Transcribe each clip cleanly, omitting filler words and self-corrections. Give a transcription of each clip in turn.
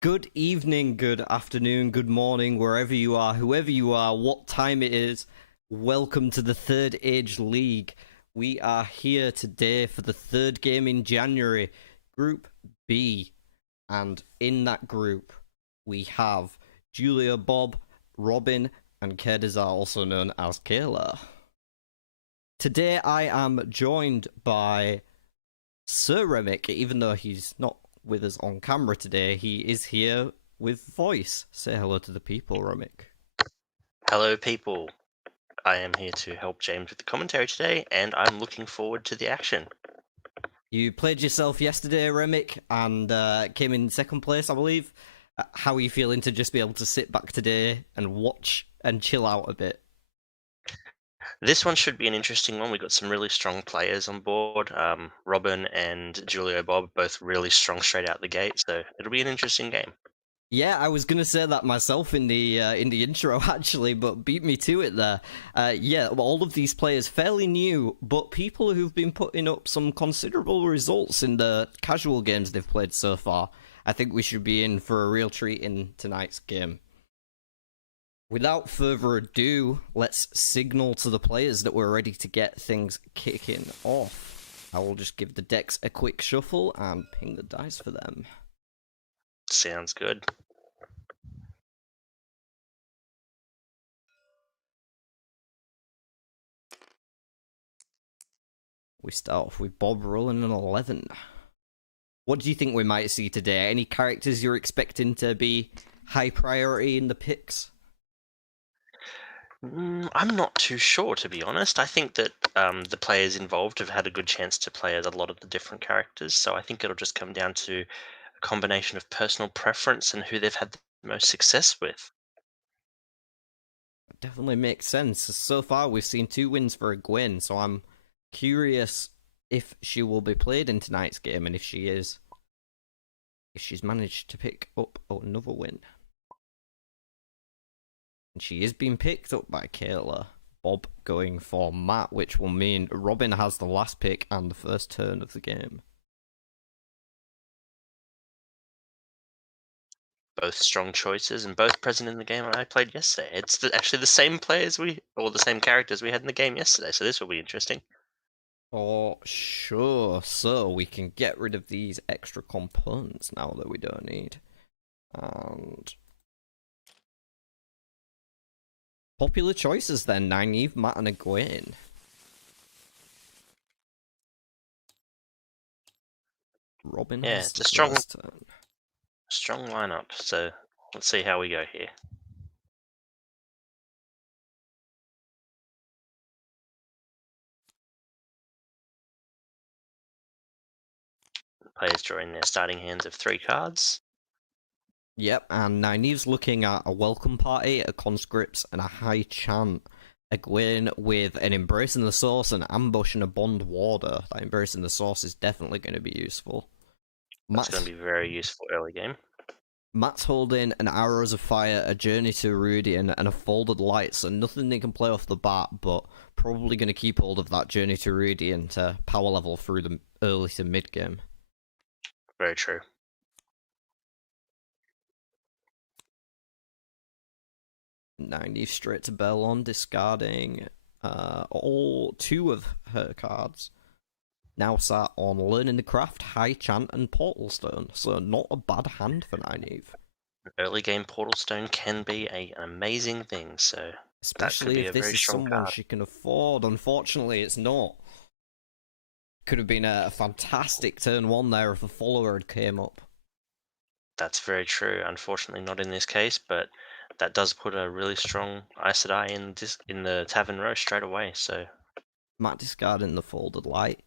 Good evening, good afternoon, good morning, wherever you are, whoever you are, what time it is. Welcome to the Third Age League. We are here today for the third game in January, Group B. And in that group, we have Julia, Bob, Robin, and Kedizar, also known as Kayla. Today I am joined by Sir Remick, even though he's not with us on camera today, he is here with voice. Say hello to the people, Remick. Hello, people. I am here to help James with the commentary today, and I'm looking forward to the action. You played yourself yesterday, Remick, and came in second place, I believe. How are you feeling to just be able to sit back today and watch and chill out a bit? This one should be an interesting one. We've got some really strong players on board. Robin and Julio Bob both really strong straight out the gate, so it'll be an interesting game. Yeah, I was gonna say that myself in the intro actually, but beat me to it there. Yeah, well, all of these players fairly new, but people who've been putting up some considerable results in the casual games they've played so far. I think we should be in for a real treat in tonight's game. Without further ado, let's signal to the players that we're ready to get things kicking off. I will just give the decks a quick shuffle and ping the dice for them. Sounds good. We start off with Bob rolling an 11. What do you think we might see today? Any characters you're expecting to be high priority in the picks? I'm not too sure, to be honest. I think that the players involved have had a good chance to play as a lot of the different characters, so I think it'll just come down to a combination of personal preference and who they've had the most success with. Definitely makes sense. So far, we've seen 2 wins for Gwen, so I'm curious if she will be played in tonight's game, and if she is, if she's managed to pick up another win. And she is being picked up by Kayla. Bob going for Matt, which will mean Robin has the last pick and the first turn of the game. Both strong choices and both present in the game I played yesterday. It's actually the same players or the same characters we had in the game yesterday, so this will be interesting. For sure. So we can get rid of these extra components now that we don't need. And popular choices then, Nynaeve, Matt, and Egwene. Robin Yeah, has it's the a strong, first turn. strong lineup. So let's see how we go here. Players drawing their starting hands of 3 cards. Yep, and Nynaeve's looking at a welcome party, a conscripts, and a high chant. Egwene with an embracing the source, an ambush, and a bond warder. That embracing the source is definitely going to be useful. That's going to be very useful early game. Matt's holding an Arrows of Fire, a Journey to Erudian, and a Folded Light, so nothing they can play off the bat, but probably going to keep hold of that Journey to Erudian to power level through the early to mid game. Very true. Nynaeve straight to Bellon, discarding all 2 of her cards. Now sat on Learning the Craft, High Chant, and Portal Stone, so not a bad hand for Nynaeve. Early game Portal Stone can be an amazing thing, so that could Especially be if a this very is strong someone card. she can afford. Unfortunately, it's not. Could have been a fantastic turn 1 there if a follower had came up. That's very true. Unfortunately, not in this case, but that does put a really strong Aes Sedai in the Tavern Row straight away. So Matt discarding the Folded Light,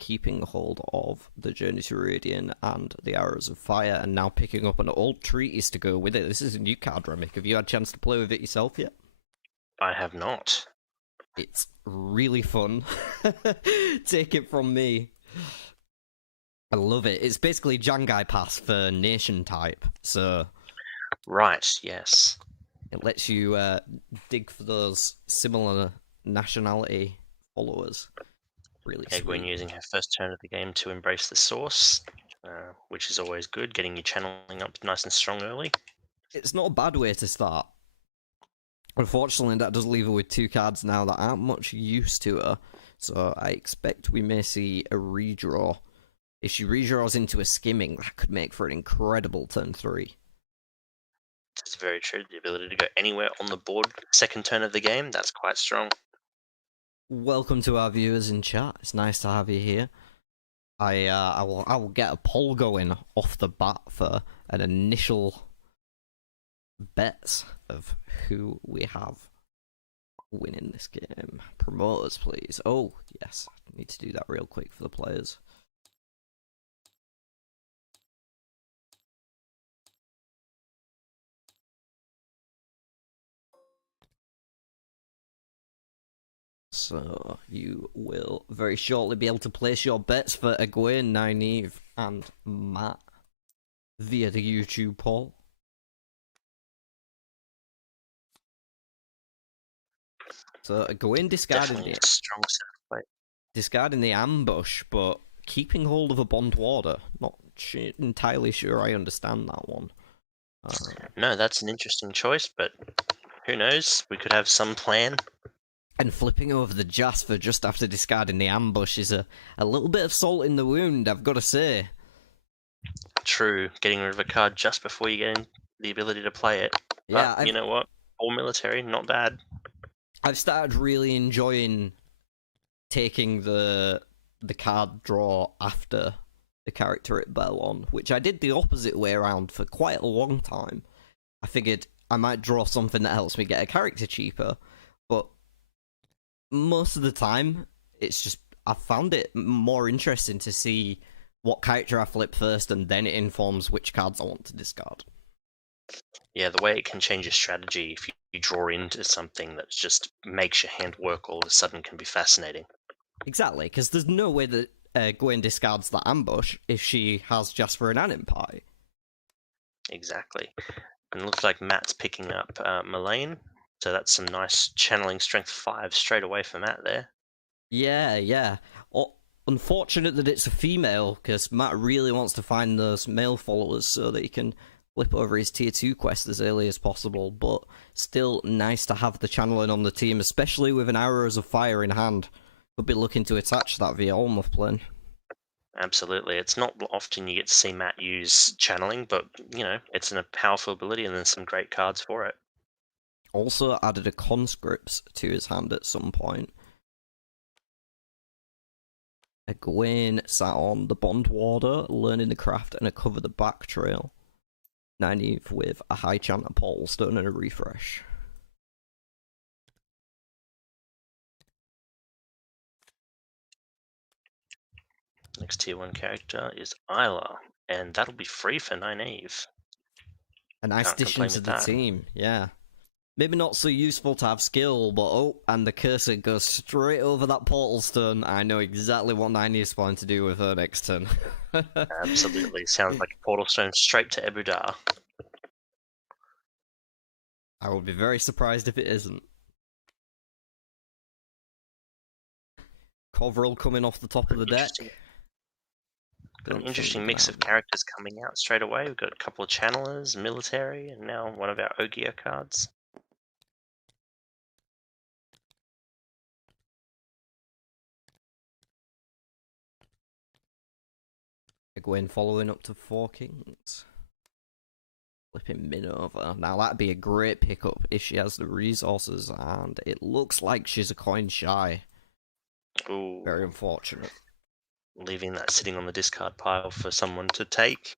keeping hold of the Journey to Radiant and the Arrows of Fire, and now picking up an old treatise to go with it. This is a new card, Remick. Have you had a chance to play with it yourself yet? I have not. It's really fun. Take it from me. I love it. It's basically Jangai Pass for nation type, so Right, yes. it lets you dig for those similar nationality followers. Really Egwene sweet. using her first turn of the game to embrace the source. which is always good, getting your channeling up nice and strong early. It's not a bad way to start. Unfortunately, that does leave her with 2 cards now that aren't much use to her, so I expect we may see a redraw. If she redraws into a skimming, that could make for an incredible turn 3. It's very true. The ability to go anywhere on the board, second turn of the game, that's quite strong. Welcome to our viewers in chat. It's nice to have you here. I will get a poll going off the bat for an initial bets of who we have winning this game. Promoters, please. Oh, yes. I need to do that real quick for the players. So you will very shortly be able to place your bets for Egwene, Nynaeve, and Matt via the YouTube poll. So Egwene discarding Definitely a strong set of play. discarding the ambush, but keeping hold of a Bond Warder. Not entirely sure I understand that one. No, that's an interesting choice, but who knows? We could have some plan. And flipping over the Jasper just after discarding the ambush is a little bit of salt in the wound, I've got to say. True, getting rid of a card just before you get the ability to play it. Yeah, but you know what? All military, not bad. I've started really enjoying taking the card draw after the character at Belon, which I did the opposite way around for quite a long time. I figured I might draw something that helps me get a character cheaper, but most of the time, it's just, I found it more interesting to see what character I flip first, and then it informs which cards I want to discard. Yeah, the way it can change your strategy if you draw into something that just makes your hand work all of a sudden can be fascinating. Exactly, because there's no way that Gwen discards that ambush if she has Jasper and Anim Pie. Exactly. And it looks like Matt's picking up Mullane, so that's some nice channeling strength 5 straight away for Matt there. Yeah. Unfortunate that it's a female, because Matt really wants to find those male followers so that he can flip over his tier 2 quest as early as possible, but still nice to have the channeling on the team, especially with an Arrows of Fire in hand. We'll be looking to attach that via Olmoth Plane. Absolutely. It's not often you get to see Matt use channeling, but, you know, it's a powerful ability and there's some great cards for it. Also added a Conscripts to his hand at some point. Egwene sat on the Bond Warder, learning the craft and a cover the back trail. Nynaeve with a high chant, a portal stone, and a refresh. Next tier 1 character is Isla, and that'll be free for Nynaeve. A nice addition to the team, yeah. Maybe not so useful to have skill, but oh, and the cursor goes straight over that portal stone. I know exactly what Nynaeve's planning to do with her next turn. Absolutely. Sounds like a portal stone straight to Ebudar. I would be very surprised if it isn't. Coverall coming off the top of the deck. An interesting mix of characters coming out straight away. We've got a couple of channelers, military, and now one of our Ogier cards. Egwene following up to 4 kings. Flipping Min over. Now that'd be a great pickup if she has the resources, and it looks like she's a coin shy. Ooh. Very unfortunate. Leaving that sitting on the discard pile for someone to take.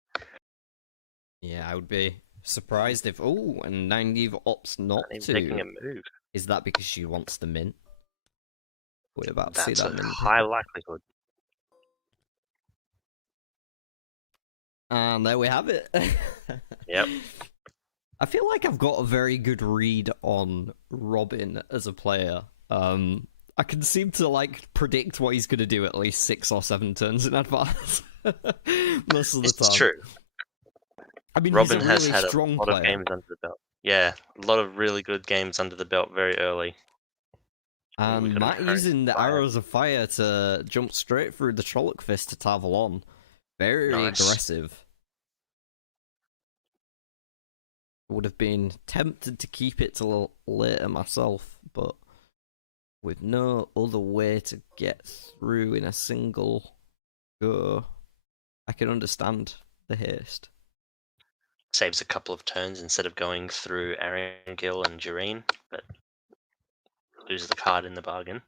Yeah, I would be surprised if... Oh, and Nynaeve opts not to. Making a move. Is that because she wants the min? We're about to see That's that a min. high likelihood. And there we have it. Yep. I feel like I've got a very good read on Robin as a player. I can seem to like predict what he's going to do at least 6 or 7 turns in advance. Most of the time. It's true. I mean, Robin he's a really has had a lot of games under the belt. Yeah, a lot of really good games under the belt very early. And Matt using the Arrows of Fire to jump straight through the Trolloc Fist to Tavalon. Very Nice. aggressive. Would have been tempted to keep it till later myself, but with no other way to get through in a single go, I can understand the haste. Saves a couple of turns instead of going through Arangil and Jareen, but loses the card in the bargain.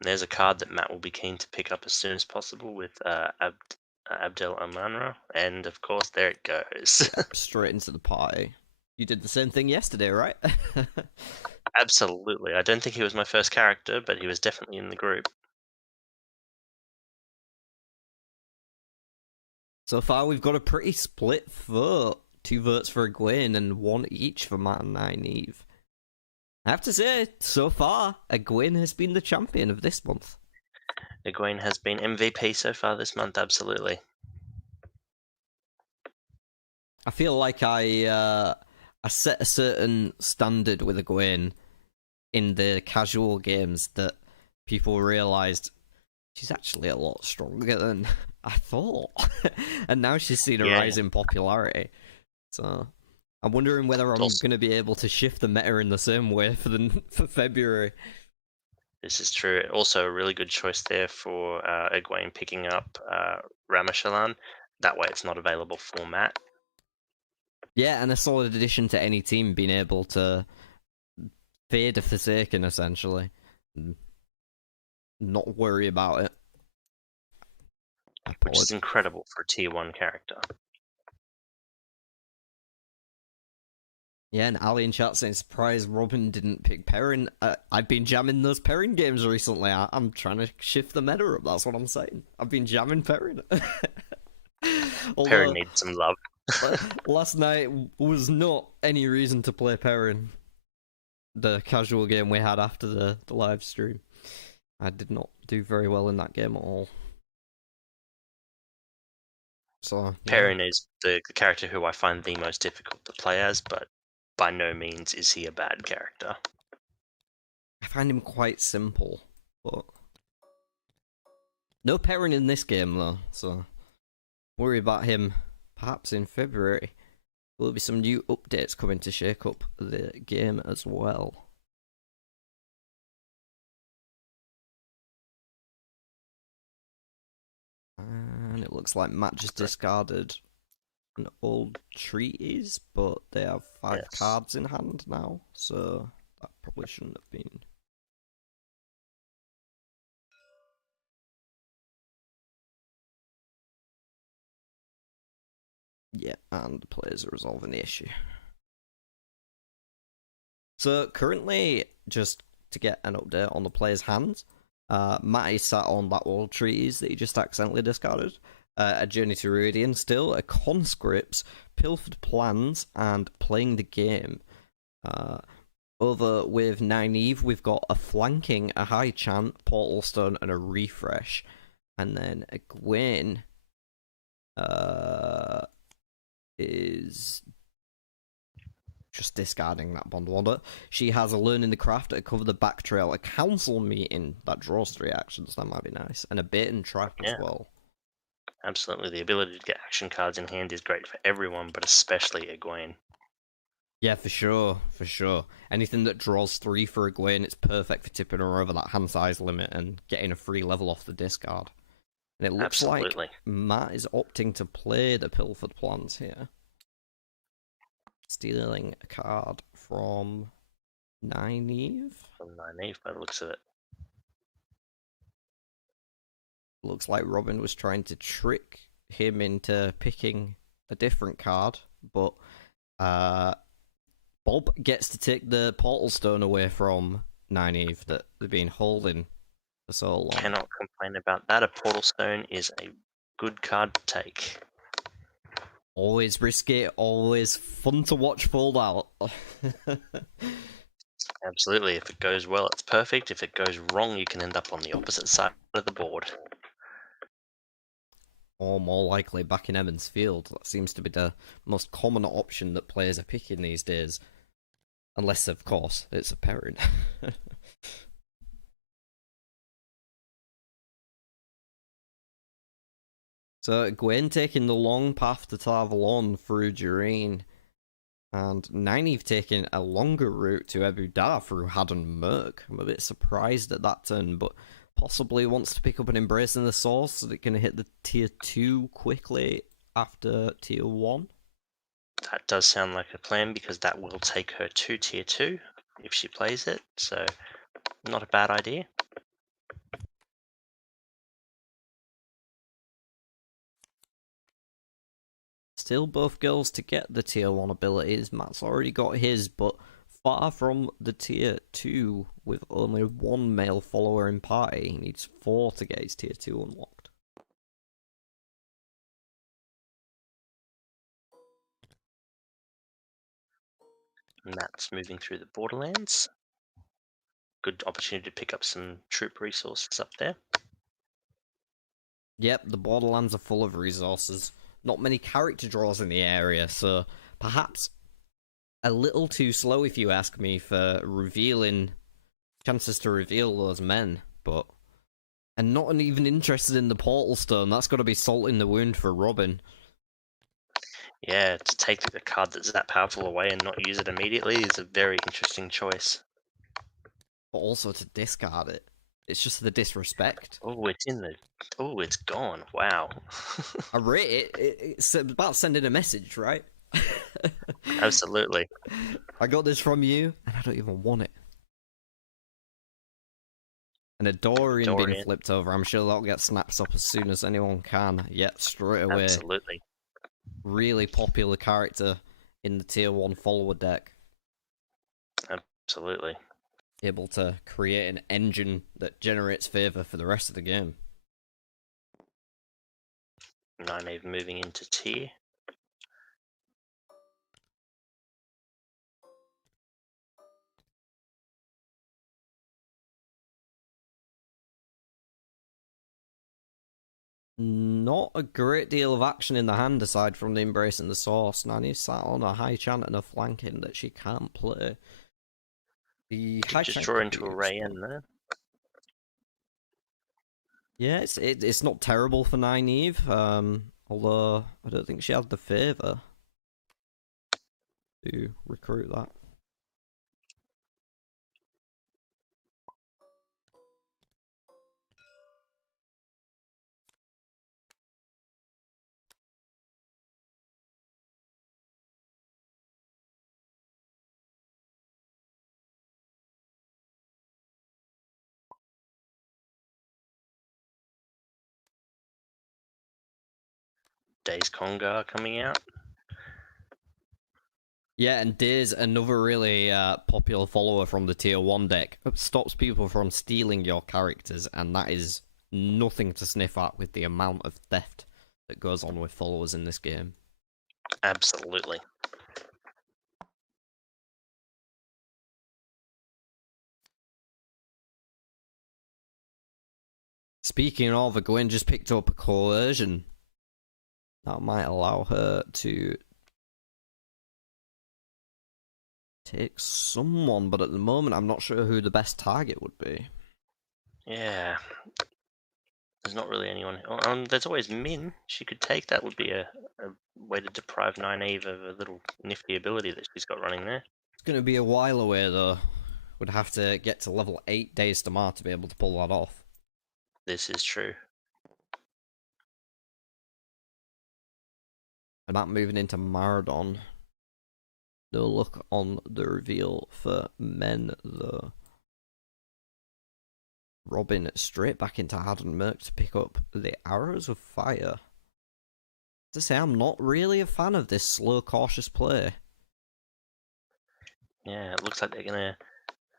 And there's a card that Matt will be keen to pick up as soon as possible with Abdel Amanra, and of course, there it goes. Yep, straight into the party. You did the same thing yesterday, right? Absolutely. I don't think he was my first character, but he was definitely in the group. So far, we've got a pretty split vote. 2 votes for Egwene and 1 each for Matt and Nynaeve. I have to say, so far, Egwene has been the champion of this month. Egwene has been MVP so far this month, absolutely. I feel like I set a certain standard with Egwene in the casual games that people realised she's actually a lot stronger than I thought. And now she's seen a rise in popularity. So I'm wondering whether I'm going to be able to shift the meta in the same way for February. This is true. Also, a really good choice there for Egwene picking up Ramashalan. That way, it's not available for Matt. Yeah, and a solid addition to any team being able to fade a Forsaken, essentially. Not worry about it. Which is incredible for a tier 1 character. Yeah, and Ali in chat saying, surprised Robin didn't pick Perrin. I've been jamming those Perrin games recently. I'm trying to shift the meta up, that's what I'm saying. I've been jamming Perrin. Perrin needs some love. Last night was not any reason to play Perrin. The casual game we had after the live stream. I did not do very well in that game at all. So yeah. Perrin is the character who I find the most difficult to play as, but by no means is he a bad character. I find him quite simple, but no Perrin in this game though, so worry about him perhaps in February. There'll be some new updates coming to shake up the game as well. And it looks like Matt just discarded an old treatise, but they have 5 cards in hand now, so that probably shouldn't have been. Yeah, and the players are resolving the issue. So currently, just to get an update on the player's hands, Matt is sat on that old treatise that he just accidentally discarded. A Journey to Ruidian still, a Conscripts, Pilfered Plans, and Playing the Game. Over with Nynaeve, we've got a Flanking, a High Chant, Portal Stone, and a Refresh. And then Egwene is just discarding that Bond Wander. She has a Learn in the Craft, a Cover the Back Trail, a Council Meeting that draws 3 actions, that might be nice, and a Bait and Trap as well. Absolutely, the ability to get action cards in hand is great for everyone, but especially Egwene. Yeah, for sure, for sure. Anything that draws 3 for Egwene, it's perfect for tipping her over that hand size limit and getting a free level off the discard. And it looks like Matt is opting to play the Pilfered Plans here. Stealing a card from Nynaeve? From Nynaeve, by the looks of it. Looks like Robin was trying to trick him into picking a different card, but Bob gets to take the Portal Stone away from Nynaeve that they've been holding for so long. Cannot complain about that. A Portal Stone is a good card to take. Always risky, always fun to watch fold out. Absolutely. If it goes well, it's perfect. If it goes wrong, you can end up on the opposite side of the board. Or more likely back in Emmons Field. That seems to be the most common option that players are picking these days. Unless, of course, it's a Perrin. So Gwen taking the long path to Tarvalon through Dureen, and Nynaeve taking a longer route to Abu Dar through Haddon Merc. I'm a bit surprised at that turn, but possibly wants to pick up an Embrace in the Source so that it can hit the tier 2 quickly after tier 1. That does sound like a plan, because that will take her to tier 2 if she plays it, so not a bad idea. Still both girls to get the tier 1 abilities. Matt's already got his, but far from the tier 2 with only one male follower in party. He needs 4 to get his tier 2 unlocked. Matt's moving through the Borderlands. Good opportunity to pick up some troop resources up there. Yep, the Borderlands are full of resources. Not many character draws in the area, so perhaps a little too slow, if you ask me, for revealing chances to reveal those men, but and not even interested in the Portal Stone. That's got to be salt in the wound for Robin. Yeah, to take the card that's that powerful away and not use it immediately is a very interesting choice. But also to discard it. It's just the disrespect. Oh, it's in the... Oh, it's gone. Wow. I rate it. It's about sending a message, right? Absolutely. I got this from you, and I don't even want it. And a Dorian being flipped over, I'm sure that'll get snaps up as soon as anyone can. Yet, straight away. Absolutely. Really popular character in the tier 1 follower deck. Absolutely. Able to create an engine that generates favour for the rest of the game. Nynaeve moving into tier. Not a great deal of action in the hand aside from the Embrace and the Source. Nani sat on a high chant and a flanking that she can't play. The high Just chant draw could into be a Ray in there. Yeah, it's not terrible for Nynaeve, although I don't think she had the favour to recruit that. Days Congar coming out. Yeah, and Daze, another really popular follower from the tier 1 deck, stops people from stealing your characters, and that is nothing to sniff at with the amount of theft that goes on with followers in this game. Absolutely. Speaking of, Gwen just picked up a coercion. That might allow her to take someone, but at the moment I'm not sure who the best target would be. Yeah. There's not really anyone. There's always Min. She could take. That would be a way to deprive Nynaeve of a little nifty ability that she's got running there. It's going to be a while away, though. Would have to get to level 8 Days to Mar to be able to pull that off. This is true. And that moving into Maradon. No luck on the reveal for men, though. Robin straight back into Haddon Merc to pick up the Arrows of Fire. To say, I'm not really a fan of this slow, cautious play. Yeah, it looks like they're going to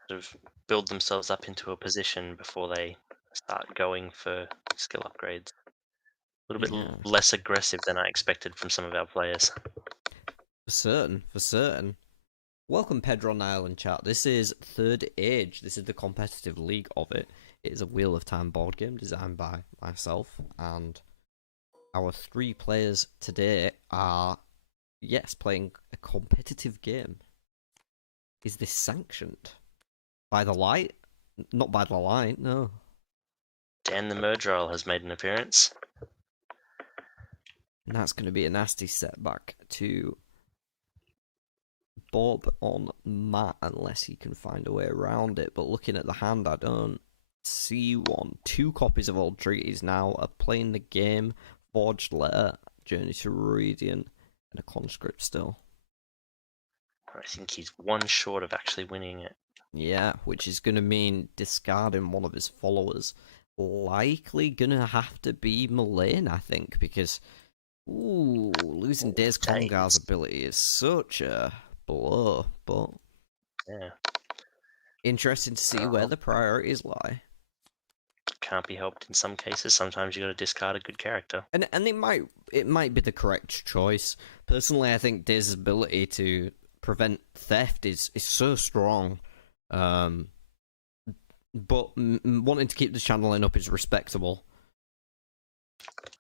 sort of build themselves up into a position before they start going for skill upgrades. A little bit less aggressive than I expected from some of our players. For certain, for certain. Welcome, Pedro Nile in chat. This is Third Age. This is the competitive league of it. It is a Wheel of Time board game designed by myself, and our 3 players today are, yes, playing a competitive game. Is this sanctioned? By the light? Not by the light, no. Dan the Murdrole has made an appearance. And that's going to be a nasty setback to Bob on Matt, unless he can find a way around it. But looking at the hand, I don't see one. 2 copies of Old Treaties now are playing the game. Forged Letter, Journey to Radiant, and a Conscript still. I think he's one short of actually winning it. Yeah, which is going to mean discarding one of his followers. Likely going to have to be Mullane, I think, because losing Daze Kongar's ability is such a blow, but yeah, interesting to see where the priorities lie. Can't be helped in some cases. Sometimes you got to discard a good character, And it might be the correct choice. Personally, I think Daze's ability to prevent theft is so strong. But wanting to keep the channeling up is respectable.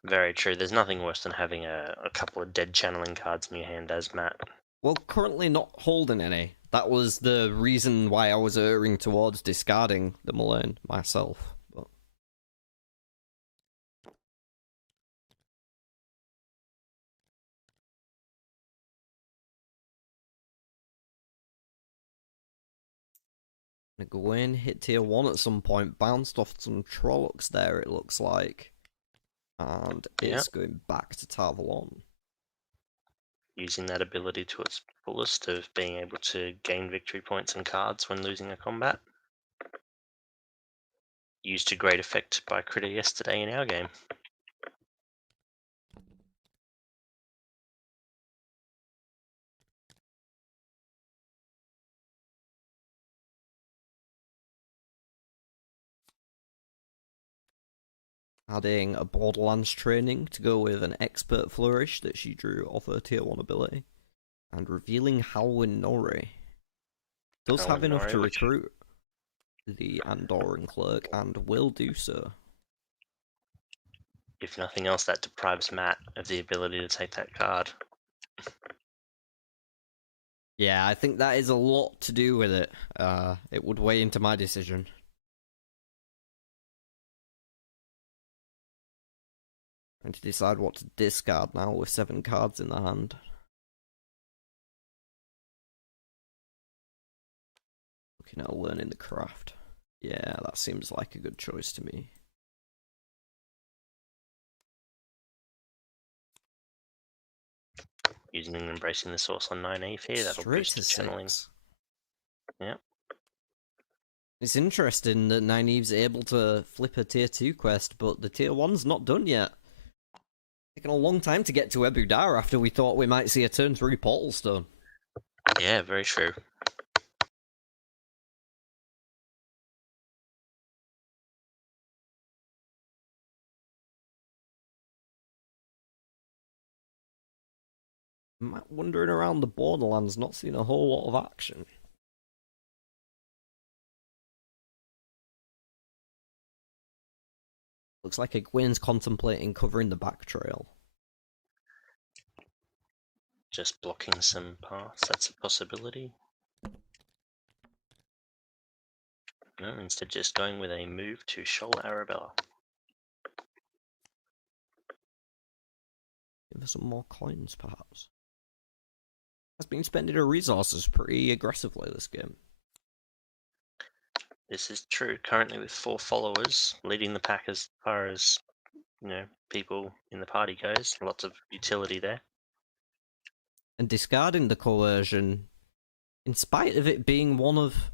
Very true. There's nothing worse than having a couple of dead channeling cards in your hand as Matt. Well, currently not holding any. That was the reason why I was erring towards discarding the Mullane myself. But go in, hit tier 1 at some point, bounced off some Trollocs there, it looks like. And it's going back to Tarvalon. Using that ability to its fullest of being able to gain victory points and cards when losing a combat. Used to great effect by Critter yesterday in our game. Adding a Borderlands training to go with an Expert Flourish that she drew off her tier 1 ability. And revealing Halwyn Nori. Does have enough to recruit the Andorran Clerk and will do so. If nothing else, that deprives Matt of the ability to take that card. Yeah, I think that is a lot to do with it. It would weigh into my decision. And to decide what to discard now with 7 cards in the hand. Looking at learning the craft. Yeah, that seems like a good choice to me. Using and embracing the source on 9 Eve here, that'll Straight boost to the channeling. 6. Yeah. It's interesting that Nynaeve's able to flip a tier 2 quest, but the tier 1's not done yet. Taken a long time to get to Ebudar after we thought we might see a turn 3 Portal Stone. Yeah, very true. Wandering around the Borderlands, not seeing a whole lot of action. Looks like Egwene's contemplating covering the back trail. Just blocking some paths, that's a possibility. No, instead just going with a move to Shoal Arabella. Give us some more coins, perhaps. Has been spending her resources pretty aggressively this game. This is true. Currently with 4 followers, leading the pack as far as, people in the party goes. Lots of utility there. And discarding the coercion, in spite of it being one of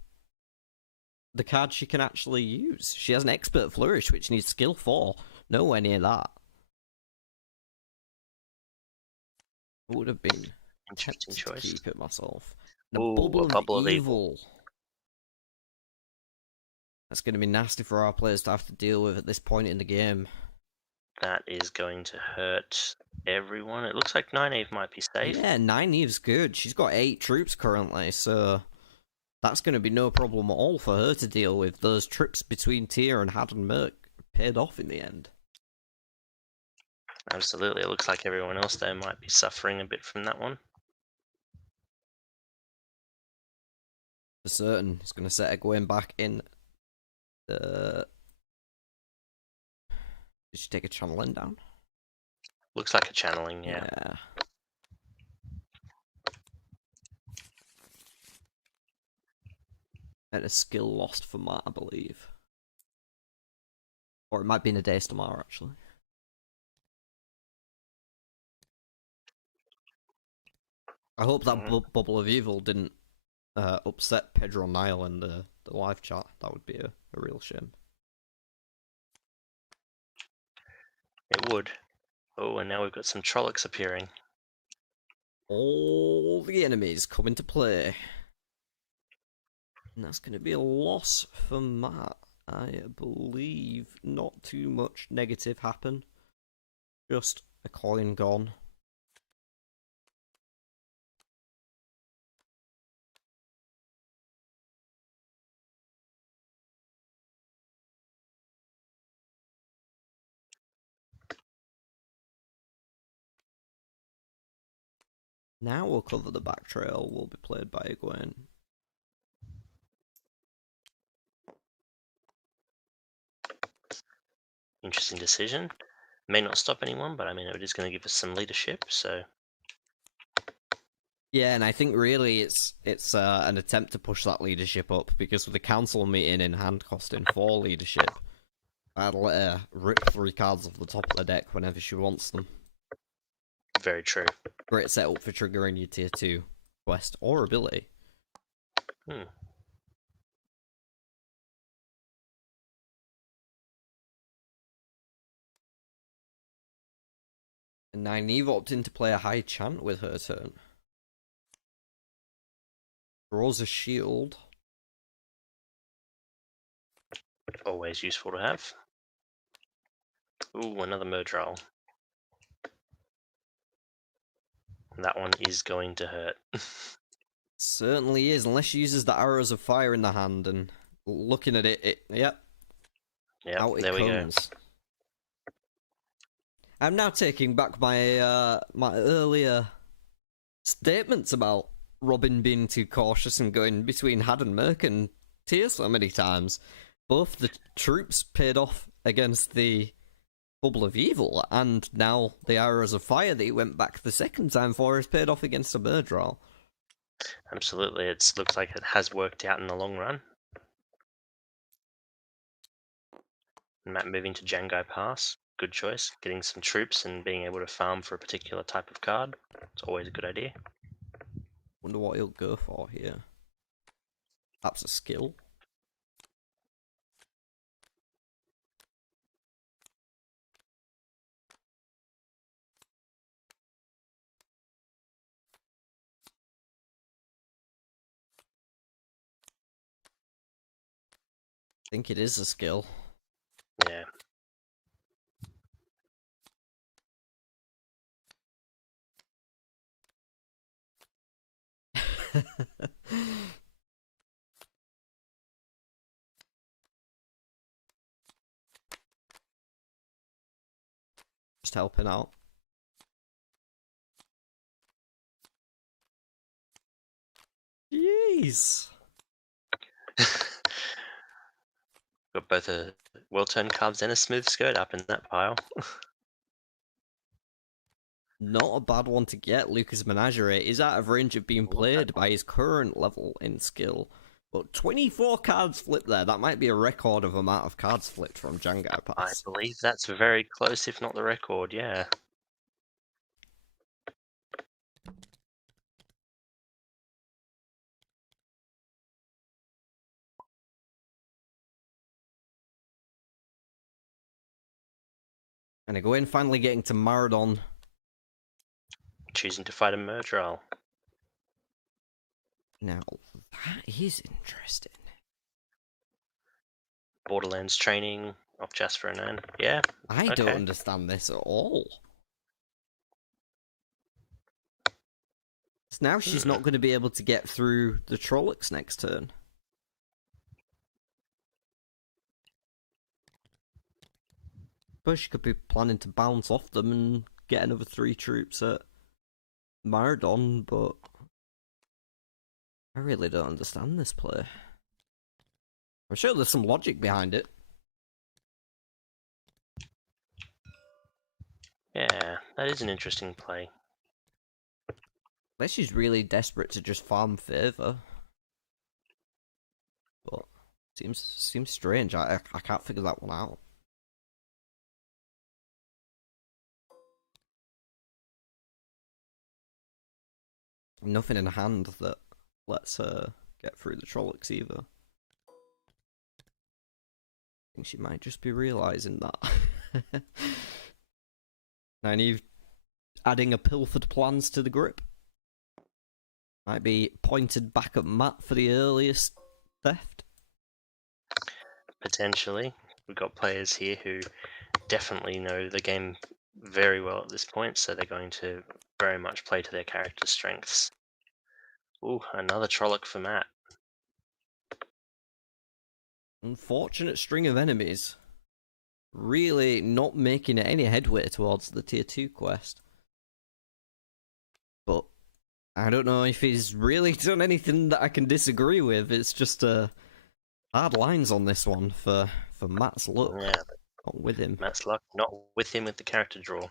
the cards she can actually use. She has an Expert Flourish, which needs skill 4. Nowhere near that. It would have been Interesting choice. to keep it myself. Ooh, Bubble of Evil. That's going to be nasty for our players to have to deal with at this point in the game. That is going to hurt everyone. It looks like Nynaeve might be safe. Yeah, Nynaeve's good. She's got 8 troops currently, so that's going to be no problem at all for her to deal with. Those trips between Tyr and Had and Merc paid off in the end. Absolutely. It looks like everyone else there might be suffering a bit from that one. For certain. It's going to set Egwene back in the... Did she take a channeling down? Looks like a channeling, yeah. Yeah. And a skill lost for Matt, I believe. Or it might be in a Days tomorrow, actually. I hope that Bubble of Evil didn't upset Pedro Nile in the live chat. That would be a real shame. It would. Oh, and now we've got some Trollocs appearing. All the enemies come into play. And that's going to be a loss for Matt. I believe not too much negative happen. Just a coin gone. Now we'll cover the back trail. Will be played by Egwene. Interesting decision. May not stop anyone, but I mean, it is going to give us some leadership, so... Yeah, and I think really it's an attempt to push that leadership up, because with the council meeting in hand costing 4 leadership, I'd let her rip 3 cards off the top of the deck whenever she wants them. Very true. Great setup for triggering your tier 2 quest or ability. Hmm. And now Neve opted to play a high chant with her turn. Draws a shield. Always useful to have. Ooh, another Murdral. That one is going to hurt. Certainly is, unless she uses the arrows of fire in the hand, and looking at it, yep. Yep, Out it there we go. comes. I'm now taking back my my earlier statements about Robin being too cautious and going between Had and Merc and Tyr so many times. Both the troops paid off against the Bubble of Evil, and now the Arrows of Fire that he went back the second time for is paid off against a Murdral. Absolutely, it looks like it has worked out in the long run. Matt moving to Jangai Pass, good choice. Getting some troops and being able to farm for a particular type of card, it's always a good idea. Wonder what he'll go for here. Perhaps a skill. I think it is a skill. Yeah. Just helping out. Jeez. Got both a well-turned cards and a smooth skirt up in that pile. Not a bad one to get. Lucas Menagerie is out of range of being played by his current level in skill. But 24 cards flipped there. That might be a record of amount of cards flipped from Jangai I Pass. believe that's very close, if not the record, yeah. And Egwene finally getting to Maradon. Choosing to fight a Murdral. Now, that is interesting. Borderlands training off Jasper and Anne. Yeah. I okay. don't understand this at all. So now she's not going to be able to get through the Trollocs next turn. But she could be planning to bounce off them and get another 3 troops at Maradon, but I really don't understand this play. I'm sure there's some logic behind it. Yeah, that is an interesting play. Unless she's really desperate to just farm favor. But seems strange. I can't figure that one out. Nothing in hand that lets her get through the Trollocs either. I think she might just be realising that. Nynaeve adding a pilfered plans to the grip. Might be pointed back at Matt for the earliest theft. Potentially. We've got players here who definitely know the game very well at this point, so they're going to very much play to their character's strengths. Ooh, another Trolloc for Matt. Unfortunate string of enemies. Really not making any headway towards the tier 2 quest. But I don't know if he's really done anything that I can disagree with. It's just hard lines on this one for Matt's luck. Yeah, Not with him. Matt's luck, not with him with the character draw.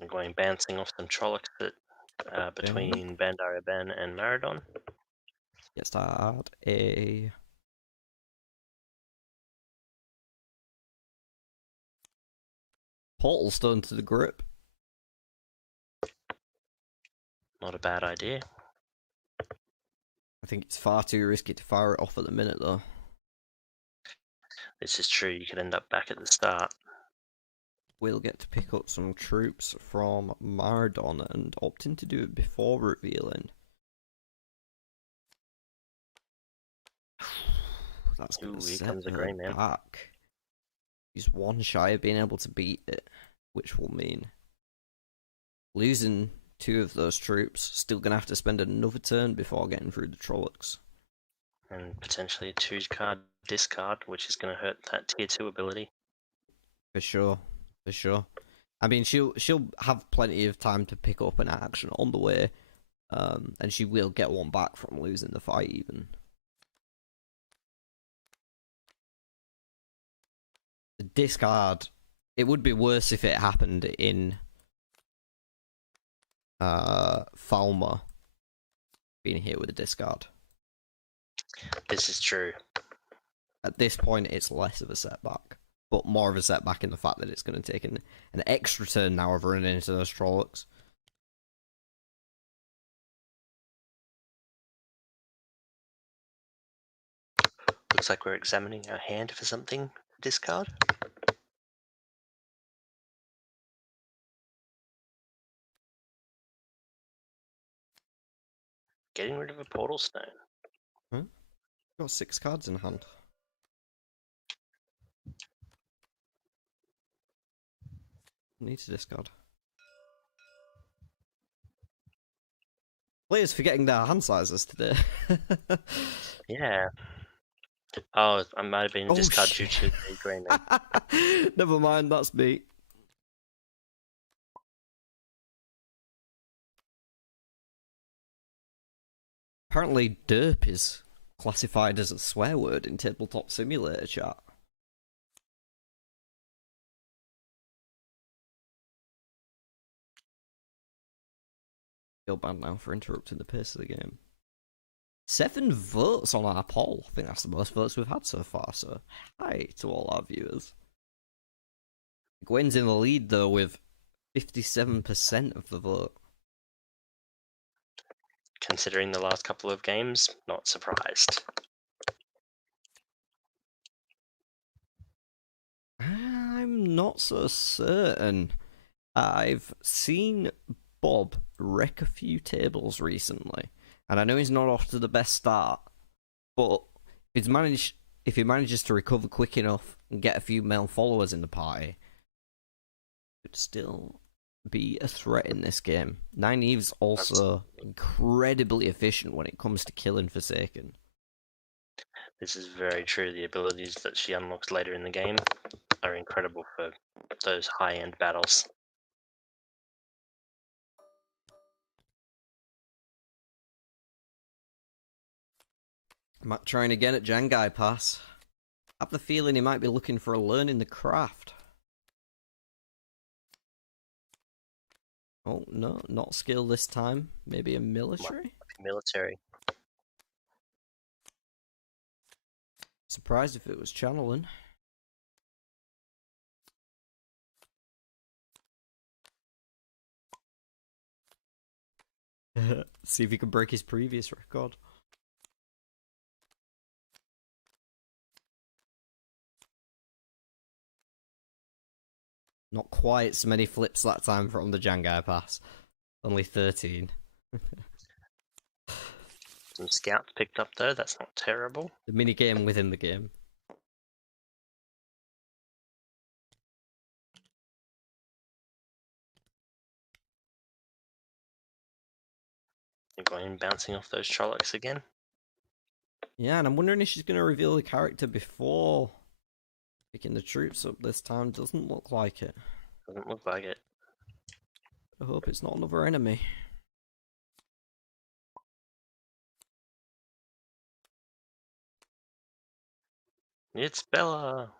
I'm going bouncing off some Trollocs that, between Bandara Ben and Maradon. Let's start a portal stone to the grip. Not a bad idea. I think it's far too risky to fire it off at the minute, though. This is true, you could end up back at the start. We'll get to pick up some troops from Maradon and opting to do it before revealing. That's going to set comes a her grey man. back. He's one shy of being able to beat it, which will mean losing 2 of those troops. Still going to have to spend another turn before getting through the Trollocs. And potentially a 2-card discard, which is going to hurt that tier 2 ability. For sure. I mean, she'll have plenty of time to pick up an action on the way, and she will get one back from losing the fight even. The discard, it would be worse if it happened in Falmer being hit with a discard. This is true. At this point, it's less of a setback, but more of a setback in the fact that it's going to take an extra turn now of running into those Trollocs. Looks like we're examining our hand for something to discard. Getting rid of a portal stone. Huh? Got 6 cards in hand. Need to discard. Players forgetting their hand sizes today. Yeah. Oh, I might have been a discard due shit. to the grey man. Never mind, that's me. Apparently, derp is classified as a swear word in Tabletop Simulator chat. Feel bad now for interrupting the pace of the game. 7 votes on our poll. I think that's the most votes we've had so far, so hi to all our viewers. Gwen's in the lead, though, with 57% of the vote. Considering the last couple of games, not surprised. I'm not so certain. I've seen Bob wreck a few tables recently, and I know he's not off to the best start, but if he manages to recover quick enough and get a few male followers in the party, could still be a threat in this game. Nynaeve's also incredibly efficient when it comes to killing Forsaken. This is very true. The abilities that she unlocks later in the game are incredible for those high-end battles. Matt trying again at Jangai Pass. have the feeling he might be looking for a learning the craft. Oh, no, not skill this time. Maybe a military? Military. Surprised if it was channeling. See if he can break his previous record. Not quite so many flips that time from the Jangai pass. Only 13. Some scouts picked up though, that's not terrible. The minigame within the game. You're going bouncing off those Trollocs again. Yeah, and I'm wondering if she's going to reveal the character before picking the troops up this time. Doesn't look like it. Doesn't look like it. I hope it's not another enemy. It's Bella!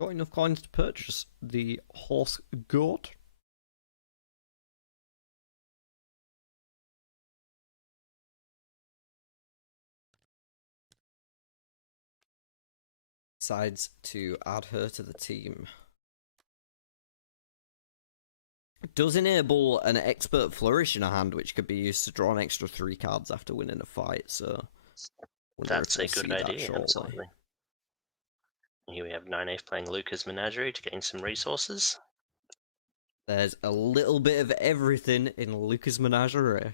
Got enough coins to purchase the horse goat. Decides to add her to the team. Does enable an expert flourish in a hand, which could be used to draw an extra 3 cards after winning a fight, so that's a good idea, absolutely. Here we have 9F playing Lucas Menagerie to gain some resources. There's a little bit of everything in Lucas Menagerie.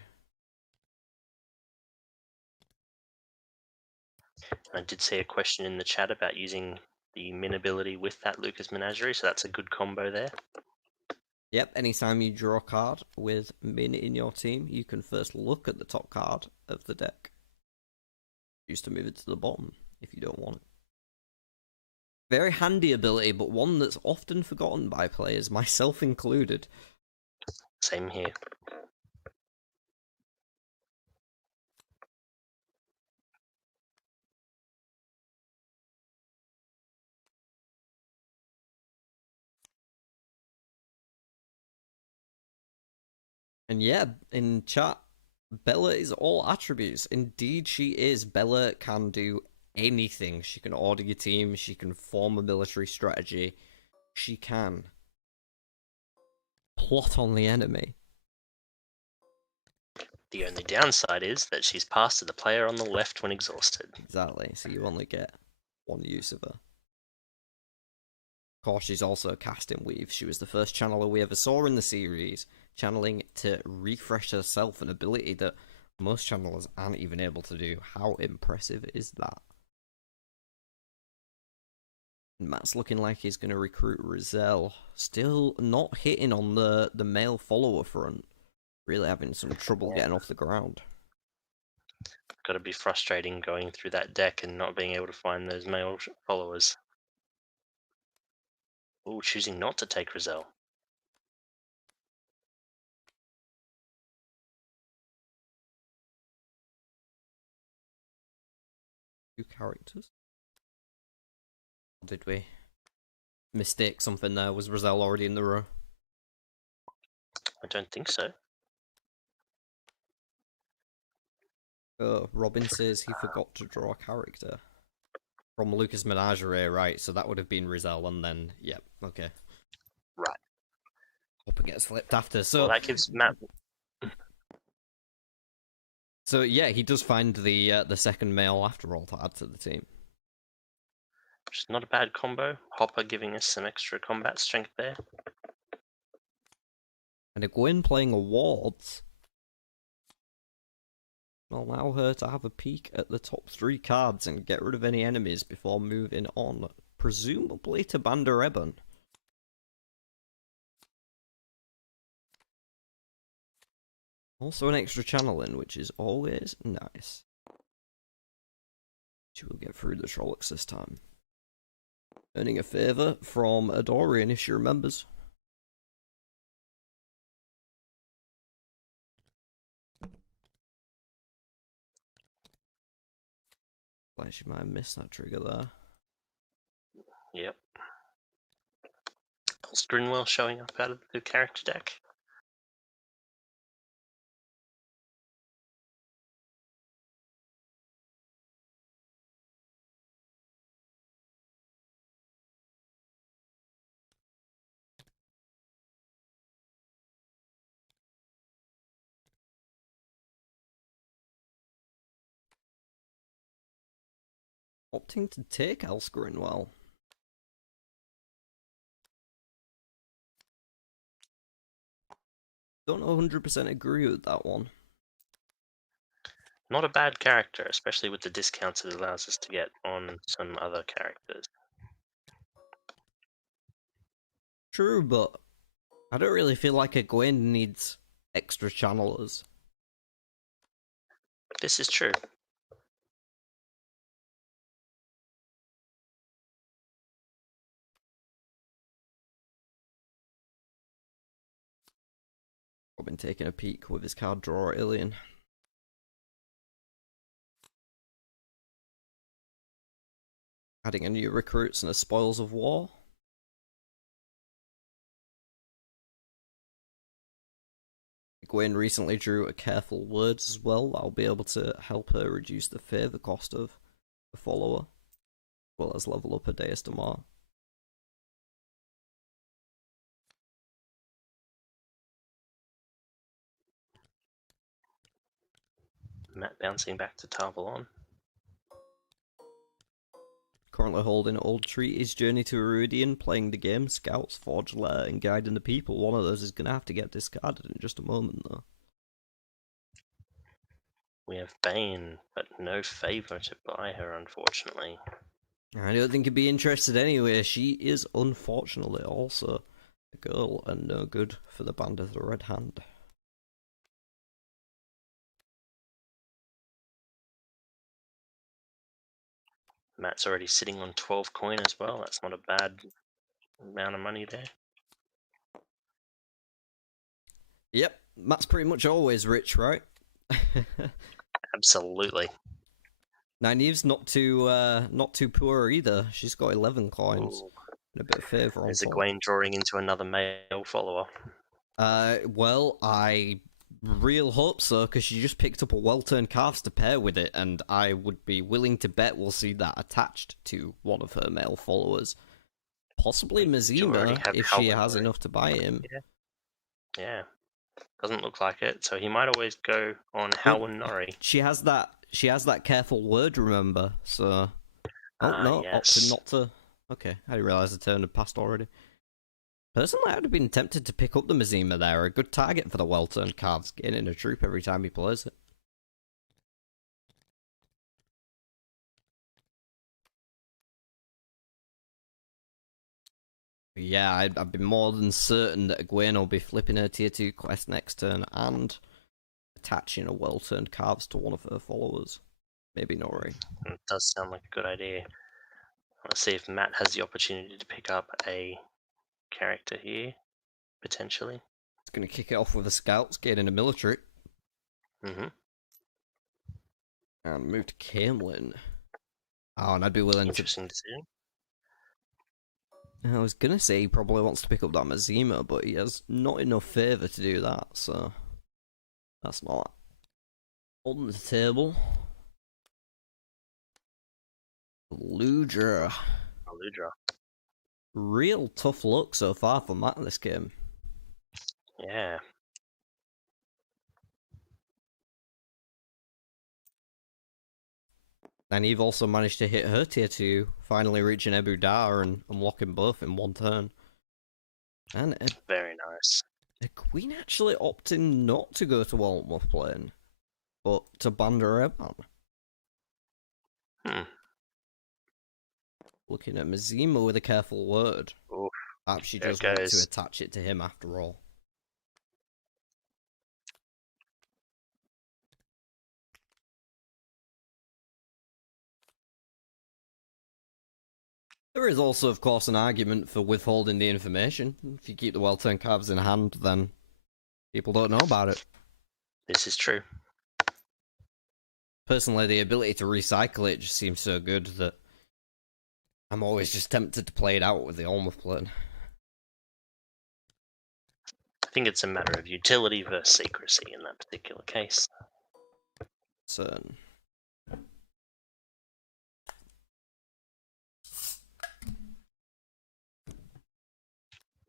I did see a question in the chat about using the min ability with that Lucas Menagerie, so that's a good combo there. Yep, anytime you draw a card with min in your team, you can first look at the top card of the deck. Choose to move it to the bottom if you don't want it. Very handy ability, but one that's often forgotten by players, myself included. Same here. And yeah, in chat, Bella is all attributes. Indeed, she is. Bella can do anything. She can order your team. She can form a military strategy. She can plot on the enemy. The only downside is that she's passed to the player on the left when exhausted. Exactly, so you only get one use of her. Of course, she's also a casting weave. She was the first channeler we ever saw in the series, channeling to refresh herself, an ability that most channelers aren't even able to do. How impressive is that? And Matt's looking like he's going to recruit Rizal. Still not hitting on the male follower front. Really having some trouble getting off the ground. Got to be frustrating going through that deck and not being able to find those male followers. Oh, choosing not to take Rizal. Two characters? Did we mistake something there? Was Rizal already in the row? I don't think so. Oh, Robin says he forgot to draw a character. From Lucas Menagerie, right, so that would have been Rizal, and then, yep, okay. Right. Hope it gets flipped after, so... Well, that gives Matt... So, yeah, he does find the second male after all to add to the team. Which is not a bad combo. Hopper giving us some extra combat strength there. And Egwene playing awards will allow her to have a peek at the top 3 cards and get rid of any enemies before moving on, presumably to Bandar Eben. Also an extra channeling, which is always nice. She will get through the Trollocs this time. Earning a favour from Adorian if she remembers. like she might have missed that trigger there. Yep. Is Grinwell showing up out of the character deck? Opting to take Grinwell. Don't 100% agree with that one. Not a bad character, especially with the discounts it allows us to get on some other characters. True, but I don't really feel like Egwene needs extra channelers. This is true. I've been taking a peek with his card drawer, Ilian. Adding a new recruits and a spoils of war. Egwene recently drew a careful words as well. That'll be able to help her reduce the favour cost of a follower, as well as level up her Deus Damar. Matt bouncing back to Tarvalon. Currently holding Old Treaty's Journey to Iridian, playing the game, Scouts, Forge Lair, and Guiding the People. One of those is going to have to get discarded in just a moment, though. We have Bane, but no favour to buy her, unfortunately. I don't think he'd be interested anyway. She is unfortunately also a girl and no good for the Band of the Red Hand. Matt's already sitting on 12 coin as well. That's not a bad amount of money there. Yep, Matt's pretty much always rich, right? Absolutely. Nynaeve's not too poor either. She's got 11 coins. Ooh. And a bit of favour on There's top. Egwene drawing into another male follower. Well, I real hope so, because she just picked up a well-turned calves to pair with it, and I would be willing to bet we'll see that attached to one of her male followers. Possibly Mazima, if she has enough to buy him. Yeah. Doesn't look like it, so he might always go on Howard Norrie. She has that careful word, remember, so... Oh, no, yes. opted not to... Okay, I didn't realise the turn had passed already. Personally, I'd have been tempted to pick up the Mazima there. A good target for the well-turned calves, gaining a troop every time he plays it. Yeah, I'd be more than certain that Egwene will be flipping her tier 2 quest next turn and attaching a well-turned calves to one of her followers. Maybe Norrie. It does sound like a good idea. Let's see if Matt has the opportunity to pick up a character here, potentially. It's going to kick it off with the scouts, gaining a military. Mm-hmm. And move to Camelin. Oh, and I'd be willing Interesting decision. I was gonna say he probably wants to pick up that Mazima, but he has not enough favour to do that, so that's not on the table. Ludra. Real tough luck so far for Matt in this game. Yeah. And you've also managed to hit her tier 2, finally reaching Ebu Dar and unlocking both in one turn. And very nice. A Queen actually opting not to go to Waltmouth Plain, but to Bandar Hmm. Looking at Mazima with a careful word. Oof. Perhaps she does want to attach it to him after all. There is also, of course, an argument for withholding the information. If you keep the well-turned calves in hand, then people don't know about it. This is true. Personally, the ability to recycle it just seems so good that I'm always just tempted to play it out with the Almoth plane. I think it's a matter of utility versus secrecy in that particular case. Certain.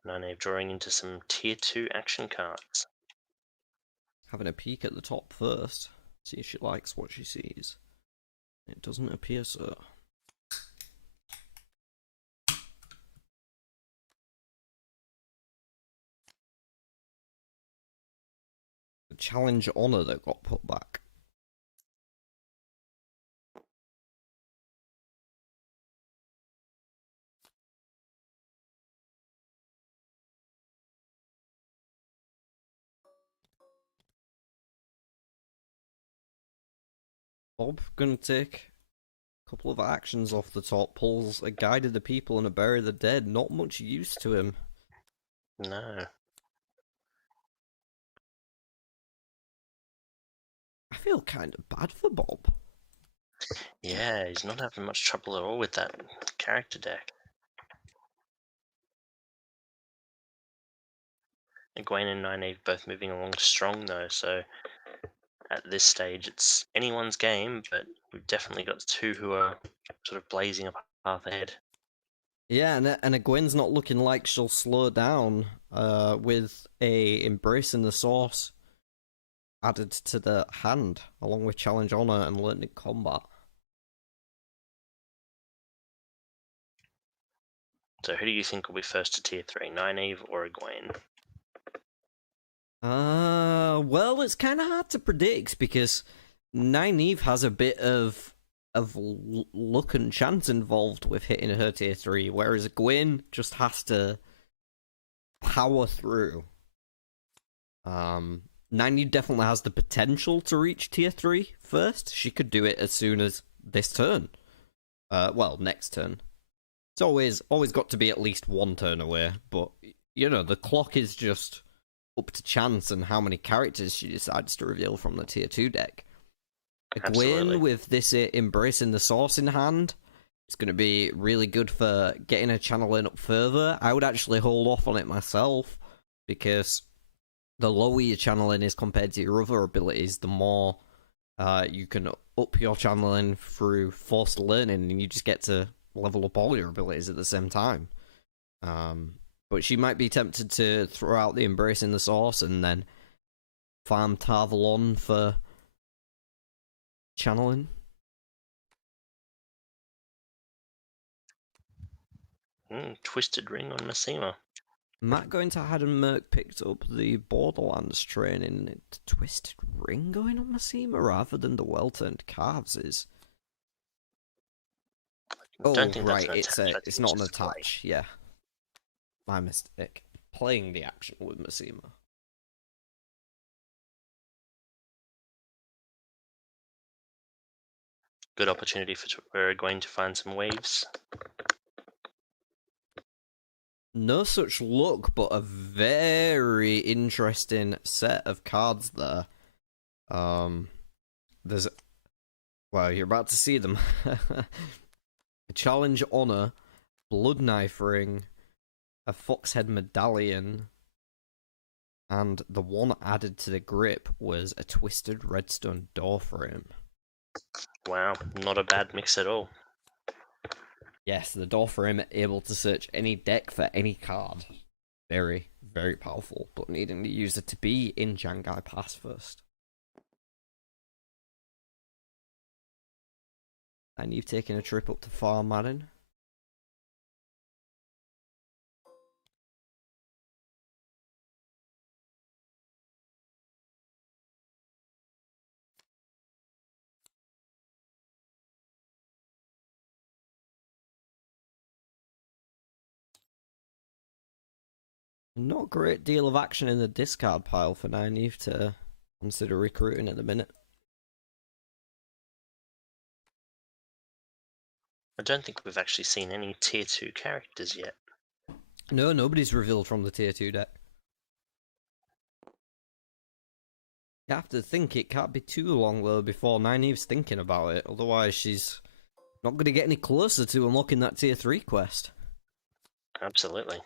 Nynaeve drawing into some tier 2 action cards. Having a peek at the top first, see if she likes what she sees. It doesn't appear so. The challenge honor that got put back. Bob gonna take a couple of actions off the top, pulls a Guide of the People and a Bury the Dead. Not much use to him. No. I feel kind of bad for Bob. Yeah, he's not having much trouble at all with that character deck. Egwene and Nynaeve both moving along strong though, so at this stage it's anyone's game, but we've definitely got two who are sort of blazing a path ahead. Yeah, and Egwene's not looking like she'll slow down with a Embrace in the Source added to the hand, along with Challenge Honor and Learning Combat. So who do you think will be first to tier 3, Nynaeve or Egwene? Well, it's kind of hard to predict because Nynaeve has a bit of luck and chance involved with hitting her tier 3, whereas Gwyn just has to power through. Nynaeve definitely has the potential to reach tier 3 first. She could do it as soon as this turn. Well, next turn. It's always got to be at least one turn away, but you know, the clock is just up to chance and how many characters she decides to reveal from the tier 2 deck. Absolutely. Egwene with this Embracing the Source in hand, it's going to be really good for getting her channeling up further. I would actually hold off on it myself, because the lower your channeling is compared to your other abilities, the more you can up your channeling through forced learning, and you just get to level up all your abilities at the same time. But she might be tempted to throw out the Embracing the Source and then farm Tarvalon for channeling. Twisted Ring on Massima. Matt going to Had and Merc picked up the Borderlands training. It's Twisted Ring going on Massima rather than the Well-Turned Calves is. Oh, Don't think right, that's an attach. it's not an just play. attach, yeah. My mistake. Playing the action with Massima. Good opportunity for we're going to find some waves. No such luck, but a very interesting set of cards there. There's... Well, you're about to see them. Challenge Honor, Blood Knife Ring, a Foxhead Medallion, and the one added to the grip was a Twisted Redstone Door Frame. Wow, not a bad mix at all. Yes, the Door Frame able to search any deck for any card. Very, very powerful, but needing the user to be in Jangai Pass first. And you've taken a trip up to Farm Madden. Not a great deal of action in the discard pile for Nynaeve to consider recruiting at the minute. I don't think we've actually seen any tier 2 characters yet. No, nobody's revealed from the tier 2 deck. You have to think it can't be too long though before Nynaeve's thinking about it, otherwise she's not going to get any closer to unlocking that tier 3 quest. Absolutely.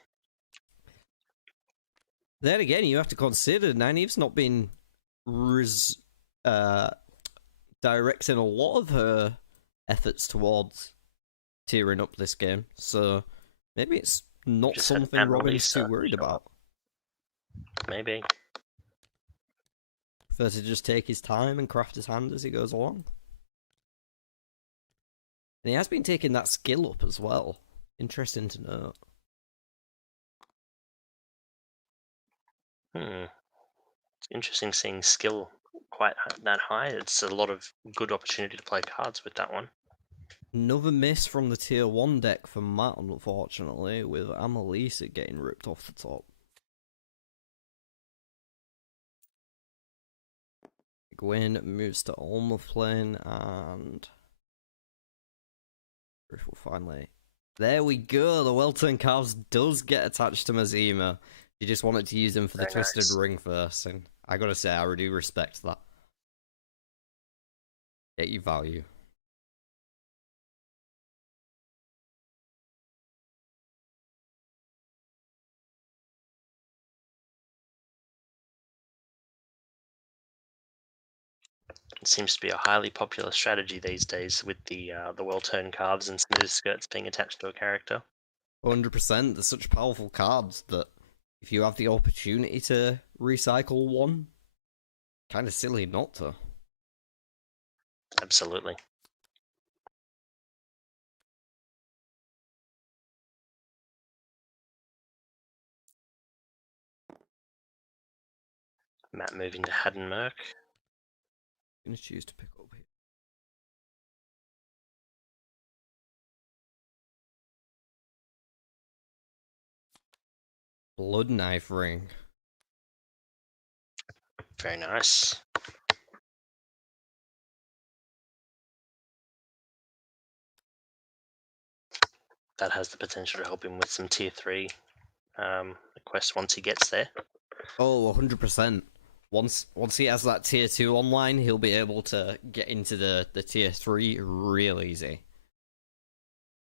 Then again, you have to consider Nynaeve's not been directing a lot of her efforts towards tearing up this game, so maybe it's not Just had something Robin's too Annalisa worried show about. up. Maybe. Prefer to just take his time and craft his hand as he goes along. And he has been taking that skill up as well. Interesting to note. It's interesting seeing skill quite that high. It's a lot of good opportunity to play cards with that one. Another miss from the tier 1 deck for Matt, unfortunately, with Annalisa getting ripped off the top. Gwen moves to Almoth Plane, and Griff will finally... There we go, the well-turned calves does get attached to Mazima. You just wanted to use him for the Very Twisted nice. Ring first, and I gotta say, I really respect that. Get you value. It seems to be a highly popular strategy these days with the well-turned calves and smooth skirts being attached to a character. 100%, they're such powerful cards that if you have the opportunity to recycle one, kind of silly not to. Absolutely. Matt moving to Haddon Merc. I'm gonna choose to pick up here. Blood Knife Ring. Very nice. That has the potential to help him with some tier 3 quests once he gets there. Oh, 100%. Once he has that tier 2 online, he'll be able to get into the tier 3 real easy.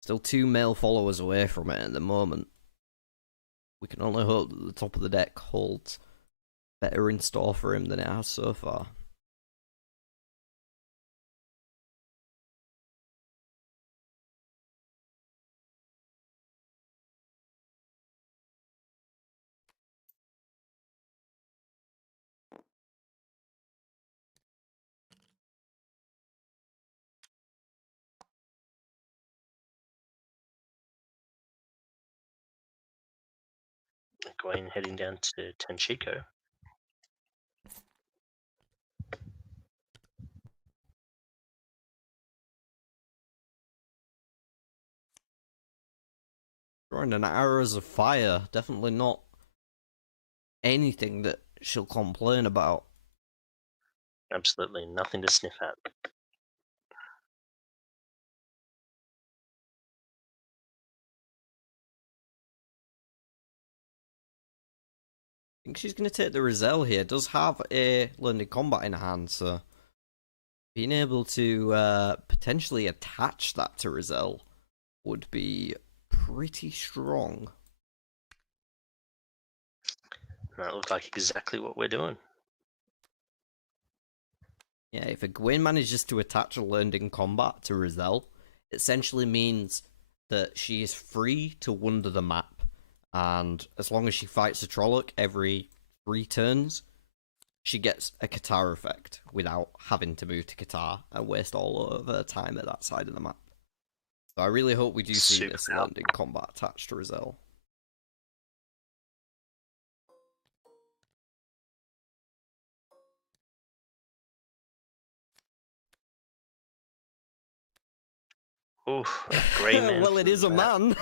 Still 2 male followers away from it at the moment. We can only hope that the top of the deck holds better in store for him than it has so far. Going heading down to Tenchiko. Drawing an Arrows of Fire, definitely not anything that she'll complain about. Absolutely nothing to sniff at. I think she's going to take the Rizal here. Does have a Learned in Combat in hand, so being able to potentially attach that to Rizal would be pretty strong. That looked like exactly what we're doing. Yeah, if a Gwen manages to attach a Learned in Combat to Rizal, it essentially means that she is free to wander the map, and as long as she fights a Trolloc every 3 turns, she gets a Qatar effect without having to move to Qatar and waste all of her time at that side of the map. So I really hope we do see Super this powerful. Learned in Combat attached to Rizal. Oof, a grey man. Well, it is a man.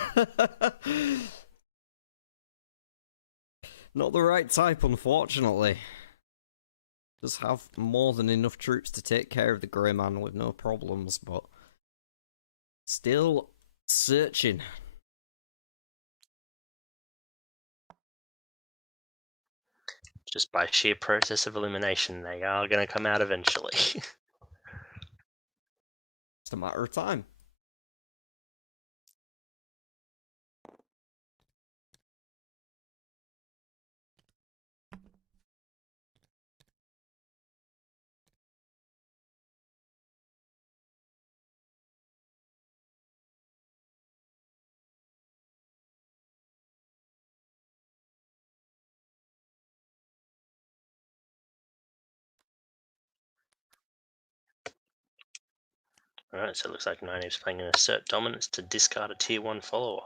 Not the right type, unfortunately. Does have more than enough troops to take care of the Grey Man with no problems, but still searching. Just by sheer process of elimination, they are going to come out eventually. Just a matter of time. Alright, so it looks like Nine's playing an assert dominance to discard a tier 1 follower.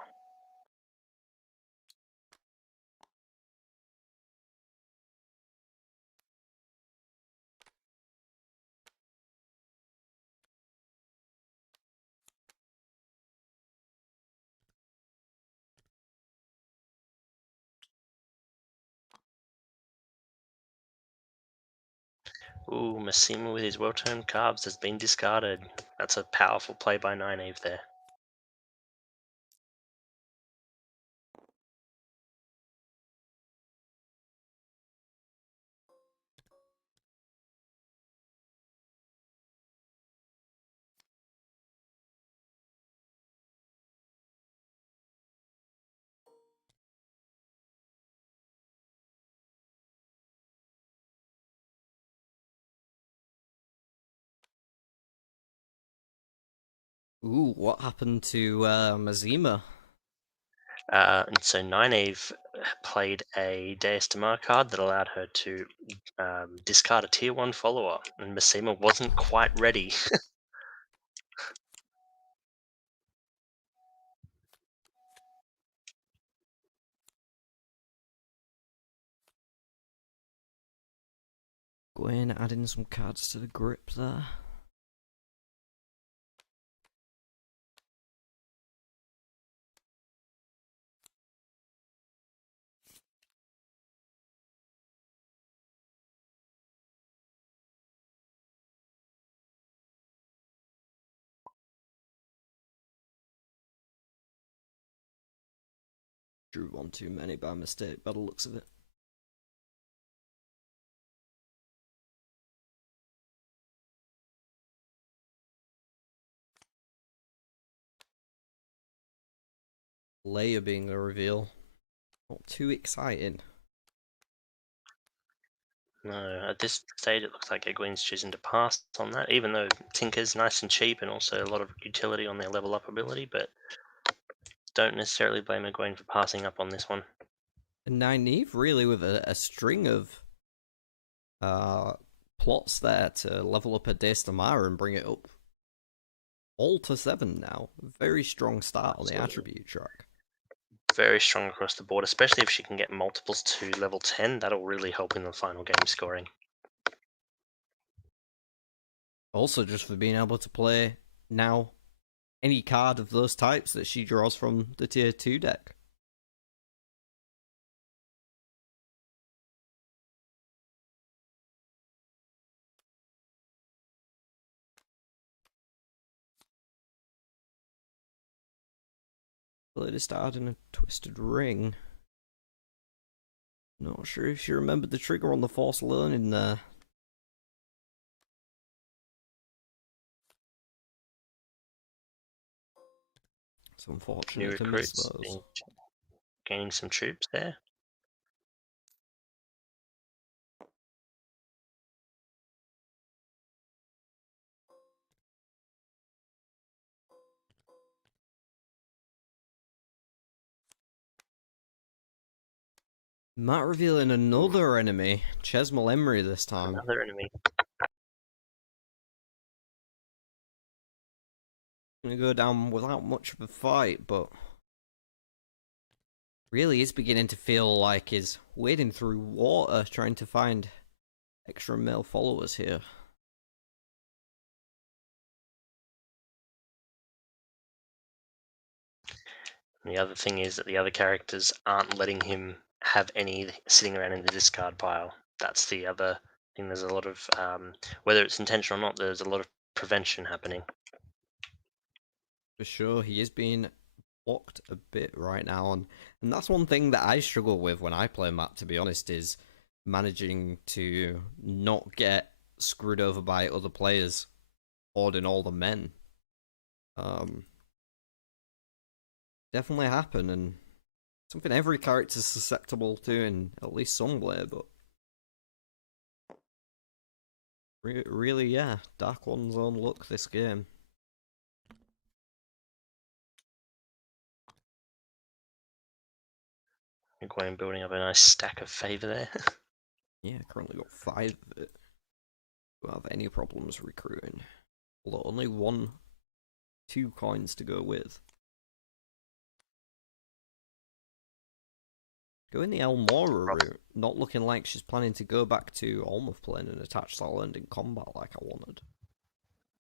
Ooh, Massima with his well-turned carbs has been discarded. That's a powerful play by Nynaeve there. Ooh, what happened to Mazima? And so Nynaeve played a Deus Damar card that allowed her to discard a tier 1 follower, and Massima wasn't quite ready. Gwen adding some cards to the grip there. Drew one too many by mistake by the looks of it. Leia being the reveal. Not too exciting. No, at this stage it looks like Egwene's choosing to pass on that, even though Tinker's nice and cheap and also a lot of utility on their level up ability, but don't necessarily blame Egwene for passing up on this one. And Nynaeve really with a string of plots there to level up her Deus Damar and bring it up all to 7 now. Very strong start on the attribute track. Very strong across the board, especially if she can get multiples to level 10. That'll really help in the final game scoring. Also, just for being able to play now any card of those types that she draws from the tier 2 deck. Lady started in a twisted ring. Not sure if she remembered the trigger on the Force Learning there. It's unfortunate to miss those. Gaining some troops there. Matt revealing another enemy, Chesmal Emery this time. Another enemy. Gonna go down without much of a fight, but really is beginning to feel like he's wading through water trying to find extra male followers here. And the other thing is that the other characters aren't letting him have any sitting around in the discard pile. That's the other thing. There's a lot of, whether it's intentional or not, there's a lot of prevention happening. For sure, he is being blocked a bit right now, and that's one thing that I struggle with when I play Matt, to be honest, is managing to not get screwed over by other players, hoarding all the men. Definitely happen, and something every character's susceptible to in at least some way, but really, yeah, Dark One's own luck this game. Going building up a nice stack of favour there. Yeah, currently got 5 of it. Don't have any problems recruiting. Although only 2 coins to go with. Going the Elmora route, not looking like she's planning to go back to Almoth playing an attached island in combat like I wanted.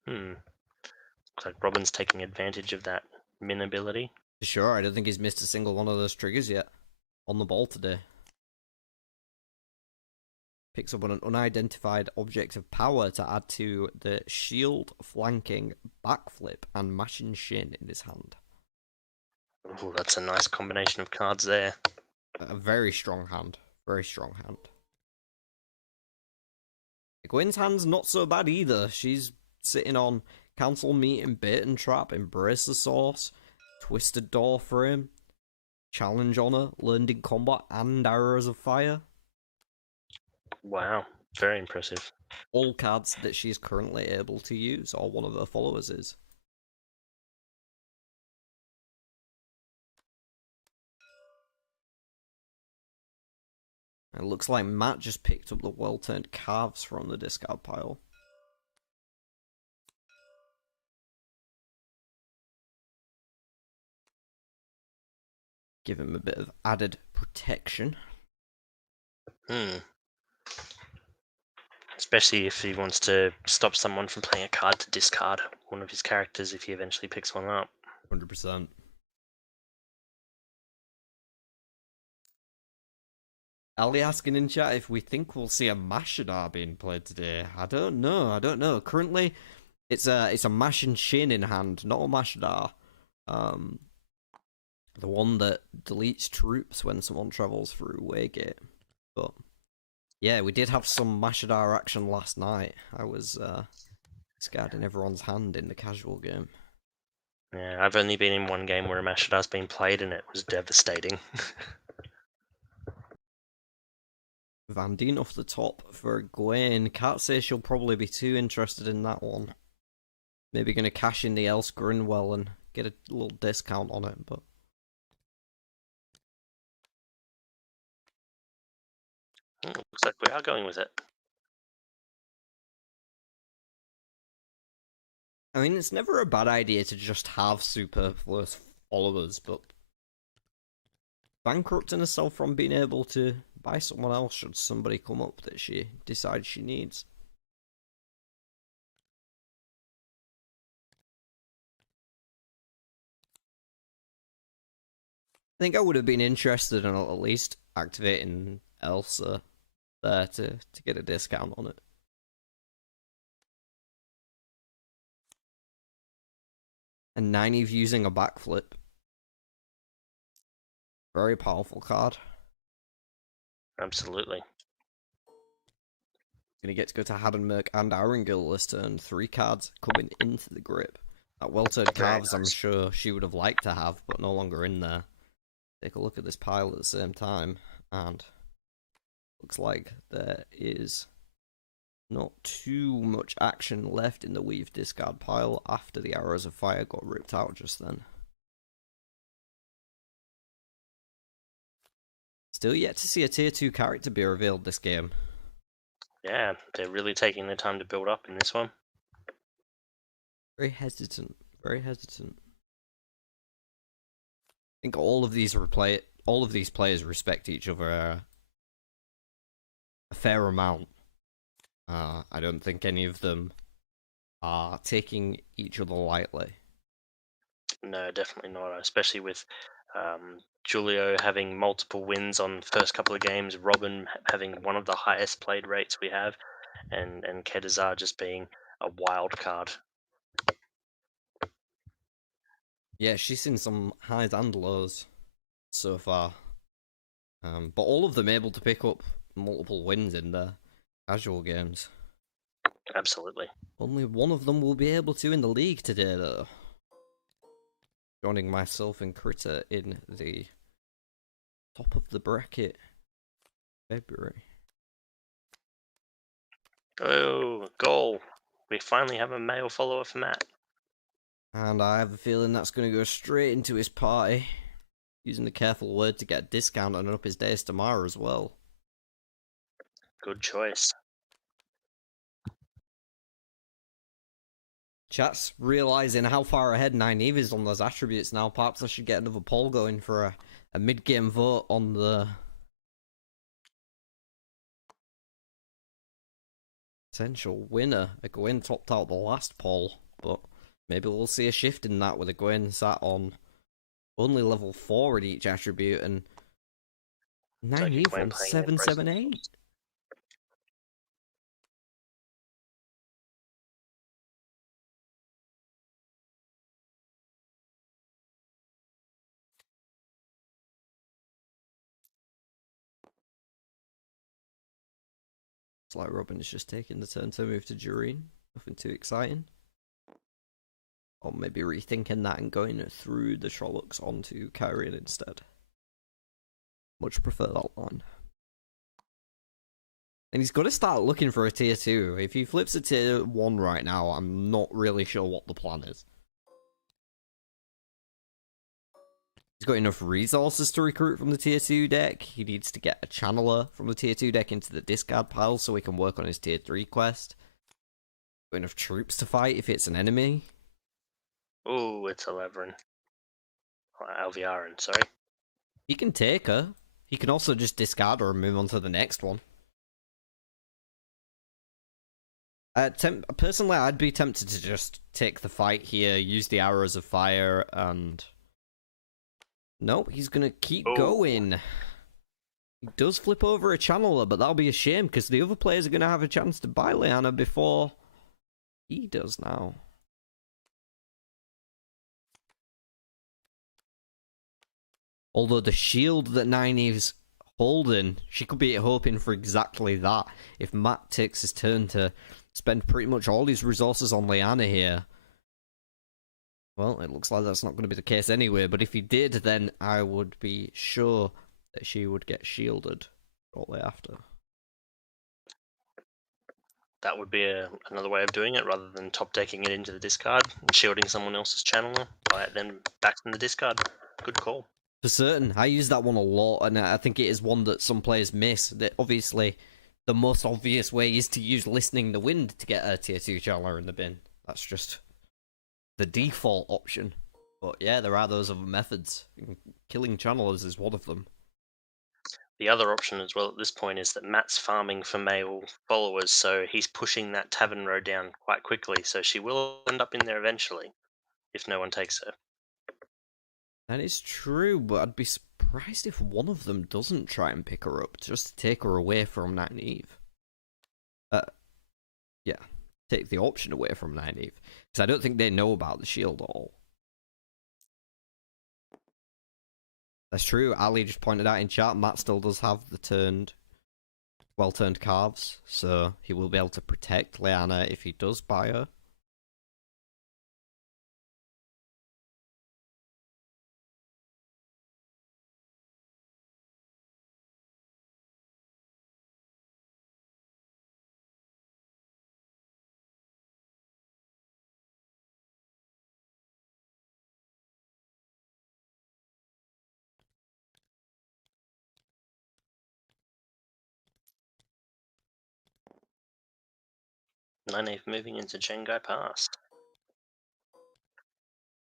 Looks like Robin's taking advantage of that min ability. For sure, I don't think he's missed a single one of those triggers yet. On the ball today. Picks up on an unidentified object of power to add to the shield, flanking, backflip, and mashing shin in his hand. Ooh, that's a nice combination of cards there. A very strong hand. Very strong hand. Gwyn's hand's not so bad either. She's sitting on Council Meeting, Bait and Trap, Embrace the Source, Twisted Door Frame, Challenge Honor, Learned in Combat, and Arrows of Fire. Wow, very impressive. All cards that she's currently able to use, or one of her followers is. It looks like Matt just picked up the well-turned calves from the discard pile. Give him a bit of added protection. Especially if he wants to stop someone from playing a card to discard one of his characters if he eventually picks one up. 100%. Ali asking in chat if we think we'll see a Mashadar being played today. I don't know. Currently, it's a Mash and Shin in hand, not a Mashadar. The one that deletes troops when someone travels through Waygate. But yeah, we did have some Mashadar action last night. I was discarding everyone's hand in the casual game. Yeah, I've only been in one game where a Mashadar's been played and it was devastating. Van Dien off the top for Gwen. Can't say she'll probably be too interested in that one. Maybe going to cash in the Else Grinwell and get a little discount on it, but... Looks like we are going with it. I mean, it's never a bad idea to just have superfluous followers, but... bankrupting herself from being able to buy someone else should somebody come up that she decides she needs. I think I would have been interested in at least activating Elsa there to get a discount on it. And Nynaeve using a backflip. Very powerful card. Absolutely. Gonna get to go to Haddonmerk and Arungil this turn. 3 cards coming into the grip. That well-turned calves, nice. I'm sure she would have liked to have, but no longer in there. Take a look at this pile at the same time, and looks like there is not too much action left in the Weave discard pile after the Arrows of Fire got ripped out just then. Still yet to see a tier 2 character be revealed this game. Yeah, they're really taking their time to build up in this one. Very hesitant. Very hesitant. I think all of these players respect each other a fair amount. I don't think any of them are taking each other lightly. No, definitely not. Especially with Julio having multiple wins on the first couple of games, Robin having one of the highest played rates we have, and Kedazar just being a wild card. Yeah, she's seen some highs and lows so far. But all of them able to pick up multiple wins in their casual games. Absolutely. Only one of them will be able to in the league today, though. Joining myself and Critter in the top of the bracket, February. Oh, goal. We finally have a male follower for Matt. And I have a feeling that's going to go straight into his party. Using the careful word to get a discount and up his days tomorrow as well. Good choice. Chat's realising how far ahead Nynaeve is on those attributes now. Perhaps I should get another poll going for a mid-game vote on the potential winner. Egwene topped out the last poll, but maybe we'll see a shift in that with Egwene sat on only level 4 at each attribute and Nynaeve on 778. It's like Robin is just taking the turn to move to Doreen. Nothing too exciting. Or maybe rethinking that and going through the Trollocs onto Kyrian instead. Much prefer that line. And he's got to start looking for a tier 2. If he flips a tier 1 right now, I'm not really sure what the plan is. He's got enough resources to recruit from the tier 2 deck. He needs to get a channeler from the tier 2 deck into the discard pile so he can work on his tier 3 quest. Got enough troops to fight if it's an enemy. Oh, it's a Levrin. Alviarin, sorry. He can take her. He can also just discard her and move on to the next one. Personally, I'd be tempted to just take the fight here, use the arrows of fire, and... Nope, he's gonna keep going. He does flip over a channeler, but that'll be a shame, because the other players are gonna have a chance to buy Lyanna before he does now. Although the shield that Nynaeve's holding, she could be hoping for exactly that. If Matt takes his turn to spend pretty much all his resources on Lyanna here. Well, it looks like that's not going to be the case anyway, but if he did, then I would be sure that she would get shielded shortly after. That would be another way of doing it, rather than top decking it into the discard and shielding someone else's channeler, then back from the discard. Good call. For certain, I use that one a lot, and I think it is one that some players miss. That obviously, the most obvious way is to use Listening the Wind to get a tier 2 channeler in the bin. That's just the default option. But yeah, there are those other methods. Killing channelers is one of them. The other option as well at this point is that Matt's farming for male followers, so he's pushing that tavern row down quite quickly, so she will end up in there eventually, if no one takes her. That is true, but I'd be surprised if one of them doesn't try and pick her up, just to take her away from Nynaeve. Yeah, take the option away from Nynaeve. Because I don't think they know about the shield at all. That's true, Ali just pointed out in chat, Matt still does have the well-turned calves, so he will be able to protect Lyanna if he does buy her. Nynaeve moving into Jengai Pass.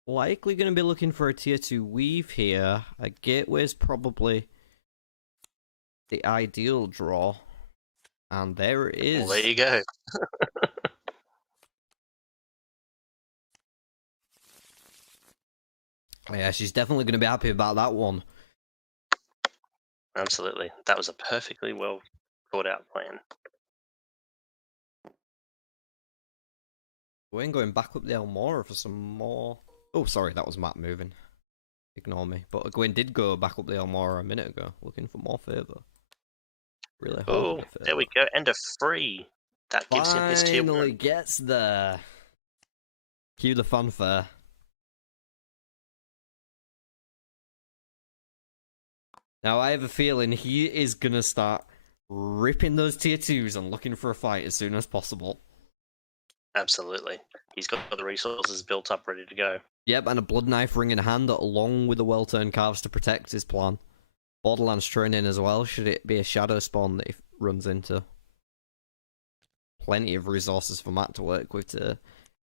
Likely going to be looking for a tier 2 weave here. A gateway's probably the ideal draw. And there it is. Well, there you go. Yeah, she's definitely going to be happy about that one. Absolutely. That was a perfectly well thought out plan. We're going back up the Elmora for some more... Oh, sorry, that was Matt moving. Ignore me. But Egwene did go back up the Elmora a minute ago, looking for more favour. Really holding Oh, it for there her. we go. And a free. That gives him his tier 1. Finally gets there. Cue the fanfare. Now I have a feeling he is gonna start ripping those tier 2s and looking for a fight as soon as possible. Absolutely. He's got the resources built up, ready to go. Yep, and a blood knife ring in hand along with the well-turned calves to protect his plan. Borderlands training as well, should it be a shadow spawn that he runs into. Plenty of resources for Matt to work with to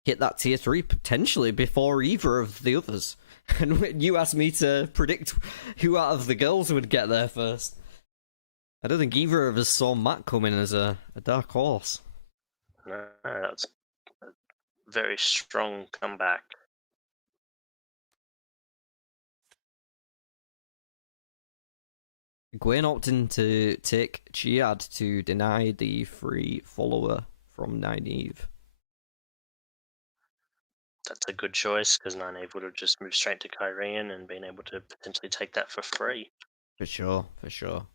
hit that tier 3 potentially before either of the others. And you asked me to predict who out of the girls would get there first. I don't think either of us saw Matt coming as a dark horse. No, that's a very strong comeback. Gwen opting to take Chiad to deny the free follower from Nynaeve. That's a good choice, because Nynaeve would have just moved straight to Kyrian and been able to potentially take that for free. For sure, for sure.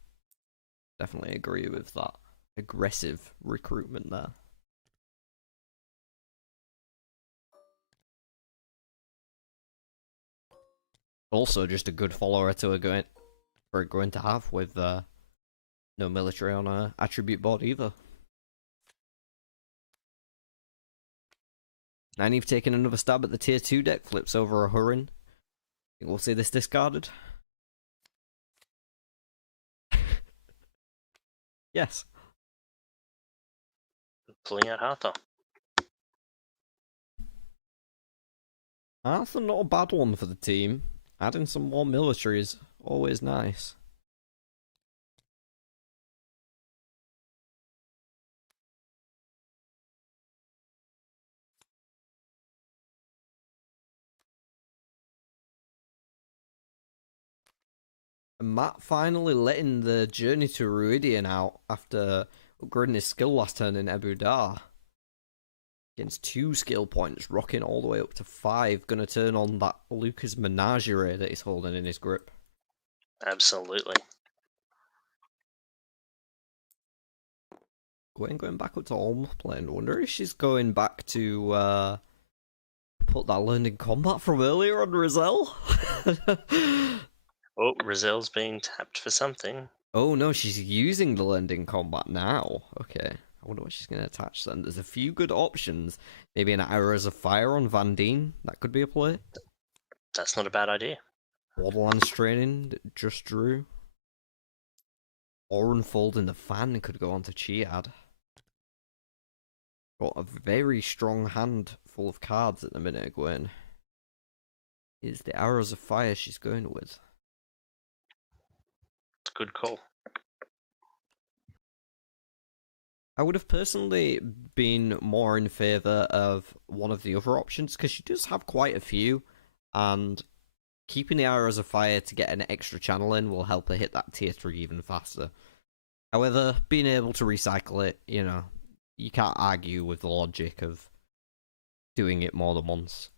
Definitely agree with that. Aggressive recruitment there. Also, just a good follower to going to have with no military on a attribute board either. Nynaeve taking another stab at the tier 2 deck, flips over a Hurin. Think we'll see this discarded? Yes. Pulling out Arthur. Arthur, not a bad one for the team. Adding some more military is always nice. And Matt finally letting the journey to Ruidian out after upgrading his skill last turn in Ebu Dar. Against 2 skill points, rocking all the way up to 5. Gonna turn on that Lucas Menagerie that he's holding in his grip. Absolutely. Gwen going back up to Almost Plane. Wonder if she's going back to put that learned in combat from earlier on Rizal. Oh, Rizel's being tapped for something. Oh no, she's using the learned in combat now. Okay. I wonder what she's going to attach then. There's a few good options. Maybe an Arrows of Fire on Van Dien. That could be a play. That's not a bad idea. Borderlands training that just drew. Or Unfolding the Fan could go on to Chiad. Got a very strong hand full of cards at the minute, Gwen. Is the Arrows of Fire she's going with? It's a good call. I would have personally been more in favour of one of the other options, because she does have quite a few, and keeping the Arrows of Fire to get an extra channel in will help her hit that tier 3 even faster. However, being able to recycle it, you know, you can't argue with the logic of doing it more than once.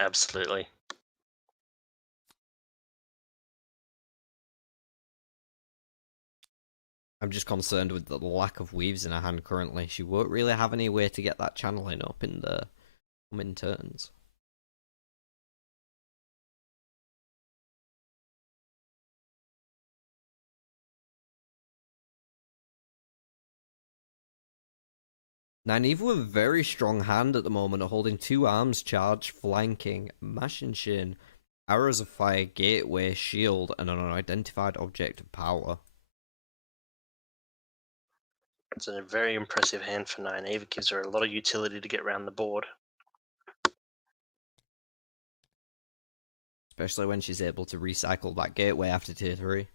Absolutely. I'm just concerned with the lack of weaves in her hand currently. She won't really have any way to get that channeling up in the coming turns. Nynaeve with a very strong hand at the moment, holding 2 arms, charge, flanking, mashing shin, arrows of fire, gateway, shield, and an unidentified object of power. It's a very impressive hand for Nynaeve. It gives her a lot of utility to get around the board. Especially when she's able to recycle that gateway after tier 3.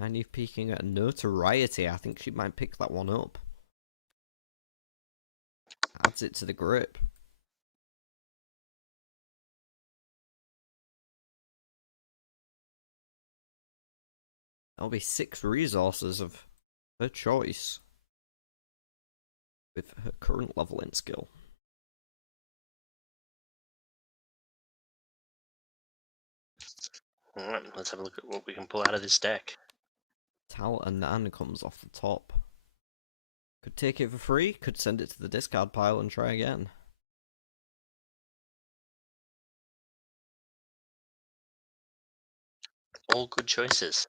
Nynaeve peeking at notoriety. I think she might pick that one up. Adds it to the grip. That'll be 6 resources of her choice with her current leveling skill. Alright, let's have a look at what we can pull out of this deck. Tal and Nan comes off the top. Could take it for free, could send it to the discard pile and try again. All good choices.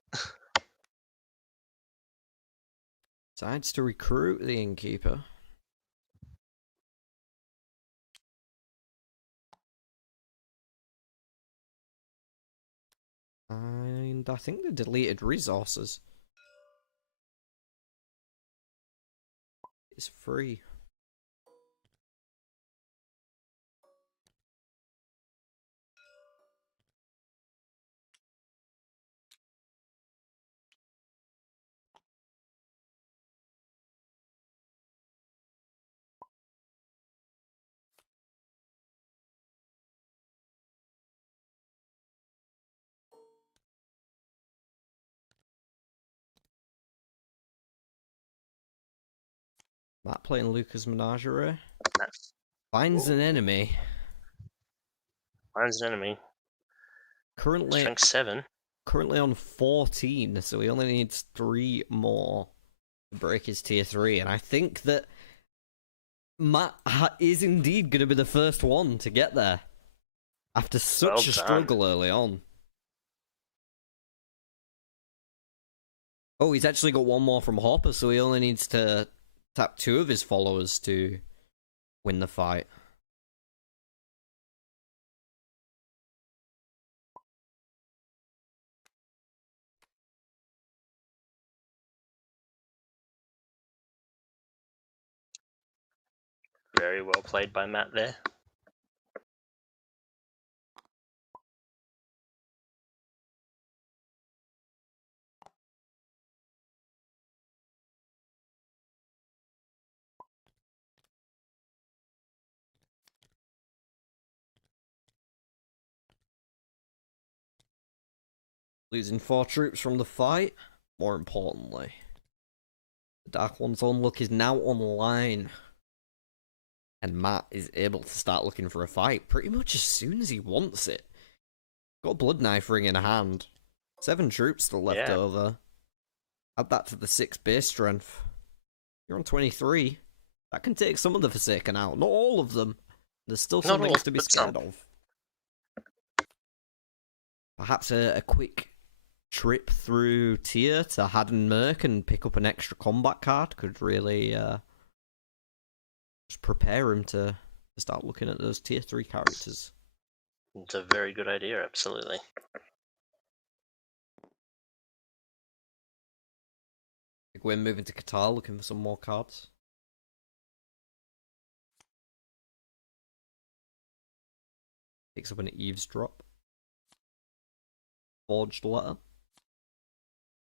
Decides to recruit the Innkeeper. And I think they deleted resources. It's free. Matt playing Lucas Menagerie. That's... Finds an enemy. Finds an enemy. Currently, Strength 7. Currently on 14, so he only needs 3 more to break his tier 3. And I think that Matt is indeed going to be the first one to get there. After such a struggle early on. Oh, he's actually got 1 more from Hopper, so he only needs to tap 2 of his followers to win the fight. Very well played by Matt there. Losing 4 troops from the fight. More importantly, the Dark One's own look is now online. And Matt is able to start looking for a fight pretty much as soon as he wants it. Got a Blood Knife ring in hand. 7 troops still left over. Add that to the 6 base strength. You're on 23. That can take some of the Forsaken out. Not all of them. There's still some things to be scared of. Perhaps a quick trip through tier to Haddon Merc and pick up an extra combat card could really just prepare him to start looking at those tier 3 characters. It's a very good idea, absolutely. We're moving to Qatar looking for some more cards. Picks up an Eavesdrop. Forged Letter.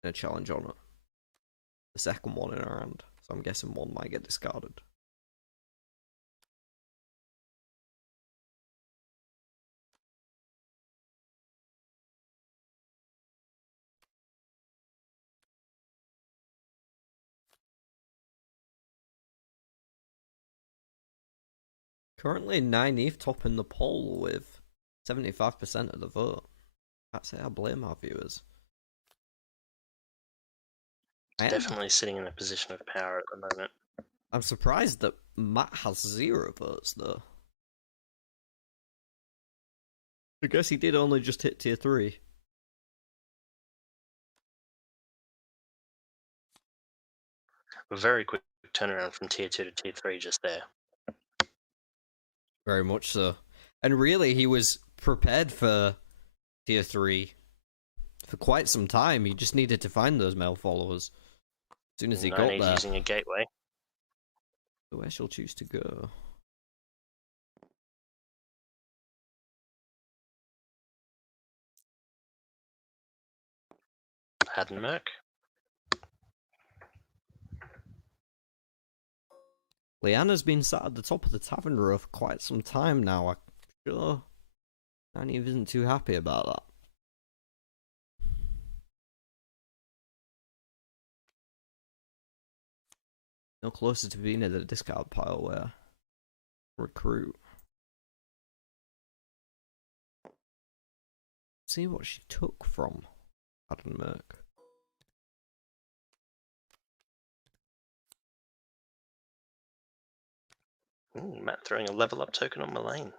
And a challenge on it. The second one in our hand. So I'm guessing one might get discarded. Currently 9th topping the poll with 75% of the vote. Can't say I blame our viewers. Definitely sitting in a position of power at the moment. I'm surprised that Matt has 0 votes though. I guess he did only just hit tier 3. A very quick turnaround from tier 2 to tier 3 just there. Very much so. And really, he was prepared for tier 3 for quite some time. He just needed to find those male followers. As soon as he got there. Using a gateway. So where shall choose to go? Haddon Merc. Leanna's been sat at the top of the tavern row for quite some time now. I'm sure Annie isn't too happy about that. No closer to being at the discard pile where recruit. See what she took from Adam Merck. Ooh, Matt throwing a level up token on my lane.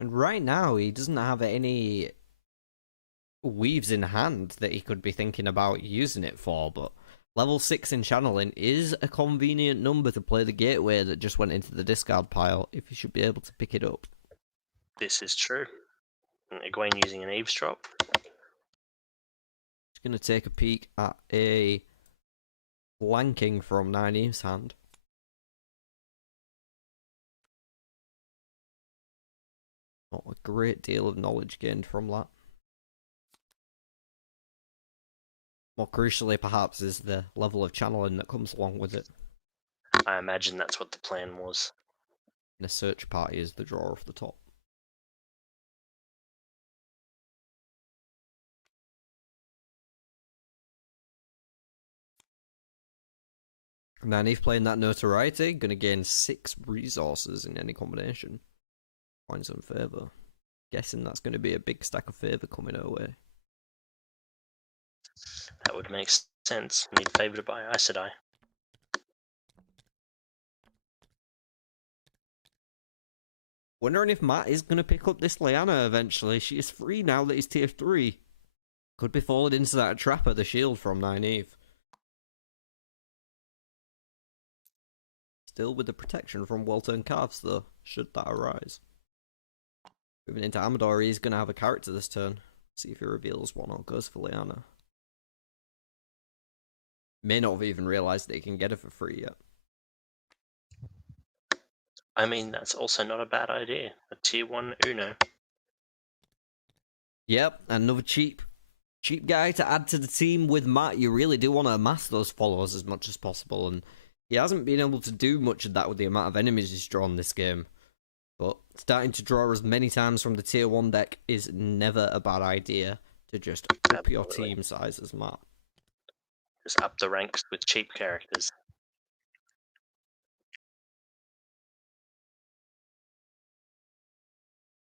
And right now, he doesn't have any weaves in hand that he could be thinking about using it for, but level 6 in channeling is a convenient number to play the gateway that just went into the discard pile, if you should be able to pick it up. This is true. And Egwene using an eavesdrop. Just going to take a peek at a flanking from Nynaeve's hand. Not a great deal of knowledge gained from that. More crucially, perhaps, is the level of channeling that comes along with it. I imagine that's what the plan was. And a search party is the draw off the top. Nynaeve playing that notoriety, gonna gain 6 resources in any combination. Points in favour. Guessing that's gonna be a big stack of favour coming her way. That would make sense. Need favoured by Aes Sedai. Wondering if Matt is gonna pick up this Lyanna eventually. She is free now that he's tier 3. Could be falling into that trap at the shield from Nynaeve. Still with the protection from well-turned calves though, should that arise. Moving into Amador, he's going to have a character this turn. See if he reveals one or goes for Lyanna. May not have even realised that he can get her for free yet. I mean, that's also not a bad idea. A tier 1 Uno. Yep, another cheap guy to add to the team with Matt. You really do want to amass those followers as much as possible, and he hasn't been able to do much of that with the amount of enemies he's drawn this game. But starting to draw as many times from the tier 1 deck is never a bad idea to just up your team size as Matt. Just up the ranks with cheap characters.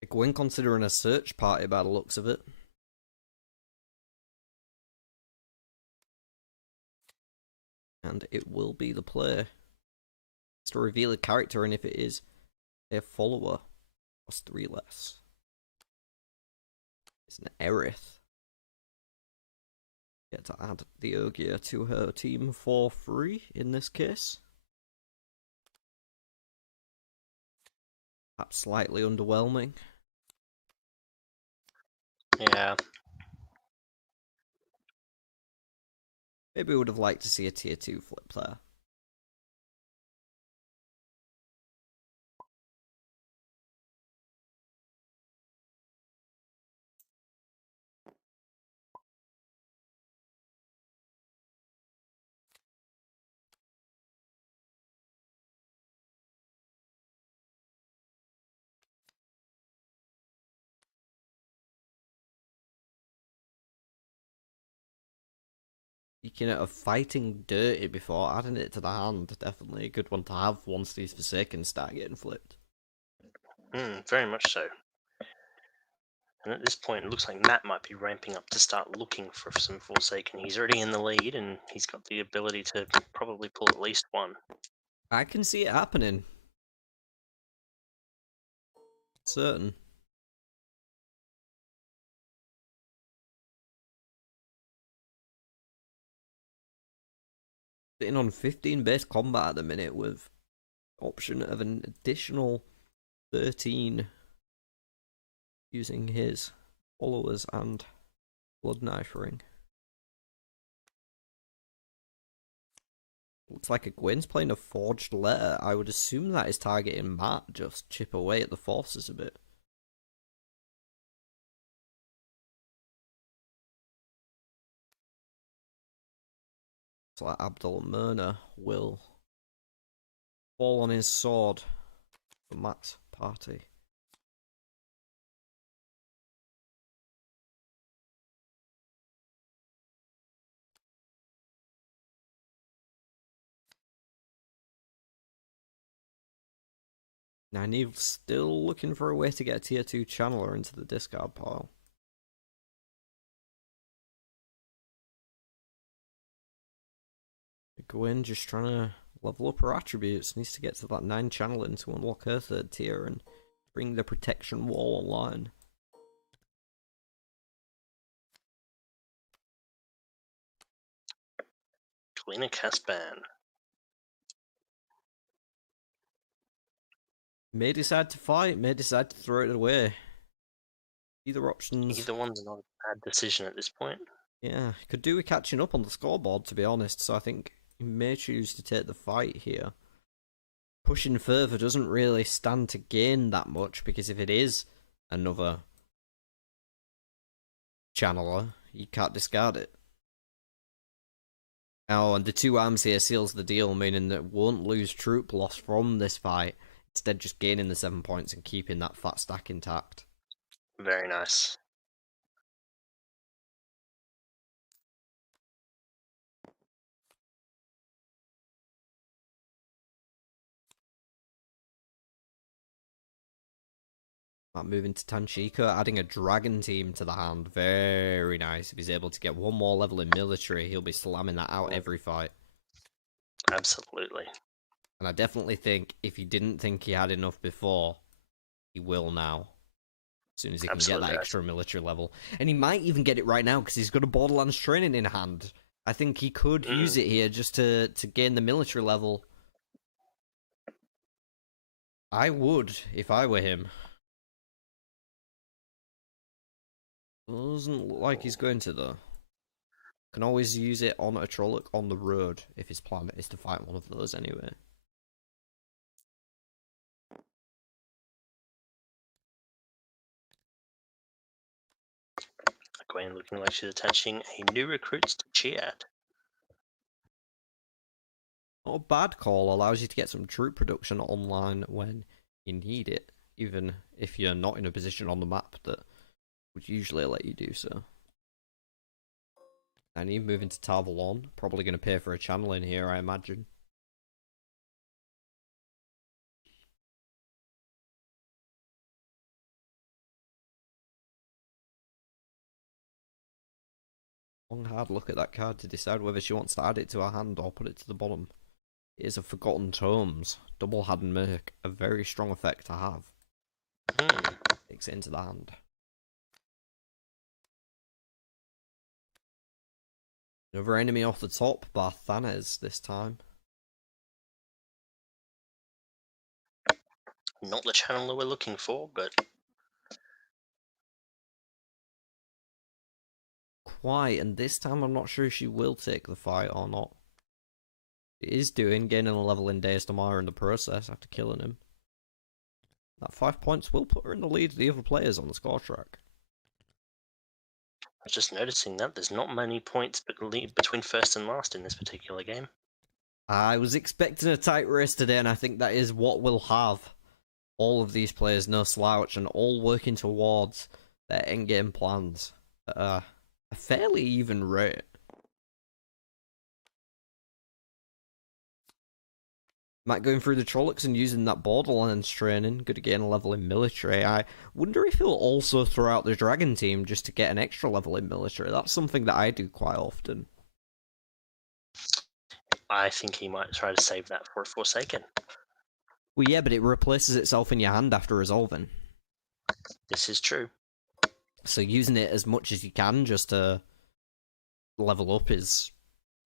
Egwene considering a search party by the looks of it. And it will be the play. It's to reveal a character, and if it is a follower, costs 3 less. It's an Aerith. Get to add the Ogier to her team for free in this case. Perhaps slightly underwhelming. Yeah. Maybe we would have liked to see a tier 2 flip there. Speaking of fighting dirty before adding it to the hand, definitely a good one to have once these Forsaken start getting flipped. Very much so. And at this point, it looks like Matt might be ramping up to start looking for some Forsaken. He's already in the lead, and he's got the ability to probably pull at least one. I can see it happening. Certain. Sitting on 15 base combat at the minute with option of an additional 13 using his followers and blood knife ring. Looks like Egwene's playing a forged letter. I would assume that is targeting Matt, just chip away at the forces a bit. So like Abdul Murna will fall on his sword for Matt's party. Nynaeve's still looking for a way to get a tier 2 channeler into the discard pile. Gwen just trying to level up her attributes. Needs to get to that 9 channeling to unlock her 3rd tier and bring the protection wall online. Galena Casban. May decide to fight, may decide to throw it away. Either options. Either one's not a bad decision at this point. Yeah, could do with catching up on the scoreboard, to be honest, so I think he may choose to take the fight here. Pushing further doesn't really stand to gain that much, because if it is another channeler, you can't discard it. Oh, and the 2 arms here seals the deal, meaning that it won't lose troop loss from this fight, instead just gaining the 7 points and keeping that fat stack intact. Very nice. Moving to Tanshika, adding a dragon team to the hand. Very nice. If he's able to get 1 more level in military, he'll be slamming that out every fight. Absolutely. And I definitely think if he didn't think he had enough before, he will now. As soon as he can get that extra military level. And he might even get it right now, because he's got a Borderlands training in hand. I think he could use it here just to gain the military level. I would, if I were him. Doesn't look like he's going to, though. Can always use it on a Trolloc on the road, if his plan is to fight one of those anyway. Gwen looking like she's attaching a new recruits to Chiat. Not a bad call, allows you to get some troop production online when you need it, even if you're not in a position on the map that would usually let you do so. And even moving to Tarvalon, probably going to pay for a channeling here, I imagine. One hard look at that card to decide whether she wants to add it to her hand or put it to the bottom. It is a Forgotten Tomes. Double Hadden Merc. A very strong effect to have. Takes it into the hand. Another enemy off the top, Barthanes this time. Not the channeler we're looking for, but... Quite, and this time I'm not sure if she will take the fight or not. She is gaining a level in Days Tomorrow in the process after killing him. That 5 points will put her in the lead of the other players on the score track. I was just noticing that there's not many points between first and last in this particular game. I was expecting a tight race today, and I think that is what we'll have. All of these players, no slouch, and all working towards their endgame plans at a fairly even rate. Matt going through the Trollocs and using that Borderlands training, good to gain a level in military. I wonder if he'll also throw out the Dragon team just to get an extra level in military. That's something that I do quite often. I think he might try to save that for a Forsaken. Well, yeah, but it replaces itself in your hand after resolving. This is true. So using it as much as you can just to level up is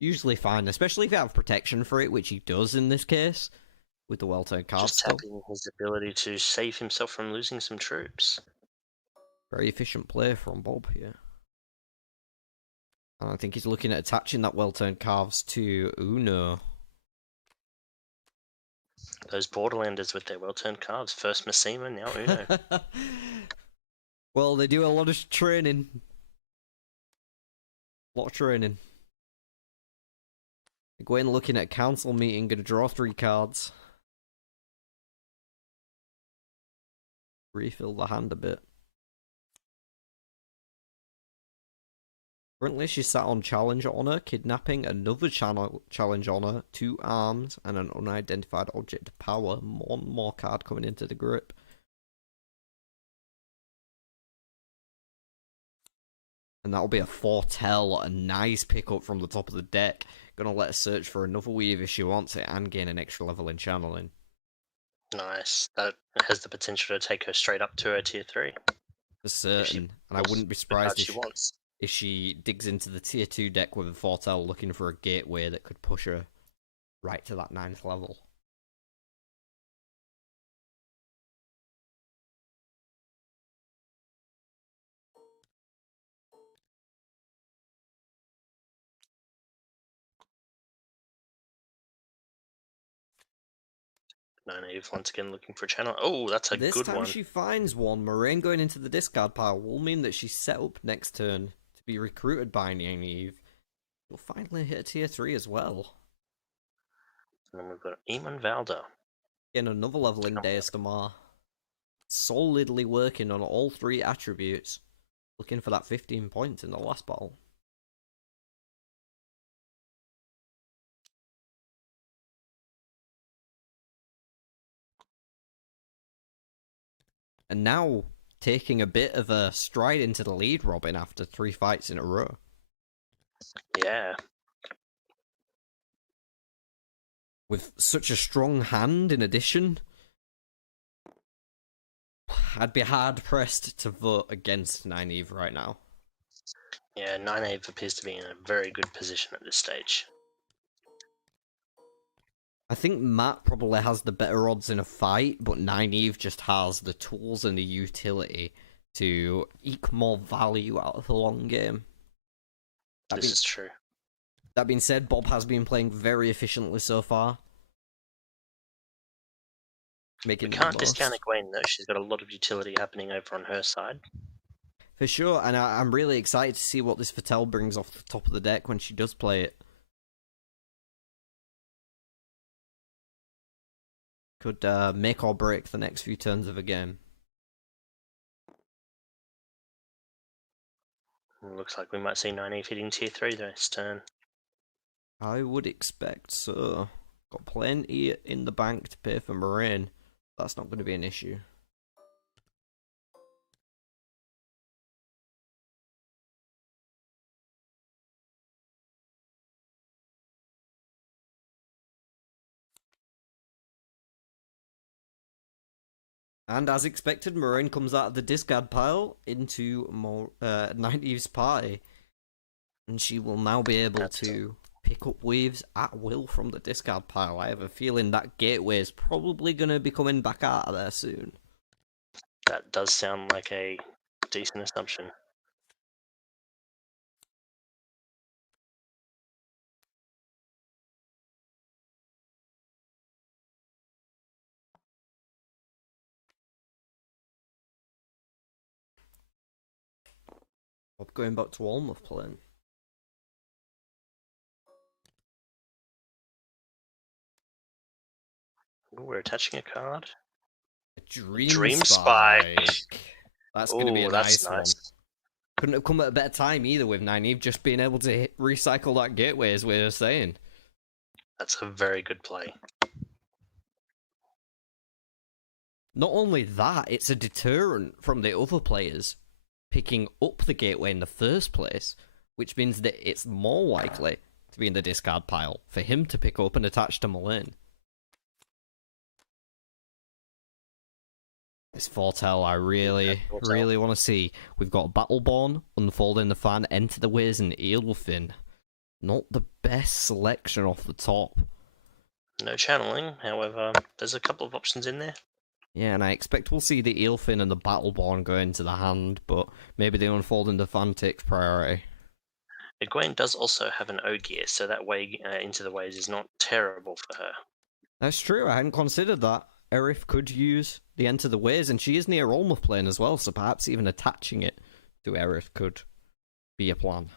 usually fine, especially if you have protection for it, which he does in this case, with the well-turned card Just tapping his ability to save himself from losing some troops. Very efficient play from Bob here. And I think he's looking at attaching that well-turned calves to Uno. Those Borderlanders with their well-turned calves. First Massima, now Uno. Well, they do a lot of training. A lot of training. Gwen looking at council meeting, gonna draw 3 cards. Refill the hand a bit. Currently, she's sat on challenge honor, kidnapping, another challenge honor, 2 arms, and an unidentified object of power. More card coming into the grip. And that'll be a foretell, a nice pickup from the top of the deck. Gonna let her search for another weave if she wants it and gain an extra level in channeling. Nice. That has the potential to take her straight up to her tier 3. For certain. And I wouldn't be surprised if she digs into the tier 2 deck with a foretell looking for a gateway that could push her right to that 9th level. Nynaeve once again looking for a channel. Oh, that's a This good time one. she finds one. Moraine going into the discard pile will mean that she's set up next turn to be recruited by Nynaeve. She'll finally hit a tier 3 as well. And then we've got Eamon Valda. Again, another level in Deus Damar. Solidly working on all 3 attributes. Looking for that 15 points in the last battle. And now taking a bit of a stride into the lead, Robin, after 3 fights in a row. Yeah. With such a strong hand in addition, I'd be hard-pressed to vote against Nynaeve right now. Yeah, Nynaeve appears to be in a very good position at this stage. I think Matt probably has the better odds in a fight, but Nynaeve just has the tools and the utility to eke more value out of the long game. This is true. That being said, Bob has been playing very efficiently so far. We can't discount Egwene though, she's got a lot of utility happening over on her side. For sure, and I'm really excited to see what this Foretell brings off the top of the deck when she does play it. Could make or break the next few turns of a game. Looks like we might see Nynaeve hitting tier 3 this turn. I would expect so. Got plenty in the bank to pay for Moraine. That's not going to be an issue. And as expected, Moraine comes out of the discard pile into Nynaeve's party. And she will now be able to pick up waves at will from the discard pile. I have a feeling that gateway is probably going to be coming back out of there soon. That does sound like a decent assumption. I'm going back to Almouth playing. Ooh, we're attaching a card. A Dream Spike. That's going to be a nice one. Nice. Couldn't have come at a better time either with Nynaeve just being able to recycle that gateway, as we were saying. That's a very good play. Not only that, it's a deterrent from the other players picking up the gateway in the first place, which means that it's more likely to be in the discard pile for him to pick up and attach to Moraine. This foretell I really want to see. We've got Battleborn, Unfolding the Fan, Enter the Ways, and Eilfin. Not the best selection off the top. No channeling, however, there's a couple of options in there. Yeah, and I expect we'll see the Eilfin and the Battleborn go into the hand, but maybe the Unfolding the Fan takes priority. Egwene does also have an Ogier, so that way Into the Ways is not terrible for her. That's true, I hadn't considered that. Aerith could use the Enter the Ways, and she is near Olmouth plane as well, so perhaps even attaching it to Aerith could be a plan.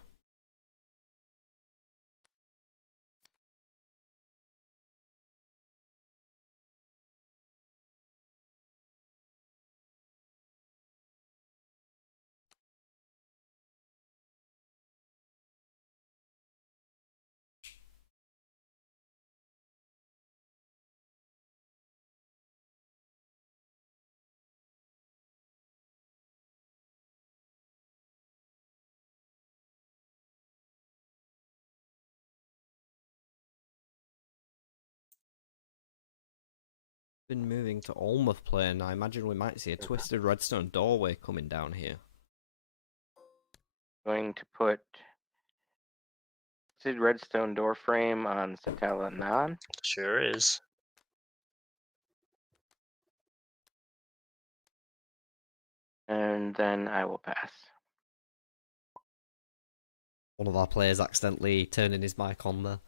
Been moving to Almouth Plain. I imagine we might see a twisted redstone doorway coming down here. Going to put redstone door frame on Satella Non. Sure is. And then I will pass. One of our players accidentally turning his mic on there.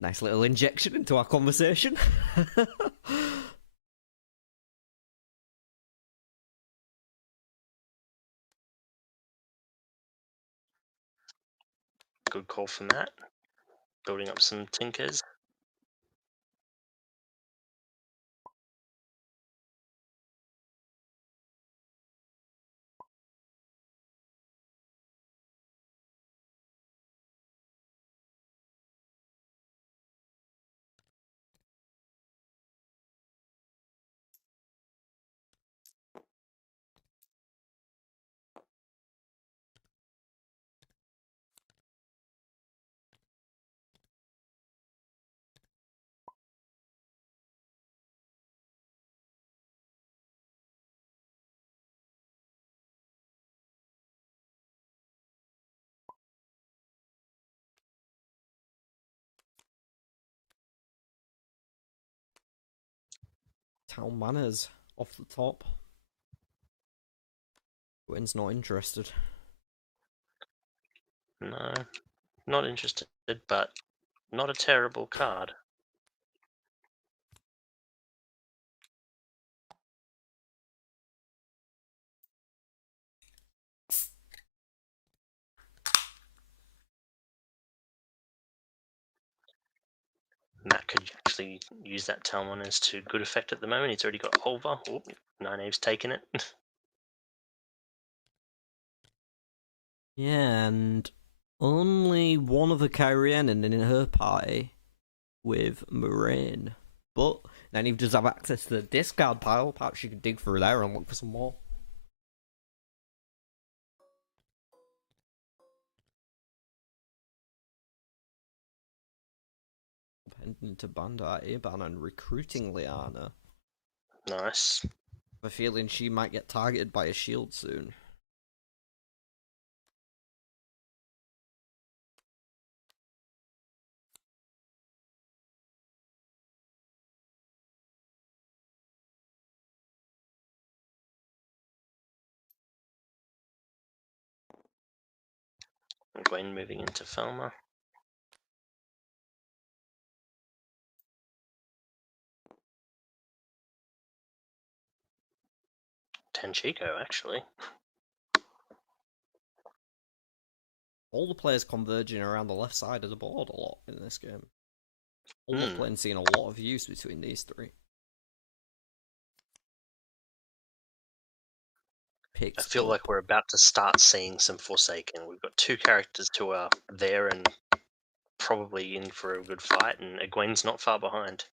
Nice little injection into our conversation. Good call from that. Building up some tinkers. Town manners off the top. Gwyn's not interested. No, not interested, but not a terrible card. Matt could actually use that Talmon to good effect at the moment. He's already got Olva. Oh, Nynaeve's taken it. Yeah, and only one other Kyrianan in her party with Moraine. But Nynaeve does have access to the discard pile. Perhaps she could dig through there and look for some more. Heading to Bandar Iban and recruiting Liana. Nice. I have a feeling she might get targeted by a shield soon. Gwen moving into Felma. Tanchico, actually. All the players converging around the left side of the board a lot in this game. All the players seeing a lot of use between these three. I feel like we're about to start seeing some Forsaken. We've got two characters who are there and probably in for a good fight, and Egwene's not far behind.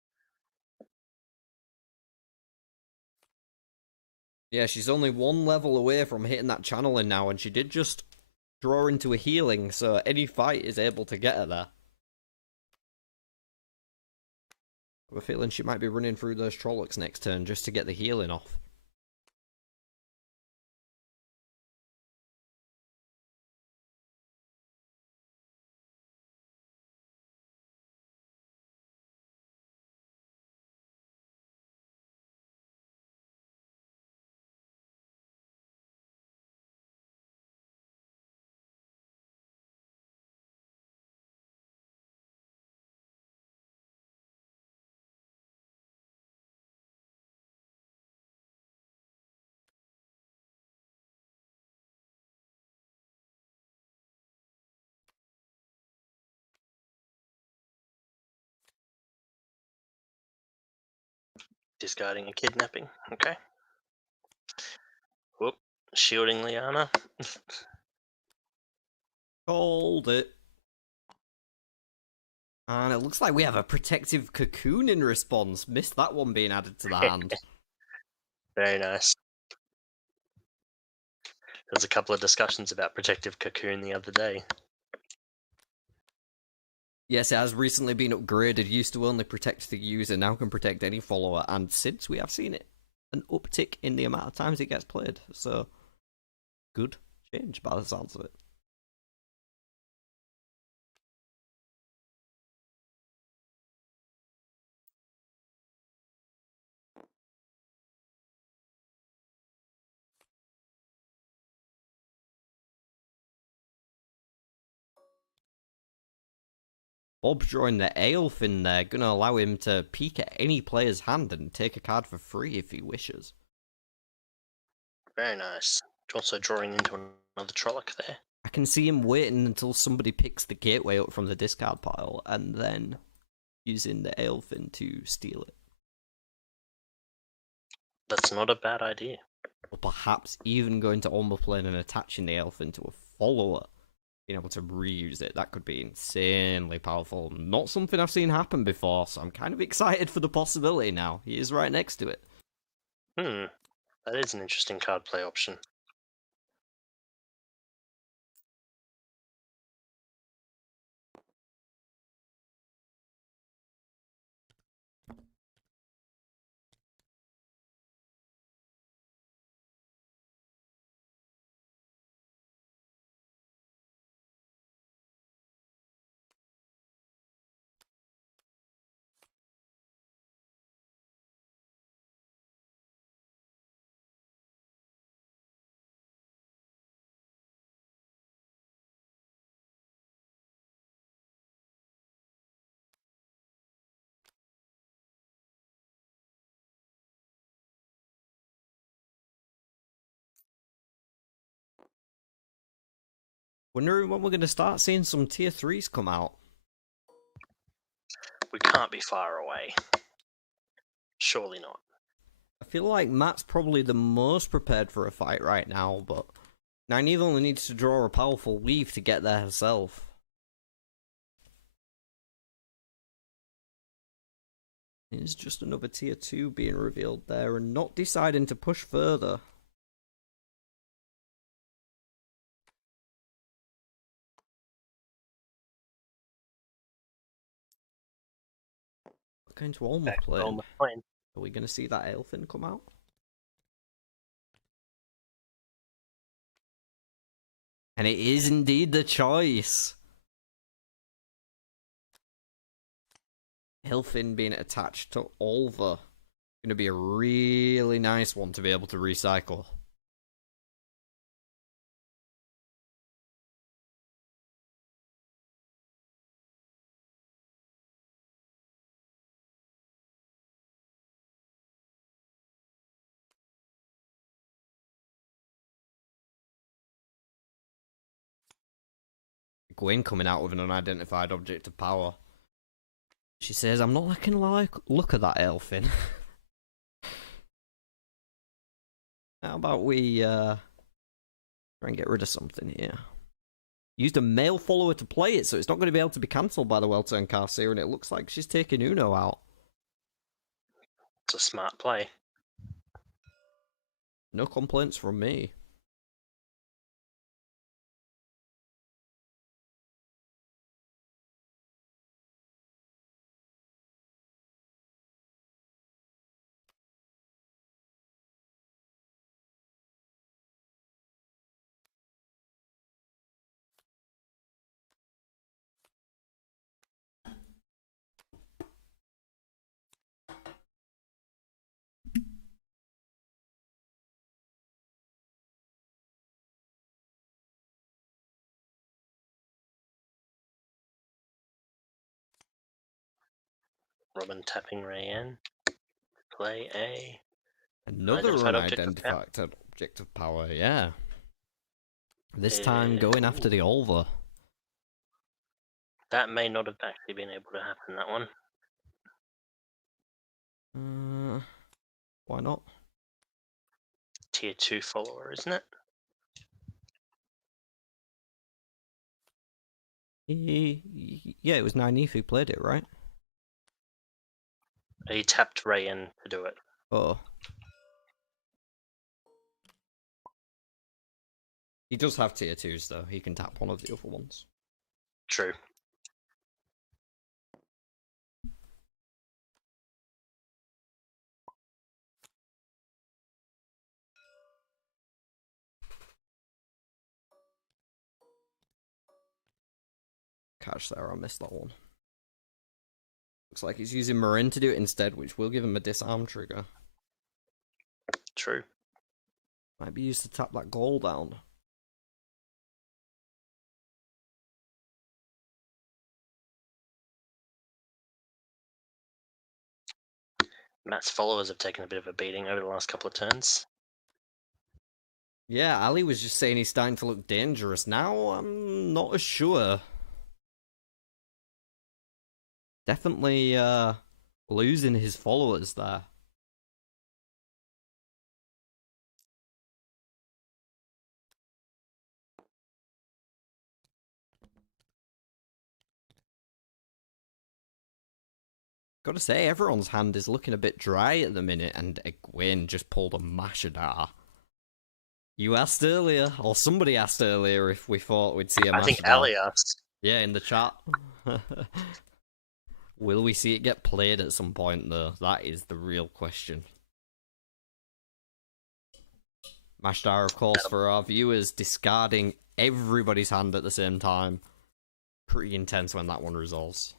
Yeah, she's only one level away from hitting that channeling now, and she did just draw into a healing, so any fight is able to get her there. I have a feeling she might be running through those Trollocs next turn just to get the healing off. Discarding a kidnapping. Okay. Whoop. Shielding Liana. Called it. And it looks like we have a protective cocoon in response. Missed that one being added to the hand. Very nice. There's a couple of discussions about Protective Cocoon the other day. Yes, it has recently been upgraded. Used to only protect the user, now can protect any follower. And since we have seen it, an uptick in the amount of times it gets played. So, good change by the sounds of it. Bob's drawing the Aelfin there, gonna allow him to peek at any player's hand and take a card for free if he wishes. Very nice. Also drawing into another Trolloc there. I can see him waiting until somebody picks the gateway up from the discard pile and then using the Aelfin to steal it. That's not a bad idea. Or perhaps even going to Alma Plane and attaching the Aelfin to a follower, being able to reuse it. That could be insanely powerful. Not something I've seen happen before, so I'm kind of excited for the possibility now. He is right next to it. That is an interesting card play option. Wondering when we're going to start seeing some tier 3s come out. We can't be far away. Surely not. I feel like Matt's probably the most prepared for a fight right now, but Nynaeve only needs to draw a powerful weave to get there herself. It's just another tier 2 being revealed there and not deciding to push further. Going to Alma Plane. Are we going to see that Aelfin come out? And it is indeed the choice. Aelfin being attached to Olva. Going to be a really nice one to be able to recycle. Gwen coming out with an unidentified object of power. She says, I'm not liking the look at that Aelfin. How about we try and get rid of something here? Used a male follower to play it, so it's not going to be able to be cancelled by the well-turned Carseer, and it looks like she's taking Uno out. It's a smart play. No complaints from me. Robin tapping Rayanne. Play a... Another unidentified object of power, yeah. This time going after the Olva. That may not have actually been able to happen, that one. Why not? Tier 2 follower, isn't it? Yeah, it was Nynaeve who played it, right? He tapped Rayanne to do it. Oh. He does have tier 2s, though. He can tap one of the other ones. True. Catch there, I missed that one. Looks like he's using Marin to do it instead, which will give him a disarm trigger. True. Might be used to tap that goal down. Matt's followers have taken a bit of a beating over the last couple of turns. Yeah, Ali was just saying he's starting to look dangerous. Now, I'm not as sure. Definitely losing his followers there. Gotta say, everyone's hand is looking a bit dry at the minute, and Egwene just pulled a Mashadar. You asked earlier, or somebody asked earlier, if we thought we'd see a Mashadar. I think Ali asked. Yeah, in the chat. Will we see it get played at some point, though? That is the real question. Mashadar, of course, for our viewers, discarding everybody's hand at the same time. Pretty intense when that one resolves.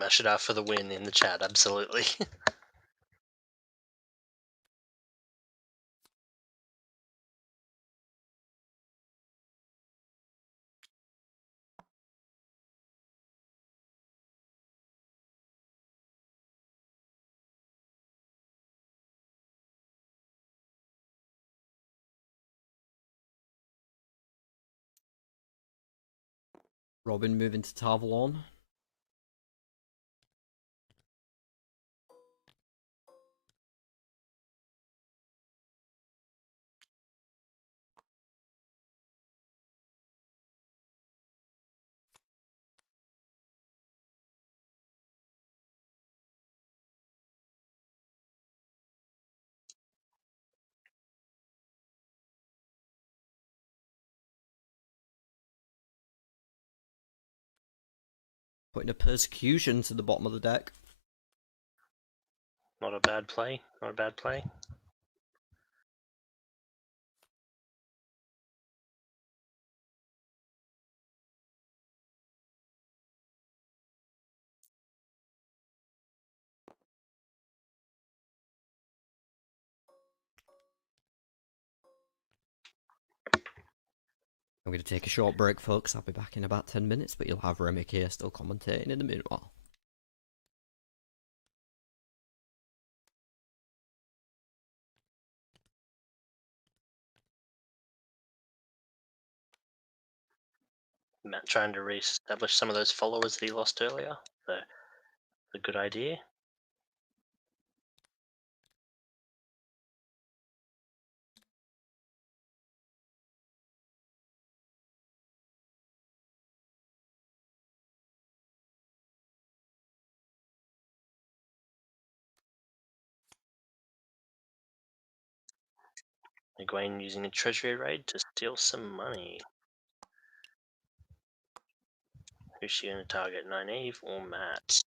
Mashadar for the win in the chat, absolutely. Robin moving to Tarvalon. Putting a persecution to the bottom of the deck. Not a bad play. Not a bad play. I'm going to take a short break, folks. I'll be back in about 10 minutes, but you'll have Remick here still commentating in the meanwhile. Matt trying to re-establish some of those followers that he lost earlier. So, a good idea. Egwene using a treasury raid to steal some money. Who's she going to target, Nynaeve or Matt?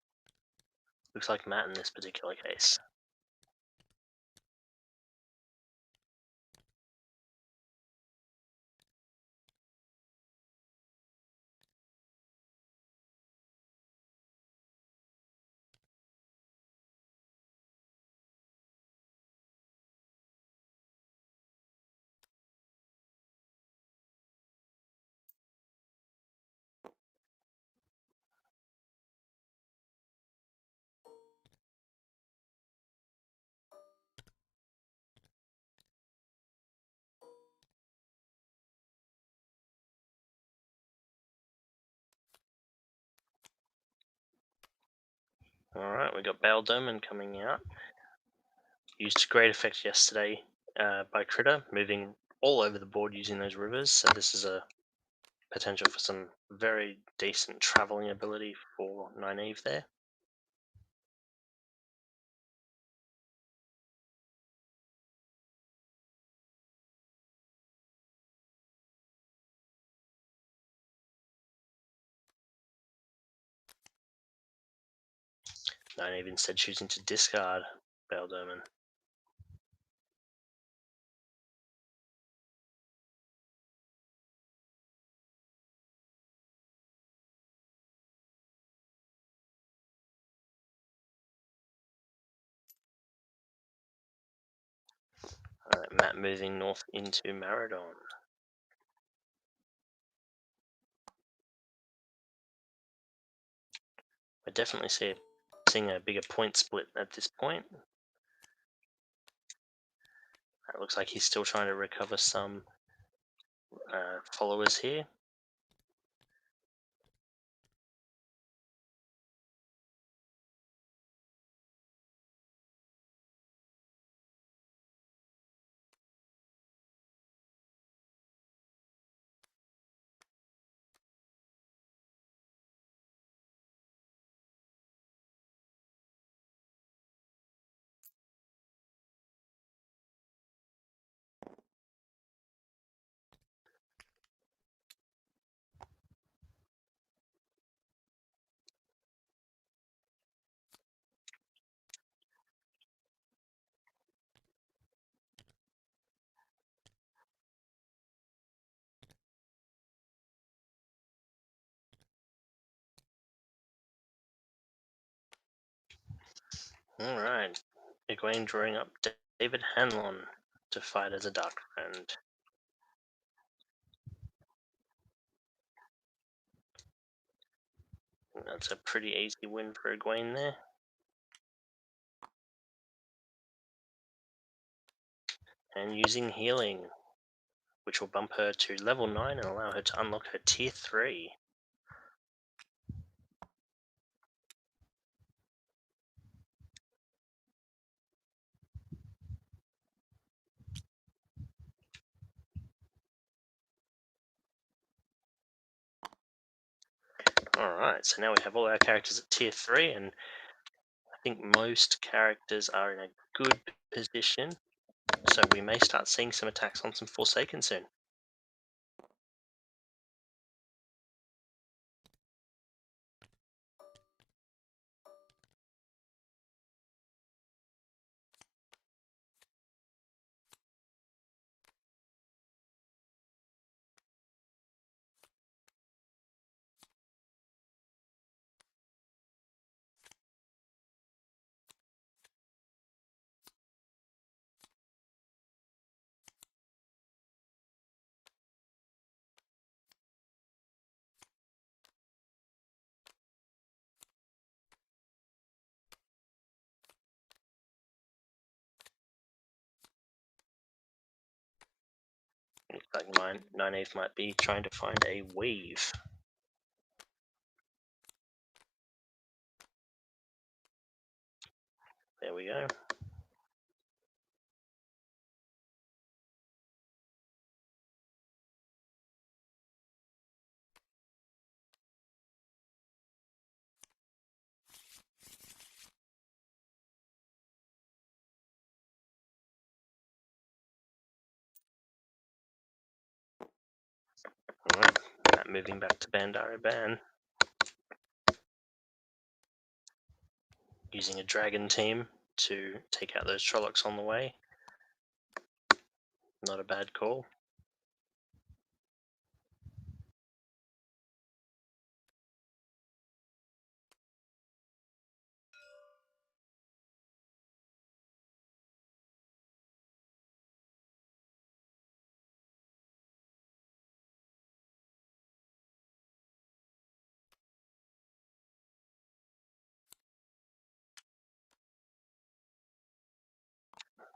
Looks like Matt in this particular case. Alright, we got Baeldomen coming out. Used to great effect yesterday by Critter, moving all over the board using those rivers. So this is a potential for some very decent traveling ability for Nynaeve there. Nynaeve instead choosing to discard Beldoman. Alright, Matt moving north into Maradon. I definitely seeing a bigger point split at this point. It looks like he's still trying to recover some followers here. Alright, Egwene drawing up David Hanlon to fight as a Dark Friend. That's a pretty easy win for Egwene there. And using healing, which will bump her to level 9 and allow her to unlock her tier 3. Alright, so now we have all our characters at tier 3, and I think most characters are in a good position, so we may start seeing some attacks on some Forsaken soon. Looks like Nynaeve might be trying to find a weave. There we go. Alright, moving back to Bandara Ban. Using a dragon team to take out those Trollocs on the way. Not a bad call.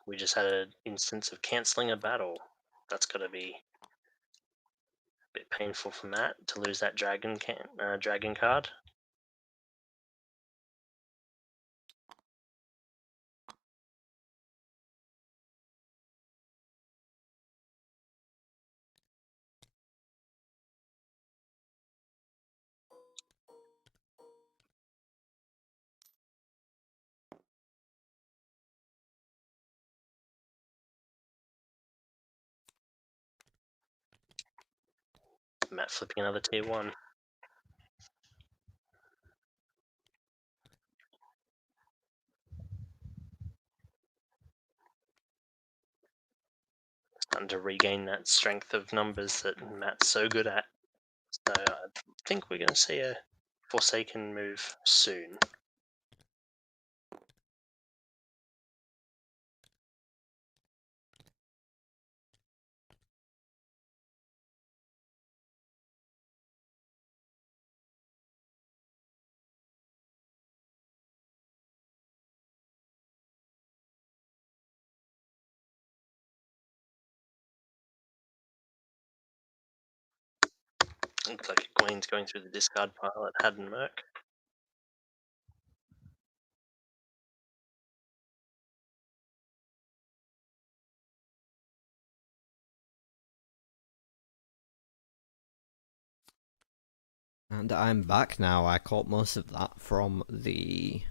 We just had an instance of cancelling a battle. That's got to be a bit painful for Matt to lose that dragon card. Matt flipping another tier 1. Starting to regain that strength of numbers that Matt's so good at. So I think we're going to see a Forsaken move soon. Looks like Egwene's going through the discard pile at Haddon Merc. And I'm back now. I caught most of that from the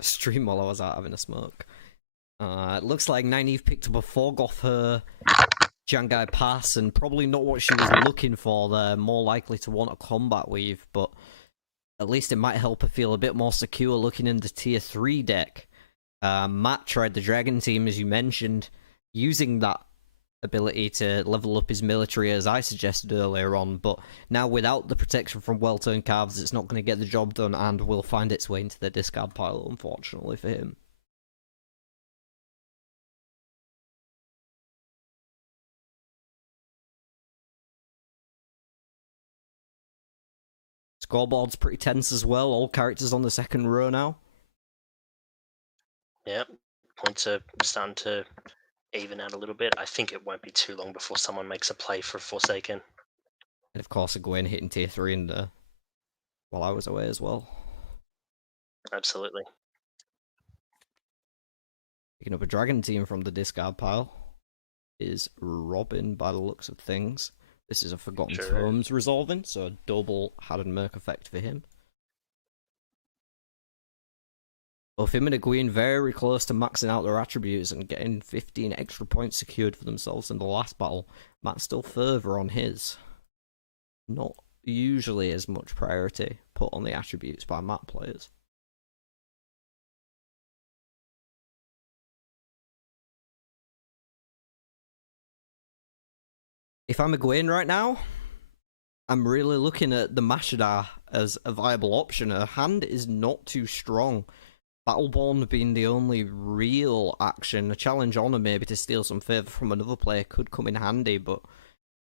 stream while I was out having a smoke. It looks like Nynaeve picked up a Fog off her Jangai pass, and probably not what she was looking for there. More likely to want a combat weave, but at least it might help her feel a bit more secure looking in the tier 3 deck. Matt tried the Dragon team, as you mentioned, using that ability to level up his military, as I suggested earlier on, but now without the protection from well-turned cards, it's not going to get the job done and will find its way into the discard pile, unfortunately for him. Scoreboard's pretty tense as well, all characters on the second row now. Yep, points are starting to even out a little bit. I think it won't be too long before someone makes a play for Forsaken. And of course, Egwene hitting tier 3 in while I was away as well. Absolutely. Picking up a Dragon team from the discard pile is Robin, by the looks of things. This is a Forgotten Tomes resolving, so a double Haddon Merc effect for him. Both him and Egwene very close to maxing out their attributes and getting 15 extra points secured for themselves in the last battle. Matt's still further on his. Not usually as much priority put on the attributes by Matt players. If I'm Egwene right now, I'm really looking at the Mashadar as a viable option. Her hand is not too strong. Battleborn being the only real action. A challenge on her maybe to steal some favour from another player could come in handy, but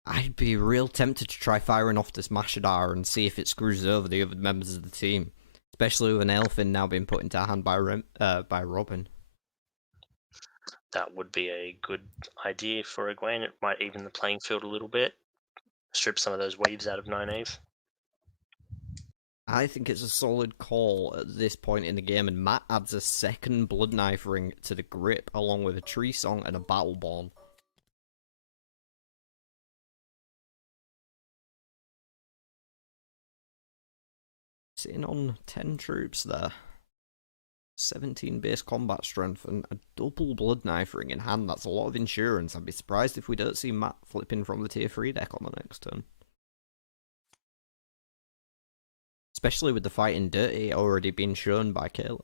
I'd be real tempted to try firing off this Mashadar and see if it screws over the other members of the team. Especially with an Elfin now being put into hand by Robin. That would be a good idea for Egwene. It might even the playing field a little bit. Strip some of those weaves out of Nynaeve. I think it's a solid call at this point in the game, and Matt adds a second Blood Knife ring to the grip, along with a Tree Song and a Battleborn. Sitting on 10 troops there. 17 base combat strength and a double Blood Knife ring in hand. That's a lot of insurance. I'd be surprised if we don't see Matt flipping from the tier 3 deck on the next turn. Especially with the Fighting Dirty already being shown by Kayla.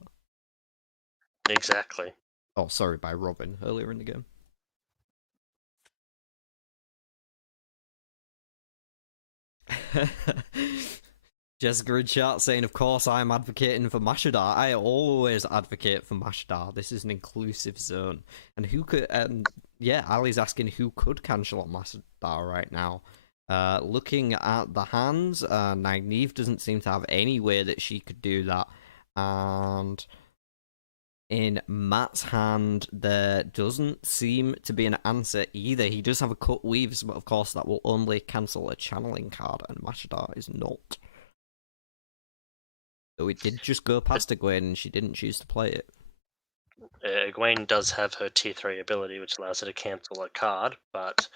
Exactly. Oh, sorry, by Robin earlier in the game. Jessica in chat saying, of course I'm advocating for Mashadar. I always advocate for Mashadar. This is an inclusive zone. And who could, yeah, Ali's asking who could cancel on Mashadar right now. Looking at the hands, Nynaeve doesn't seem to have any way that she could do that. And in Matt's hand, there doesn't seem to be an answer either. He does have a cut weaves, but of course that will only cancel a channeling card, and Mashadar is not. So it did just go past Egwene, and she didn't choose to play it. Egwene does have her tier 3 ability, which allows her to cancel a card, but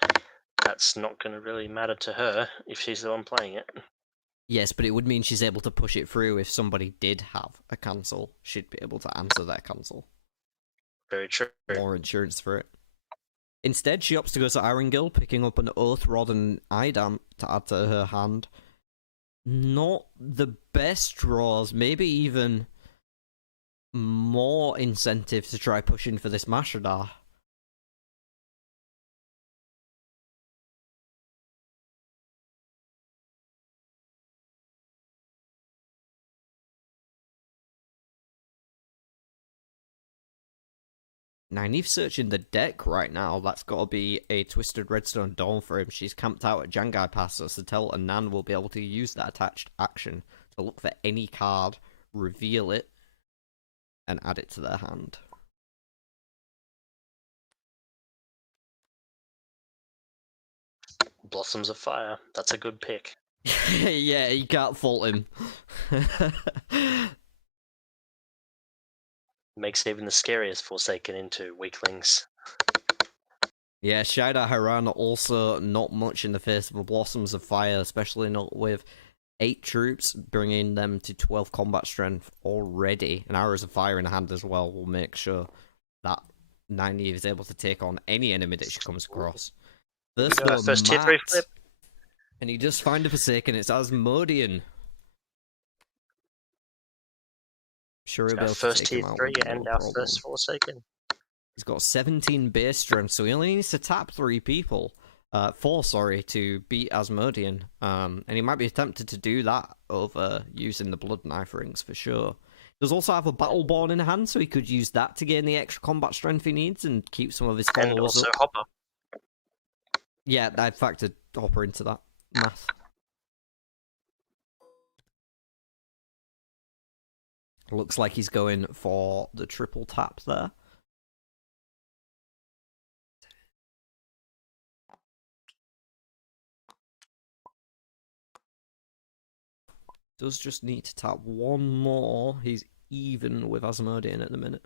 that's not going to really matter to her if she's the one playing it. Yes, but it would mean she's able to push it through if somebody did have a cancel. She'd be able to answer their cancel. Very true. More insurance for it. Instead, she opts to go to Arangil, picking up an Oath Rod and Idam to add to her hand. Not the best draws, maybe even more incentive to try pushing for this Mashadar. Nynaeve's searching the deck right now. That's got to be a Twisted Redstone Dawn for him. She's camped out at Jangai Pass, so Satel and Nan will be able to use that attached action to look for any card, reveal it, and add it to their hand. Blossoms of Fire. That's a good pick. Yeah, you can't fault him. Makes even the scariest Forsaken into weaklings. Yeah, Shaida Haran also not much in the face of the Blossoms of Fire, especially not with 8 troops, bringing them to 12 combat strength already. And Arrows of Fire in hand as well will make sure that Nynaeve is able to take on any enemy that she comes across. First tier 3 flip. And he does find a Forsaken. It's Asmodean. Sure, he'll be able First to take tier him out 3 with and no our problem. first Forsaken. He's got 17 base strength, so he only needs to tap 3 people. 4, sorry, to beat Asmodean. And he might be tempted to do that over using the Blood Knife Rings for sure. He does also have a Battleborn in hand, so he could use that to gain the extra combat strength he needs and keep some of his followers And also up. Hopper. Yeah, I'd factored Hopper into that math. Looks like he's going for the triple tap there. Does just need to tap one more. He's even with Asmodean at the minute.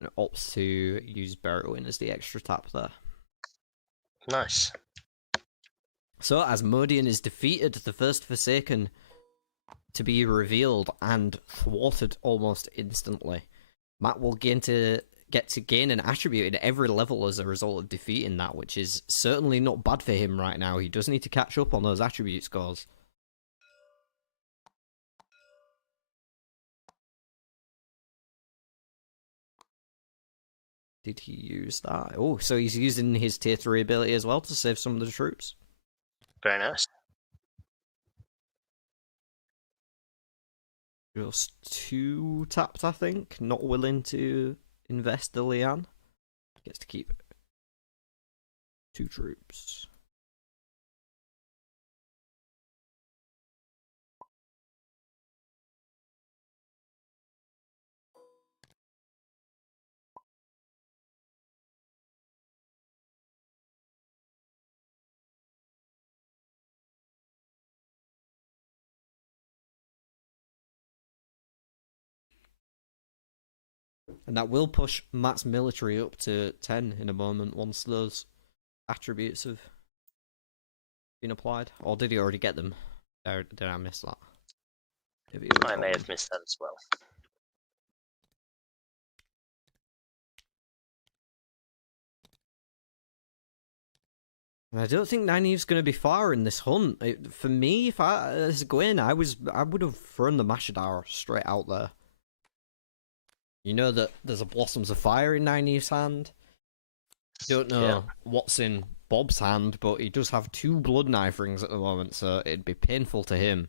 And opts to use Barrowing as the extra tap there. Nice. So Asmodean is defeated, the first Forsaken to be revealed and thwarted almost instantly. Matt will get to gain an attribute in every level as a result of defeating that, which is certainly not bad for him right now. He does need to catch up on those attribute scores. Did he use that? Oh, so he's using his tier 3 ability as well to save some of the troops. Very nice. Just 2 tapped, I think. Not willing to invest the Lian. Gets to keep 2 troops. And that will push Matt's military up to 10 in a moment once those attributes have been applied. Or did he already get them? Did I miss that? I may have missed that as well. And I don't think Nynaeve's going to be far in this hunt. For me, if I was Gwyn, I would have thrown the Mashadar straight out there. You know that there's a Blossoms of Fire in Nynaeve's hand. Don't know what's in Bob's hand, but he does have 2 Blood Knife Rings at the moment, so it'd be painful to him.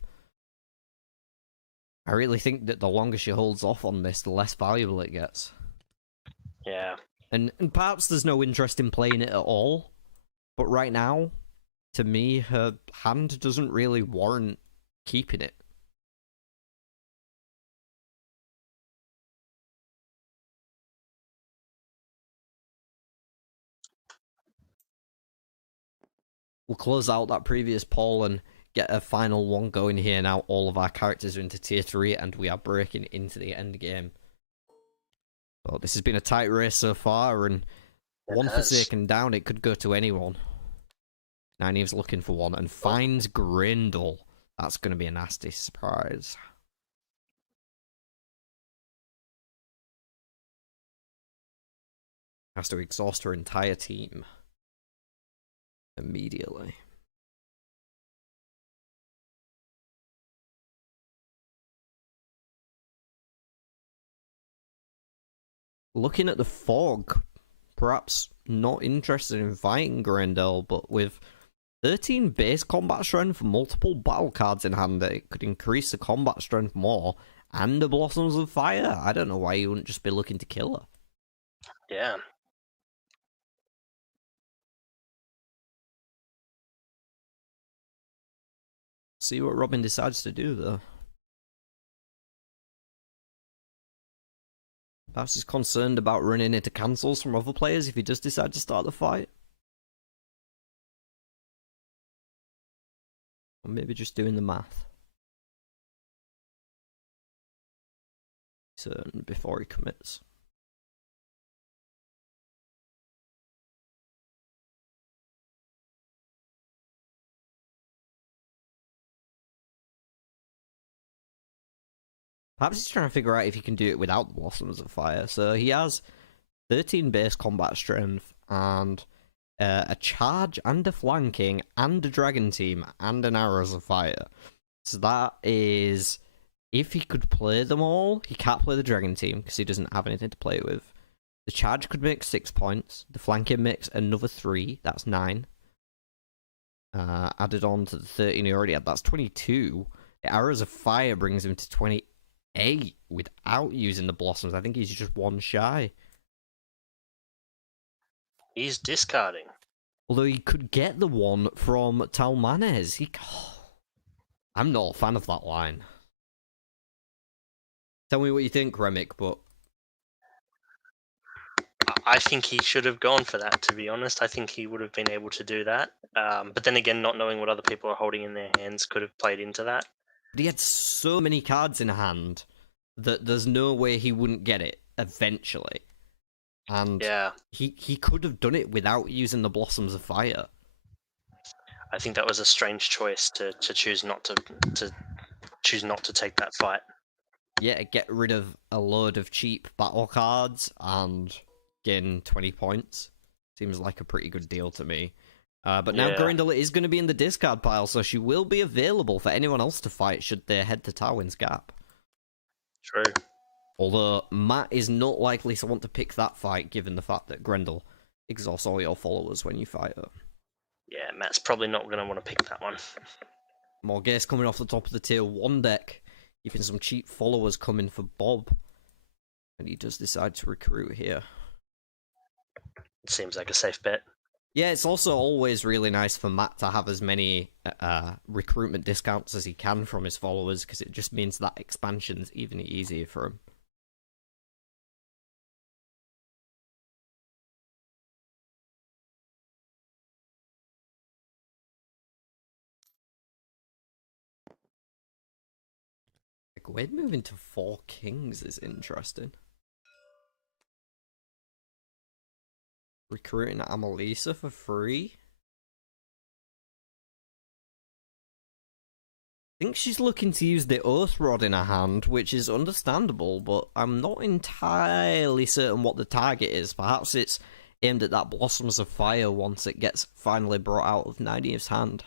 I really think that the longer she holds off on this, the less valuable it gets. Yeah. And perhaps there's no interest in playing it at all. But right now, to me, her hand doesn't really warrant keeping it. We'll close out that previous poll and get a final one going here now. All of our characters are into tier 3 and we are breaking into the end game. Well, this has been a tight race so far, and one Forsaken down, it could go to anyone. Nynaeve's looking for one and finds Grindel. That's going to be a nasty surprise. Has to exhaust her entire team immediately. Looking at the fog, perhaps not interested in fighting Grindel, but with 13 base combat strength, multiple battle cards in hand, it could increase the combat strength more, and the Blossoms of Fire. I don't know why you wouldn't just be looking to kill her. Yeah. See what Robin decides to do, though. Perhaps he's concerned about running into cancels from other players if he does decide to start the fight. Or maybe just doing the math. Certain before he commits. Perhaps he's trying to figure out if he can do it without the Blossoms of Fire. So he has 13 base combat strength and a charge and a flanking and a dragon team and an arrows of fire. So that is, if he could play them all, he can't play the dragon team because he doesn't have anything to play with. The charge could make 6 points. The flanking makes another 3. That's 9. Added on to the 13 he already had. That's 22. The arrows of fire brings him to 28 without using the blossoms. I think he's just one shy. He's discarding. Although he could get the one from Talmanes. I'm not a fan of that line. Tell me what you think, Remick, but... I think he should have gone for that, to be honest. I think he would have been able to do that. But then again, not knowing what other people are holding in their hands could have played into that. But he had so many cards in hand that there's no way he wouldn't get it eventually. And yeah, he could have done it without using the Blossoms of Fire. I think that was a strange choice to choose not to choose not to take that fight. Yeah, get rid of a load of cheap battle cards and gain 20 points. Seems like a pretty good deal to me. But now Grindel is going to be in the discard pile, so she will be available for anyone else to fight should they head to Tarwin's Gap. True. Although Matt is not likely to want to pick that fight, given the fact that Grendel exhausts all your followers when you fight her. Yeah, Matt's probably not going to want to pick that one. Morghese coming off the top of the tier 1 deck, keeping some cheap followers coming for Bob. And he does decide to recruit here. It seems like a safe bet. Yeah, it's also always really nice for Matt to have as many recruitment discounts as he can from his followers, because it just means that expansion's even easier for him. Gwyn moving to 4 kings is interesting. Recruiting Amalisa for free? I think she's looking to use the Oath Rod in her hand, which is understandable, but I'm not entirely certain what the target is. Perhaps it's aimed at that Blossoms of Fire once it gets finally brought out of Nynaeve's hand.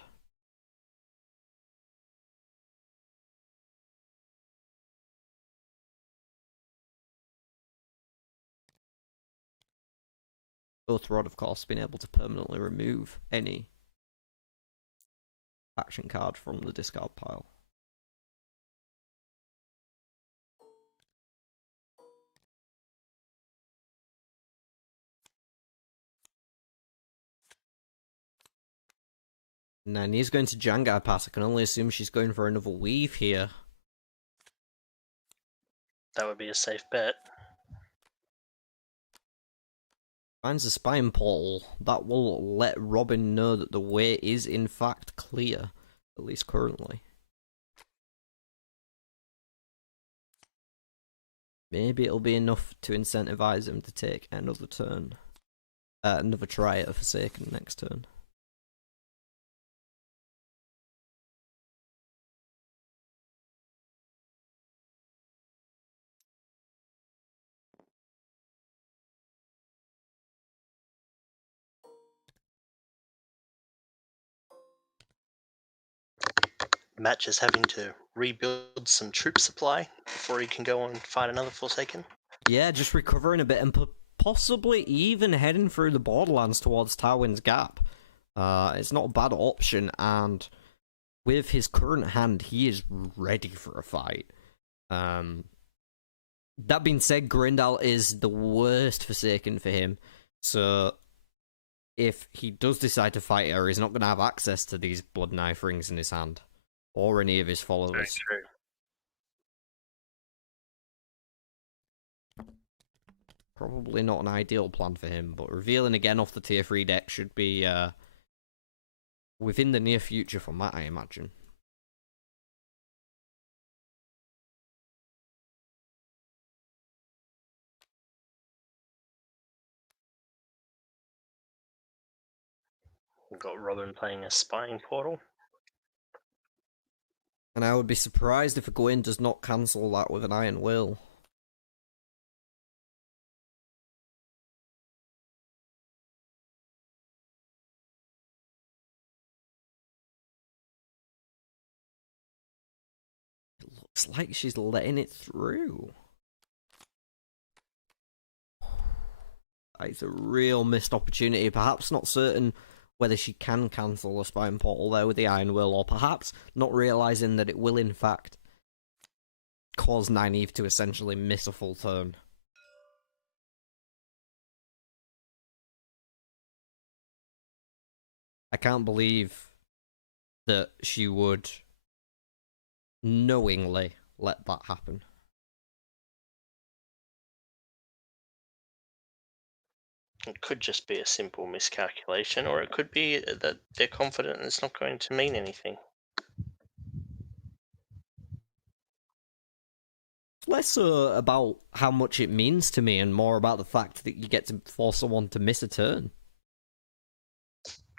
Oath Rod, of course, being able to permanently remove any action card from the discard pile. Nynaeve's going to Jangai Pass. I can only assume she's going for another weave here. That would be a safe bet. Finds a spine portal. That will let Robin know that the way is in fact clear. at least currently. Maybe it'll be enough to incentivize him to take another turn. Another try at a Forsaken next turn. Matt just having to rebuild some troop supply before he can go and fight another Forsaken. Yeah, just recovering a bit and possibly even heading through the Borderlands towards Tywin's Gap. It's not a bad option, and with his current hand, he is ready for a fight. That being said, Grindal is the worst Forsaken for him, so if he does decide to fight her, he's not going to have access to these blood knife rings in his hand, or any of his followers. Very true. Probably not an ideal plan for him, but revealing again off the tier 3 deck should be within the near future for Matt, I imagine. We've got Robin playing a spying portal. And I would be surprised if a Gwyn does not cancel that with an Iron Will. It looks like she's letting it through. It's a real missed opportunity. Perhaps not certain whether she can cancel the spine portal there with the Iron Will, or perhaps not realising that it will in fact cause Nynaeve to essentially miss a full turn. I can't believe that she would knowingly let that happen. It could just be a simple miscalculation, or it could be that they're confident it's not going to mean anything. Less about how much it means to me and more about the fact that you get to force someone to miss a turn.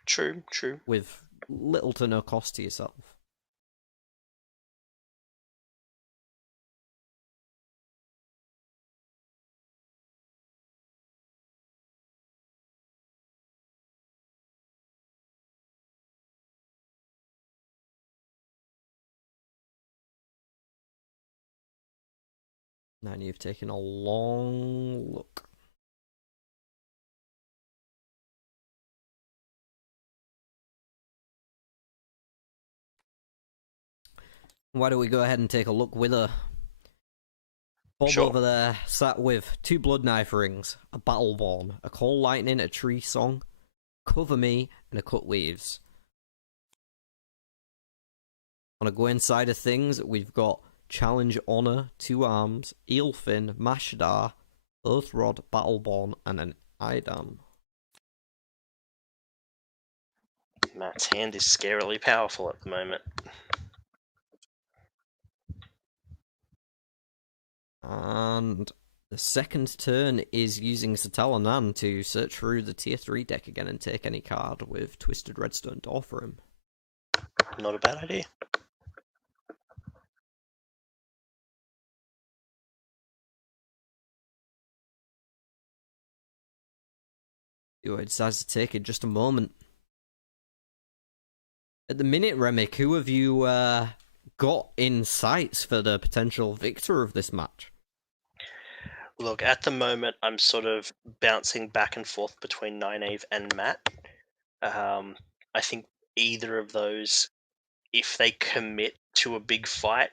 True, true. With little to no cost to yourself. Now you've taken a long look. Why don't we go ahead and take a look with her? Bob Sure. over there sat with 2 blood knife rings, a Battleborn, a Cold Lightning, a Tree Song, Cover Me, and a Cut Weaves. On a Gwen side of things, we've got Challenge Honor, 2 Arms, Eelfin, Mashdar, Earthrod, Battleborn, and an Idam. Matt's hand is scarily powerful at the moment. And the second turn is using Satala Nan to search through the tier 3 deck again and take any card with Twisted Redstone to offer him. Not a bad idea. See what he decides to take in just a moment. At the minute, Remick, who have you got in sights for the potential victor of this match? Look, at the moment, I'm sort of bouncing back and forth between Nynaeve and Matt. I think either of those, if they commit to a big fight,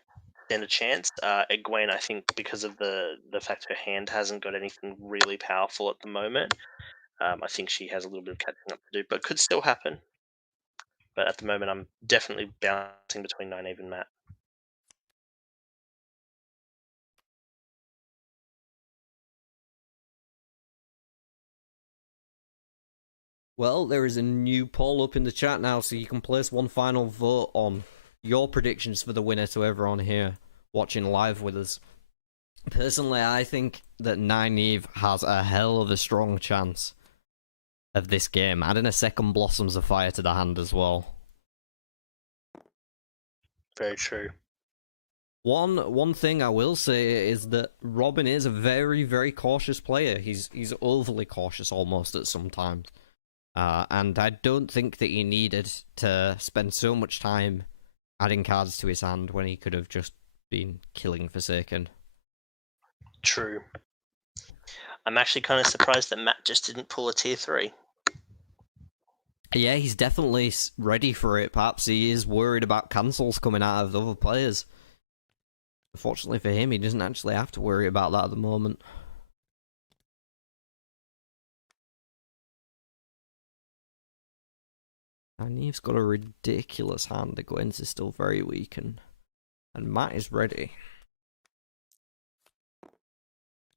stand a chance. Egwene, I think, because of the fact her hand hasn't got anything really powerful at the moment, I think she has a little bit of catching up to do, but could still happen. But at the moment, I'm definitely bouncing between Nynaeve and Matt. Well, there is a new poll up in the chat now, so you can place one final vote on your predictions for the winner to everyone here watching live with us. Personally, I think that Nynaeve has a hell of a strong chance of this game, adding a second Blossoms of Fire to the hand as well. Very true. One thing I will say is that Robin is a very, very cautious player. He's overly cautious almost at some times. And I don't think that he needed to spend so much time adding cards to his hand when he could have just been killing Forsaken. True. I'm actually kind of surprised that Matt just didn't pull a tier 3. Yeah, he's definitely ready for it. Perhaps he is worried about cancels coming out of the other players. Unfortunately for him, he doesn't actually have to worry about that at the moment. Nynaeve's got a ridiculous hand. The Gwen's is still very weak, and Matt is ready.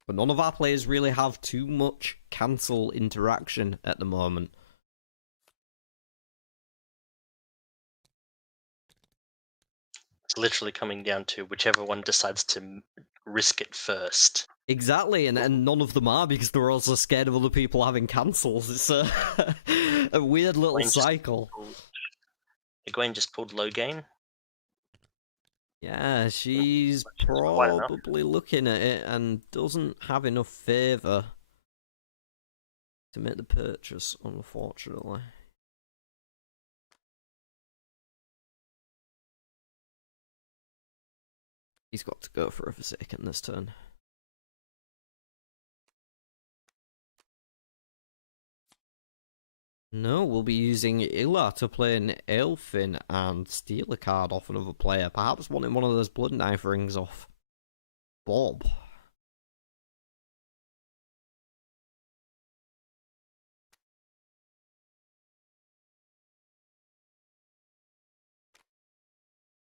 But none of our players really have too much cancel interaction at the moment. It's literally coming down to whichever one decides to risk it first. Exactly, and none of them are because they're also scared of other people having cancels. It's a weird little cycle. Egwene just pulled low gain. Yeah, she's probably looking at it and doesn't have enough favour to make the purchase, unfortunately. He's got to go for a Forsaken this turn. No, we'll be using Illa to play an Elfin and steal a card off another player. Perhaps wanting one of those Blood Knife rings off Bob.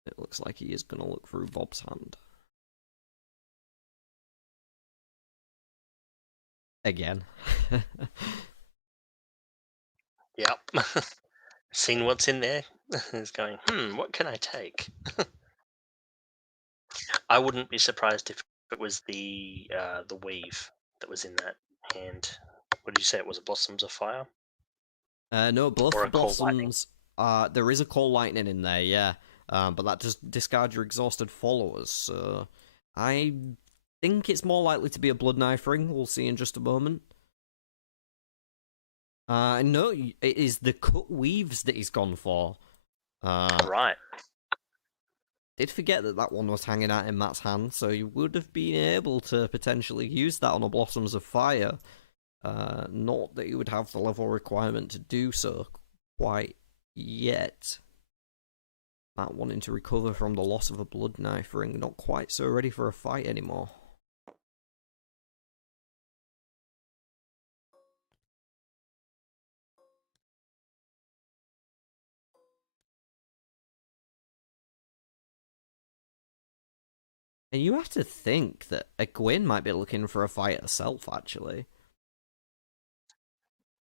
It looks like he is going to look through Bob's hand. Again. Yep. Seen what's in there. He's going, what can I take? I wouldn't be surprised if it was the weave that was in that hand. What did you say it was? A Blossoms of Fire? No, both Or a Cold Blossoms. There is a Cold Lightning in there, yeah. But that just discards your exhausted followers, so I think it's more likely to be a Blood Knife ring. We'll see in just a moment. No, it is the cut weaves that he's gone for. Right. Did forget that one was hanging out in Matt's hand, so you would have been able to potentially use that on a Blossoms of Fire. Not that you would have the level requirement to do so quite yet. Matt wanting to recover from the loss of a Blood Knife ring, not quite so ready for a fight anymore. And you have to think that Egwene might be looking for a fight herself, actually.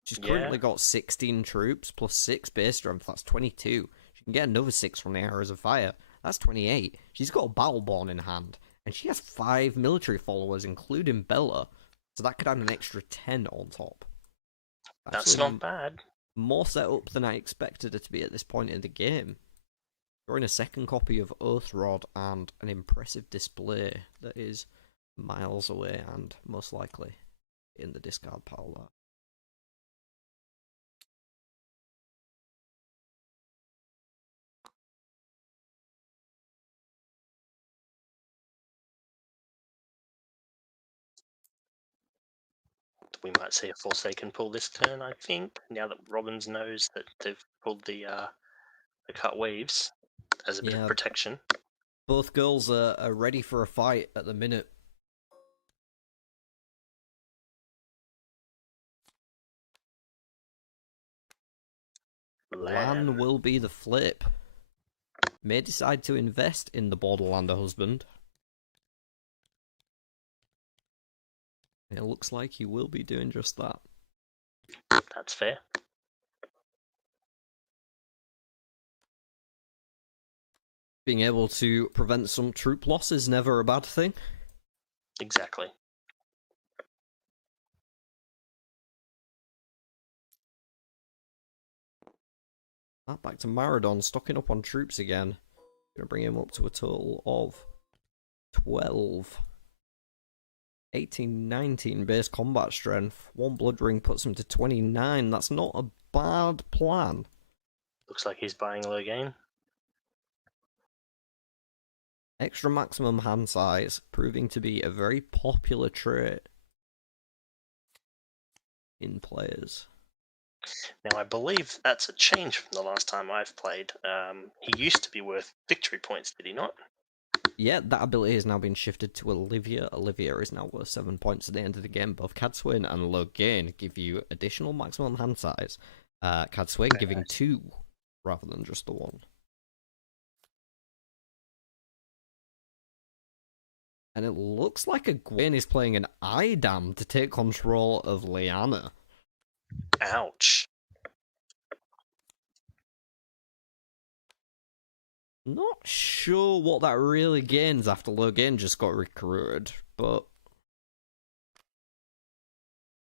She's currently got 16 troops plus 6 base strength, that's 22. She can get another 6 from the Arrows of Fire, that's 28. She's got a Battleborn in hand, and she has 5 military followers, including Bella, so that could add an extra 10 on top. That's not bad. More set up than I expected her to be at this point in the game. Drawing a second copy of Oath Rod and an impressive display that is miles away and most likely in the discard pile there. We might see a Forsaken pull this turn, I think, now that Robbins knows that they've pulled the cut weaves as a bit of protection. Both girls are ready for a fight at the minute. Lan will be the flip. May decide to invest in the Borderlander husband. It looks like he will be doing just that. That's fair. Being able to prevent some troop loss is never a bad thing. Exactly. Back to Maradon, stocking up on troops again. Gonna bring him up to a total of 12. 18, 19 base combat strength. One blood ring puts him to 29. That's not a bad plan. Looks like he's buying low gain. Extra maximum hand size, proving to be a very popular trait in players. Now, I believe that's a change from the last time I've played. He used to be worth victory points, did he not? Yeah, that ability has now been shifted to Olivia. Olivia is now worth 7 points at the end of the game. Both Cadswain and Logain give you additional maximum hand size. Cadswain giving nice. 2 rather than just the 1. And it looks like Egwene is playing an Idam to take control of Lyanna. Ouch. Not sure what that really gains after Logain just got recruited, but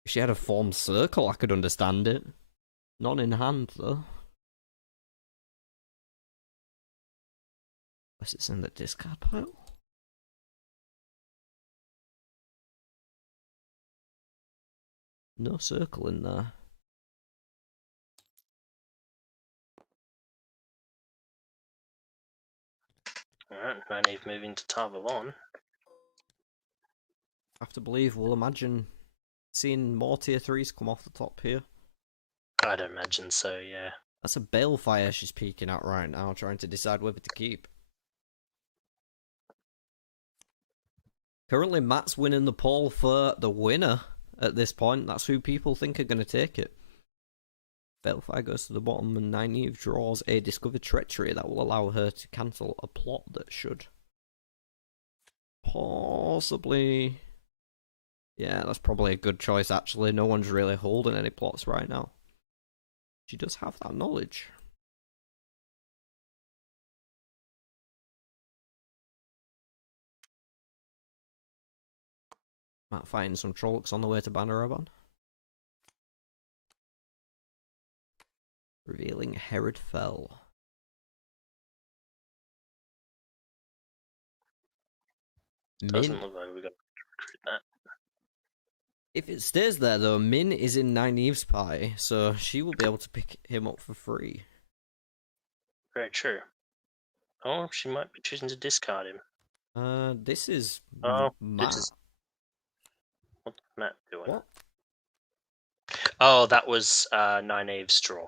if she had a formed circle, I could understand it. Not in hand, though. Unless it's in the discard pile. No circle in there. Alright, Nynaeve moving to Tarvalon. I have to believe we'll imagine seeing more tier 3s come off the top here. I'd imagine so, yeah. That's a Balefire she's peeking at right now, trying to decide whether to keep. Currently, Matt's winning the poll for the winner at this point. That's who people think are going to take it. Balefire goes to the bottom, and Nynaeve draws a Discovered Treachery that will allow her to cancel a plot that should possibly... Yeah, that's probably a good choice, actually. No one's really holding any plots right now. She does have that knowledge. Matt fighting some Trollocs on the way to Bannerabon. Revealing Herod Fell. Doesn't look like we've got to recruit that. If it stays there, though, Min is in Nynaeve's party, so she will be able to pick him up for free. Very true. Oh, she might be choosing to discard him. This is Matt. What's Matt doing? What? Oh, that was Nynaeve's draw.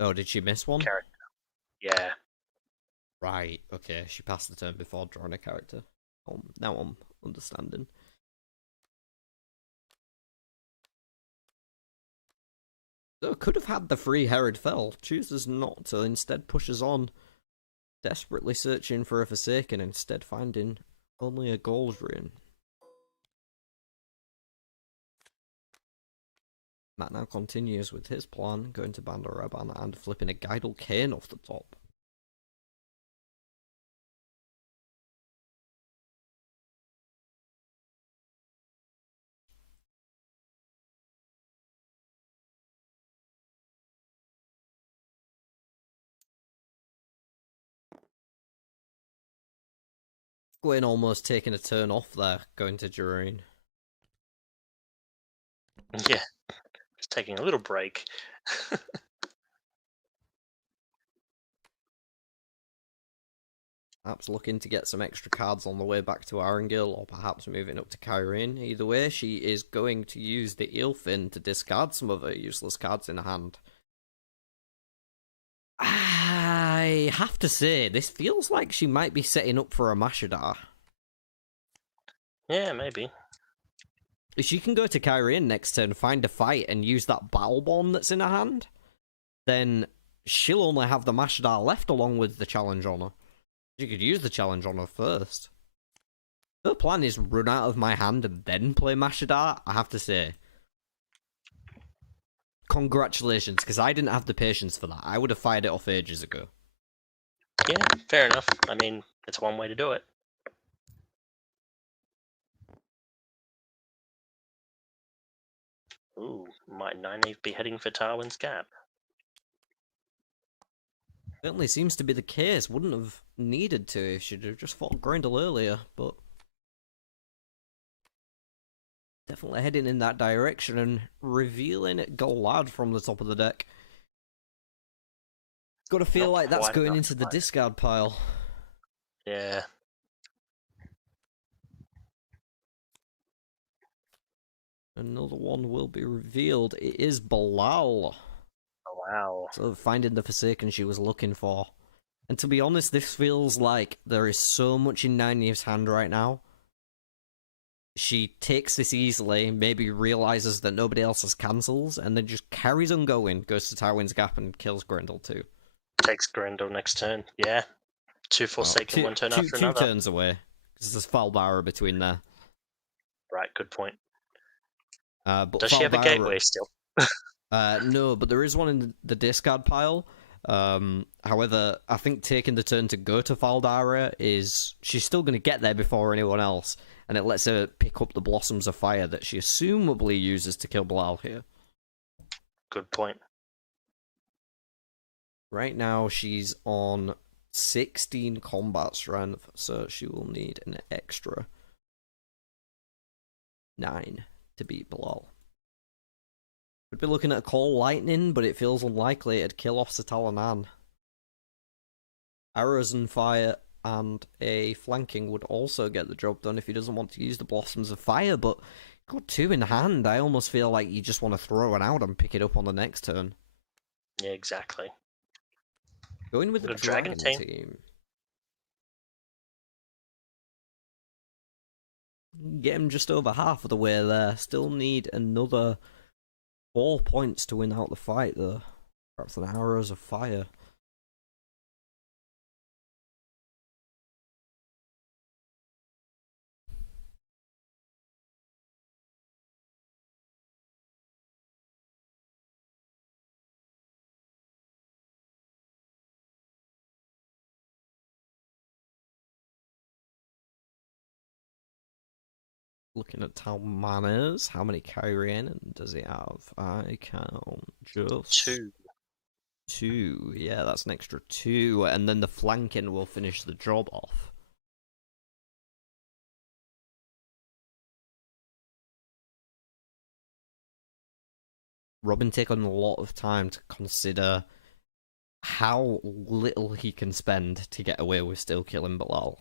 Oh, did she miss one? Character. Yeah. Right, okay. She passed the turn before drawing a character. Now I'm understanding. So could have had the free Herod Fell, chooses not to, instead pushes on, desperately searching for a Forsaken, instead finding only a Gold Rune. Matt now continues with his plan, going to Bannerabon and flipping a Guidal Cane off the top. Gwen almost taking a turn off there, going to Jareen. Yeah. Just taking a little break. Perhaps looking to get some extra cards on the way back to Arangil, or perhaps moving up to Kyrene. Either way, she is going to use the Eelfin to discard some of her useless cards in hand. I have to say, this feels like she might be setting up for a Mashadar. Yeah, maybe. If she can go to Kyrene next turn, find a fight, and use that Battleborn that's in her hand, then she'll only have the Mashadar left along with the challenge on her. She could use the challenge on her first. Her plan is run out of my hand and then play Mashadar, I have to say. Congratulations, because I didn't have the patience for that. I would have fired it off ages ago. Yeah, fair enough. I mean, it's one way to do it. Ooh, might Nynaeve be heading for Tarwin's Gap? Certainly seems to be the case. Wouldn't have needed to if she'd have just fought Grendel earlier, but definitely heading in that direction and revealing Galad from the top of the deck. Gotta feel Not like that's quite going enough into the time. discard pile. Yeah. Another one will be revealed. It is Balal. Oh, wow. So finding the Forsaken she was looking for. And to be honest, this feels like there is so much in Nynaeve's hand right now. She takes this easily, maybe realizes that nobody else has cancels, and then just carries on going, goes to Tywin's Gap and kills Grendel too. Takes Grendel next turn. Yeah. Two Forsaken, one turn after two another. turns away, because there's Faldara between there. Right, good point. But Does she have a gateway still? No, but there is one in the discard pile. However, I think taking the turn to go to Faldara is... she's still going to get there before anyone else, and it lets her pick up the Blossoms of Fire that she assumably uses to kill Balal here. Good point. Right now, she's on 16 combat strength, so she will need an extra 9 to beat Balal. Could be looking at a Call Lightning, but it feels unlikely it'd kill off Satalanan. Arrows and Fire and a Flanking would also get the job done if he doesn't want to use the Blossoms of Fire, but got 2 in hand. I almost feel like you just want to throw one out and pick it up on the next turn. Yeah, exactly. Going with the Good Dragon Dragon team. Get him just over half of the way there. Still need another 4 points to win out the fight, though. Perhaps an Arrows of Fire. Looking at town manners, how many Kyrian does he have? I count just 2. 2. Yeah, that's an extra 2, and then the flanking will finish the job off. Robin taking a lot of time to consider how little he can spend to get away with still killing Balal.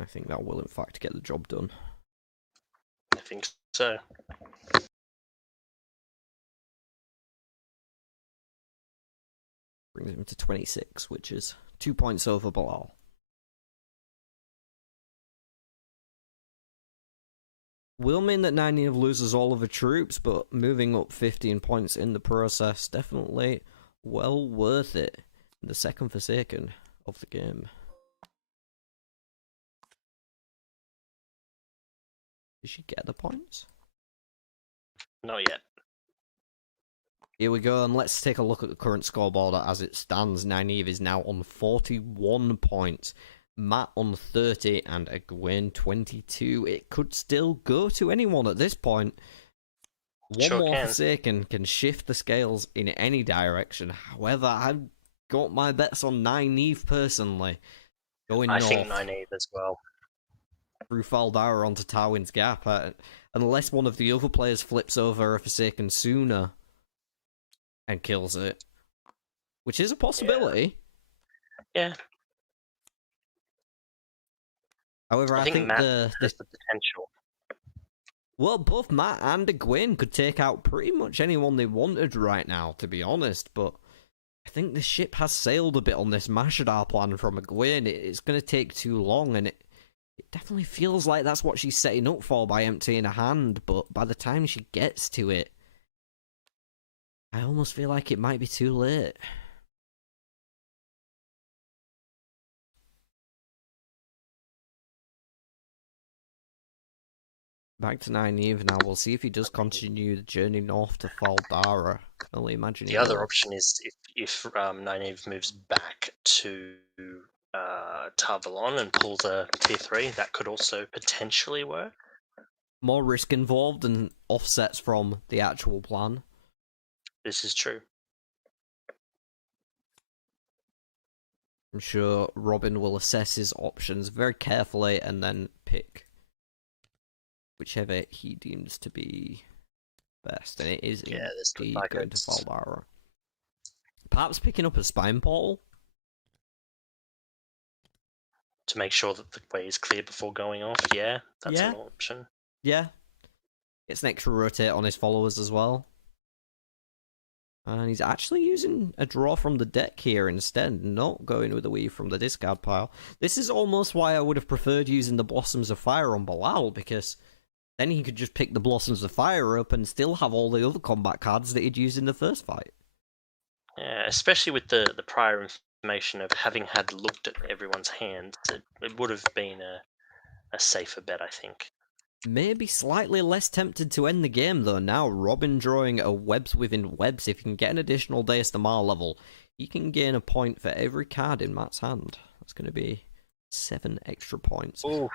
I think that will in fact get the job done. I think so. Brings him to 26, which is 2 points over Balal. Will mean that Nynaeve loses all of her troops, but moving up 15 points in the process, definitely well worth it. The second Forsaken of the game. Did she get the points? Not yet. Here we go, and let's take a look at the current scoreboard as it stands. Nynaeve is now on 41 points, Matt on 30, and Egwene 22. It could still go to anyone at this point. One Sure more can. Forsaken can shift the scales in any direction. However, I've got my bets on Nynaeve personally. Going I north think Nynaeve as well. through Faldara onto Tywin's Gap, unless one of the other players flips over a Forsaken sooner and kills it, which is a possibility. Yeah. However, I think Matt the has the potential. well, both Matt and Egwene could take out pretty much anyone they wanted right now, to be honest, but I think the ship has sailed a bit on this Mashadar plan from Egwene. It's going to take too long, and it definitely feels like that's what she's setting up for by emptying her hand, but by the time she gets to it, I almost feel like it might be too late. Back to Nynaeve now. We'll see if he does continue the journey north to Faldara. I can only imagine The he other will. option is if Nynaeve moves back to Tarvalon and pulls a tier 3, that could also potentially work. More risk involved and offsets from the actual plan. This is true. I'm sure Robin will assess his options very carefully and then pick whichever he deems to be best. And it is This looks indeed like going to it's Faldara. Perhaps picking up a spine portal? to make sure that the way is clear before going off. Yeah, that's an option. Yeah. Gets an extra rotate on his followers as well. And he's actually using a draw from the deck here instead, not going with a weave from the discard pile. This is almost why I would have preferred using the Blossoms of Fire on Bilal, because then he could just pick the Blossoms of Fire up and still have all the other combat cards that he'd used in the first fight. Yeah, especially with the prior information of having had looked at everyone's hands, it would have been a safer bet, I think. Maybe slightly less tempted to end the game, though. Now, Robin drawing a webs within webs. If he can get an additional Deus Damar level, he can gain a point for every card in Matt's hand. That's going to be 7 extra points. Oof.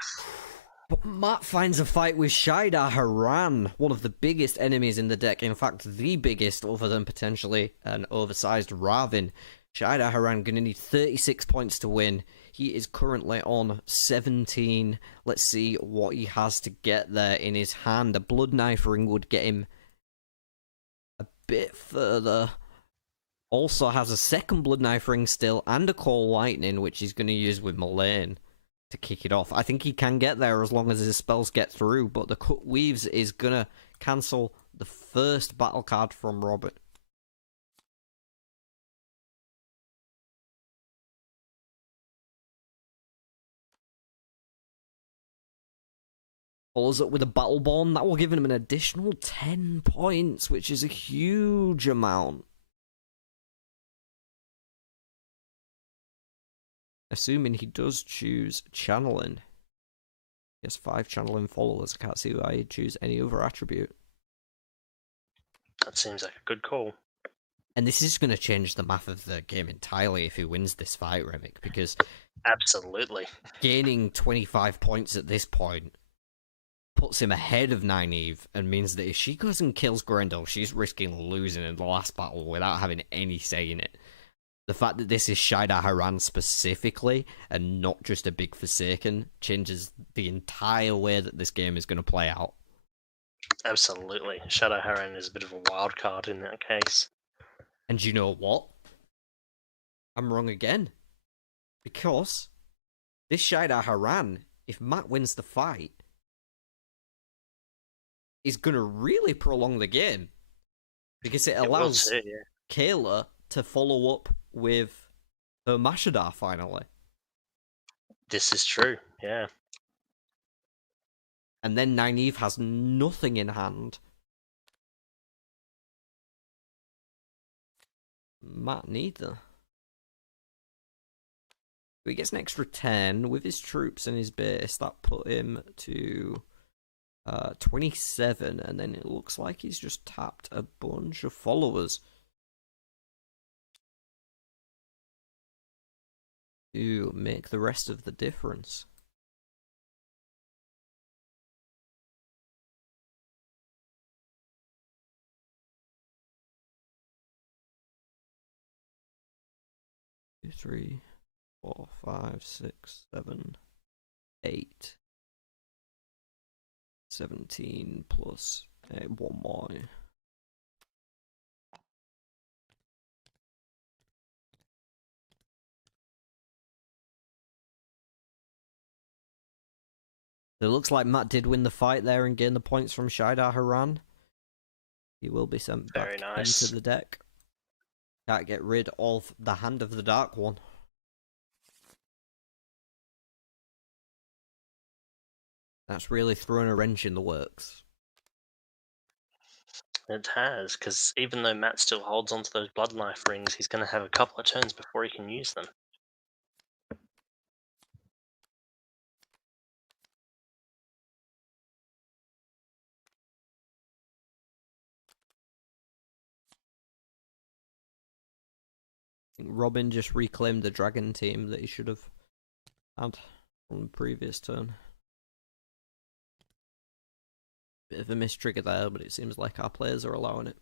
But Matt finds a fight with Shaidar Haran, one of the biggest enemies in the deck. In fact, the biggest, other than potentially an oversized Ravin. Shaidar Haran going to need 36 points to win. He is currently on 17. Let's see what he has to get there in his hand. A Blood Knife Ring would get him a bit further. Also has a second Blood Knife Ring still, and a Call Lightning, which he's going to use with Mullane to kick it off. I think he can get there as long as his spells get through, but the Cut Weaves is going to cancel the first battle card from Robert. Follows up with a Battleborn. That will give him an additional 10 points, which is a huge amount. Assuming he does choose Channeling. He has 5 Channeling followers. I can't see why he'd choose any other attribute. That seems like a good call. And this is going to change the math of the game entirely if he wins this fight, Remick, because Absolutely. gaining 25 points at this point puts him ahead of Nynaeve and means that if she goes and kills Grendel, she's risking losing in the last battle without having any say in it. The fact that this is Shaidar Haran specifically and not just a big Forsaken changes the entire way that this game is going to play out. Absolutely. Shadow Haran is a bit of a wild card in that case. And you know what? I'm wrong again. Because this Shaidar Haran, if Matt wins the fight, is going to really prolong the game. Because it allows Kayla to follow up with her Mashadar finally. This is true, yeah. And then Nynaeve has nothing in hand. Matt neither. He gets an extra 10 with his troops and his base. That put him to 27, and then it looks like he's just tapped a bunch of followers to make the rest of the difference. Two, 3, 4, 5, 6, 7, 8. 17 plus 1 more. It looks like Matt did win the fight there and gain the points from Shaidar Haran. He will be sent back into the deck. Can't get rid of the Hand of the Dark One. That's really thrown a wrench in the works. It has, because even though Matt still holds onto those Blood Knife Rings, he's going to have a couple of turns before he can use them. think Robin just reclaimed the dragon team that he should have had on the previous turn. Bit of a mistrigger there, but it seems like our players are allowing it.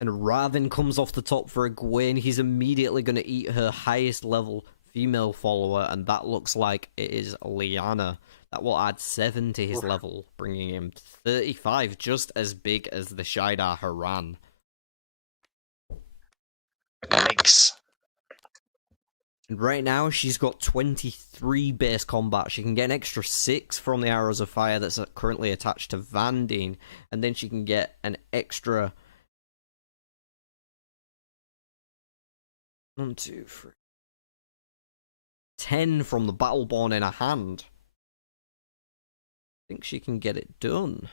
And Ravin comes off the top for Egwene. He's immediately going to eat her highest level female follower, and that looks like it is Lyanna. That will add 7 to his level, bringing him to 35, just as big as the Shaidar Haran. Yikes. And right now, she's got 23 base combat. She can get an extra 6 from the Arrows of Fire that's currently attached to Vandine, and then she can get an extra 1, 2, 3, 10 from the Battleborn in her hand. I think she can get it done.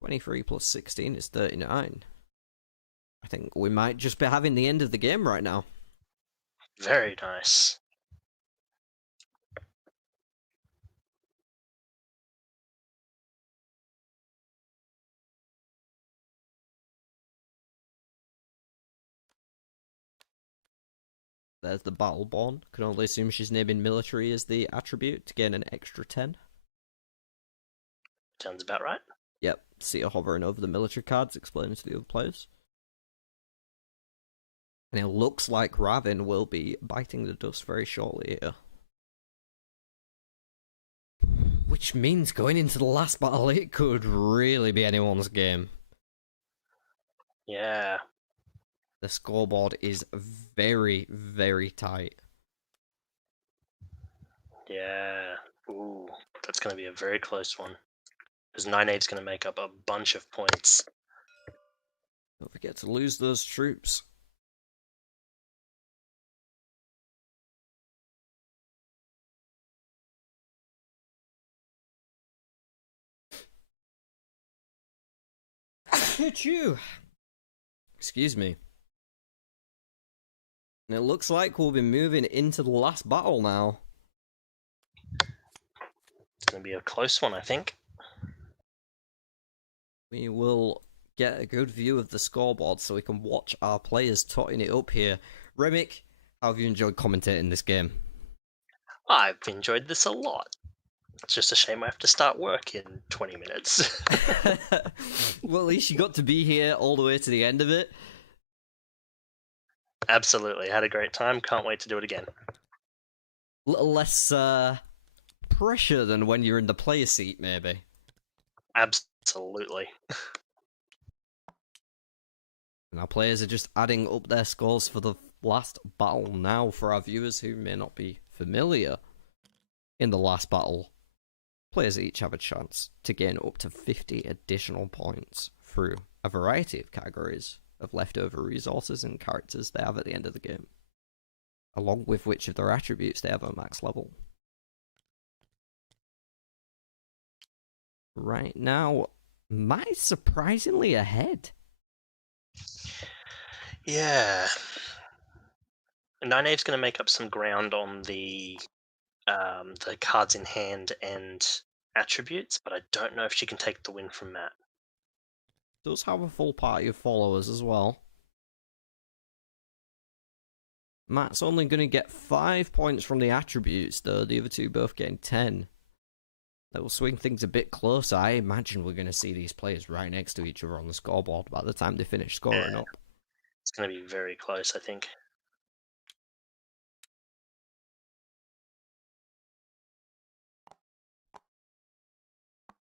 (23 plus 16 is 39. I think we might just be having the end of the game right now. Very nice. There's the Battleborn. Can only assume she's naming military as the attribute to gain an extra 10. Sounds about right. Yep, see her hovering over the military cards, explaining to the other players. And it looks like Ravin will be biting the dust very shortly here. Which means going into the last battle, it could really be anyone's game. Yeah. The scoreboard is very, very tight. Yeah. Ooh, that's going to be a very close one. Because 9/8's going to make up a bunch of points. Don't forget to lose those troops. Achoo! Excuse me. And it looks like we'll be moving into the last battle now. It's going to be a close one, I think. We will get a good view of the scoreboard so we can watch our players totting it up here. Remick, how have you enjoyed commentating this game? I've enjoyed this a lot. It's just a shame I have to start work in 20 minutes. Well, at least you got to be here all the way to the end of it. Absolutely. Had a great time. Can't wait to do it again. Little less pressure than when you're in the player seat, maybe. Absolutely. And our players are just adding up their scores for the last battle now. For our viewers who may not be familiar, in the last battle, players each have a chance to gain up to 50 additional points through a variety of categories of leftover resources and characters they have at the end of the game, along with which of their attributes they have at max level. Right now, Matt is surprisingly ahead. Yeah. 9/8's going to make up some ground on the cards in hand and attributes, but I don't know if she can take the win from Matt. Does have a full party of followers as well. Matt's only going to get 5 points from the attributes, though. The other two both getting 10. That will swing things a bit closer. I imagine we're going to see these players right next to each other on the scoreboard by the time they finish scoring up. It's going to be very close, I think.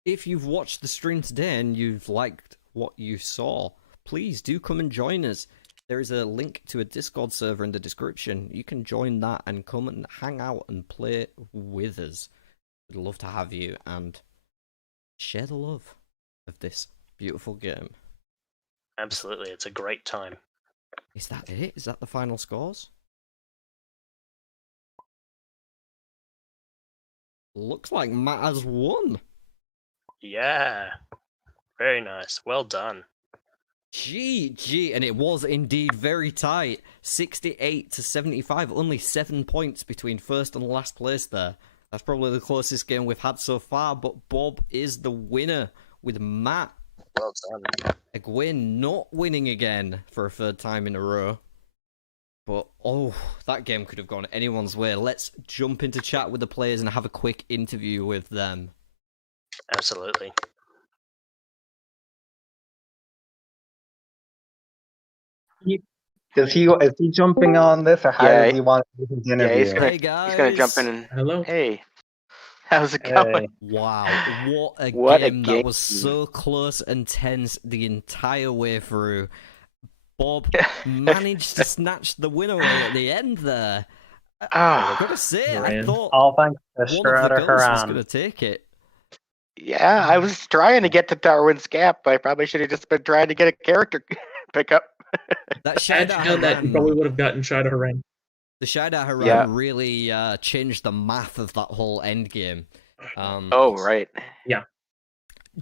If you've watched the stream today and you've liked what you saw, please do come and join us. There is a link to a Discord server in the description. You can join that and come and hang out and play with us. We'd love to have you and share the love of this beautiful game. Absolutely, it's a great time. Is that it? Is that the final scores? Looks like Matt has won. Yeah. Very nice. Well done. GG, and it was indeed very tight. 68 to 75, only 7 points between first and last place there. That's probably the closest game we've had so far, but Bob is the winner with Matt. Well done. Egwene not winning again for a third time in a row. But, oh, that game could have gone anyone's way. Let's jump into chat with the players and have a quick interview with them. Absolutely. Is he jumping on this, or how Yeah, does he want to do his interview? he's gonna Hey, guys. he's gonna jump in and Hello. hey, how's it Hey. going? Wow, what a What a game that game. was so close and tense the entire way through. Bob managed to snatch the win away at the end there. I've Ah, got to say, I Ryan. thought All thanks to one of the Schroeder girls was Haran. going to take it. yeah, I was trying to get to Darwin's Gap. I probably should have just been trying to get a character pickup. That Had you done that, you probably would have gotten Shida Haran. The Shida Haran Yeah. really changed the math of that whole end game. Oh, right.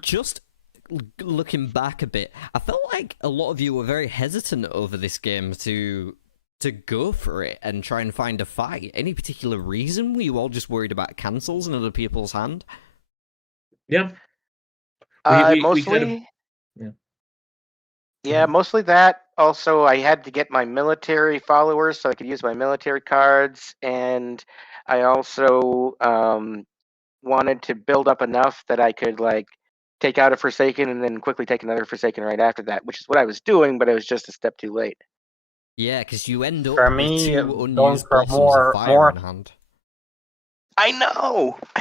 Just looking back a bit, I felt like a lot of you were very hesitant over this game to go for it and try and find a fight. Any particular reason? Were you all just worried about cancels in other people's hand? Yeah. We Mostly. could've- yeah. Yeah, mostly that. Also, I had to get my military followers so I could use my military cards, and I also wanted to build up enough that I could like take out a Forsaken and then quickly take another Forsaken right after that, which is what I was doing, but it was just a step too late. Yeah, because you end up For with me, two going unused for blossoms more- of fire more- in hand. I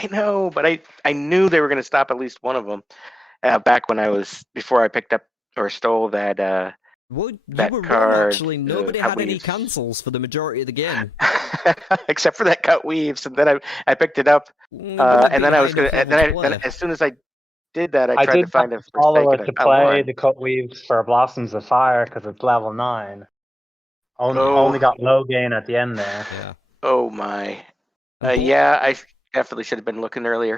know, but I knew they were going to stop at least one of them back when before I picked up or stole that. Well, you that were wrong, card, actually. Nobody cut had any weaves. cancels for the majority of the game. Except for that cut weaves, and then I picked it up, and then I was gonna, and then as soon as I did that, I I tried did to find a have to follow Forsaken. it to I play won. the cut weaves for Blossoms of Fire because it's level 9. Only, Oh. only got low gain at the end there. Yeah. Oh my. And Bob- Yeah, I definitely should have been looking earlier.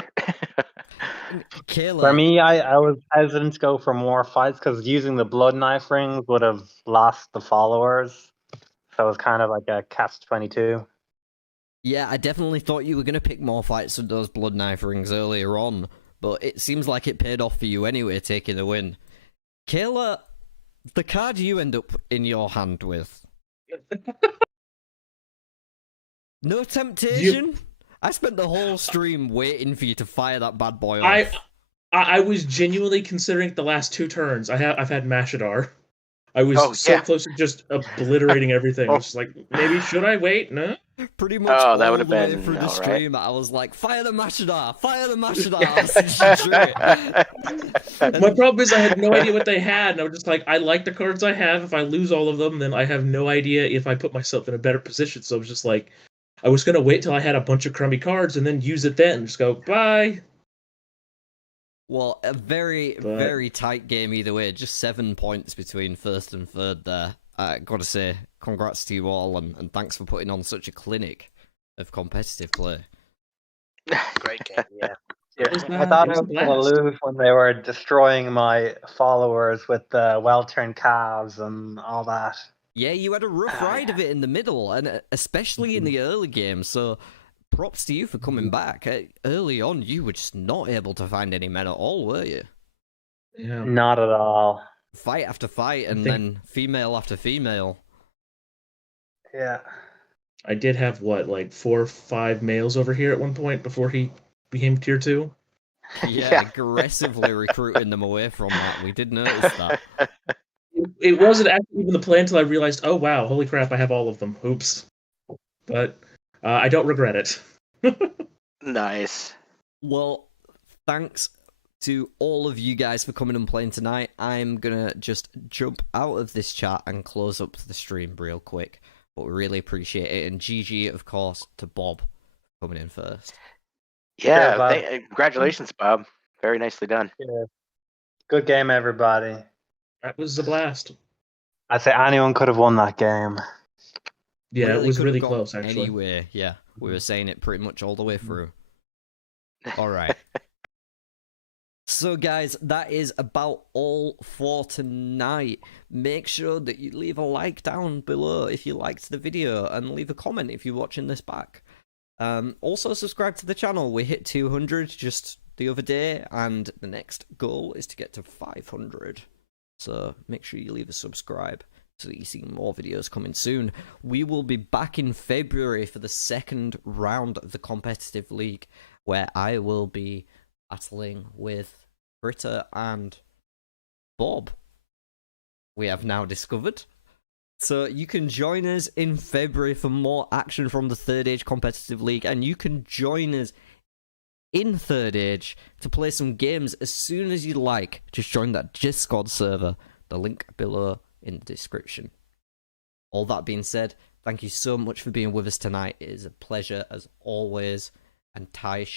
Kayla, For me, I was hesitant to go for more fights because using the blood knife rings would have lost the followers. So it was kind of like a catch-22. yeah, I definitely thought you were going to pick more fights with those blood knife rings earlier on, but it seems like it paid off for you anyway, taking the win. Kayla, the card you end up in your hand with. No temptation? I spent the whole stream waiting for you to fire that bad boy off. I was genuinely considering the last 2 turns. I've had Mashadar. I was so yeah. close to just obliterating everything. I was just like, maybe should I wait? No. Pretty much Oh, all that the would've way been through the all right. stream, I was like, fire the Mashadar! Fire the Mashadar! Since you drew it. My problem is I had no idea what they had, and I was just like, I like the cards I have. If I lose all of them, then I have no idea if I put myself in a better position. So I was just like, I was gonna wait till I had a bunch of crummy cards and then use it then. Just go, bye. Well, a very, But- very tight game either way. Just 7 points between first and third there. Gotta say, congrats to you all, and thanks for putting on such a clinic of competitive play. Great game, yeah. was I thought it I was was a going to blast. lose when they were destroying my followers with the well-turned calves and all that. Yeah, you had a rough ride of it in the middle, and especially in the early game, so props to you for coming back. Early on, you were just not able to find any men at all, were you? Yeah. Not at all. Fight after fight, and think- then female after female. Yeah. I did have like 4 or 5 males over here at one point before he became tier 2. Yeah, aggressively recruiting them away from that. We did notice that. It wasn't actually even the plan until I realized, oh wow, holy crap, I have all of them. Oops. But I don't regret it. Nice. Well, thanks to all of you guys for coming and playing tonight. I'm gonna just jump out of this chat and close up the stream real quick. But we really appreciate it. And GG, of course, to Bob coming in first. Yeah, Bob. congratulations, Bob. Very nicely done. Yeah. Good game, everybody. That was a blast. I'd say anyone could have won that game. Yeah, it was could have really gone close actually. Anyway, yeah, we were saying it pretty much all the way through. All right. So, guys, that is about all for tonight. Make sure that you leave a like down below if you liked the video, and leave a comment if you're watching this back. Also subscribe to the channel. We hit 200 just the other day, and the next goal is to get to 500. So make sure you leave a subscribe so that you see more videos coming soon. We will be back in February for the second round of the competitive league, where I will be battling with Britta and Bob, we have now discovered. So you can join us in February for more action from the Third Age Competitive League, and you can join us in Third Age to play some games as soon as you like. Just join that Discord server, the link below in the description. All that being said, thank you so much for being with us tonight. It is a pleasure as always, and Tai'Shar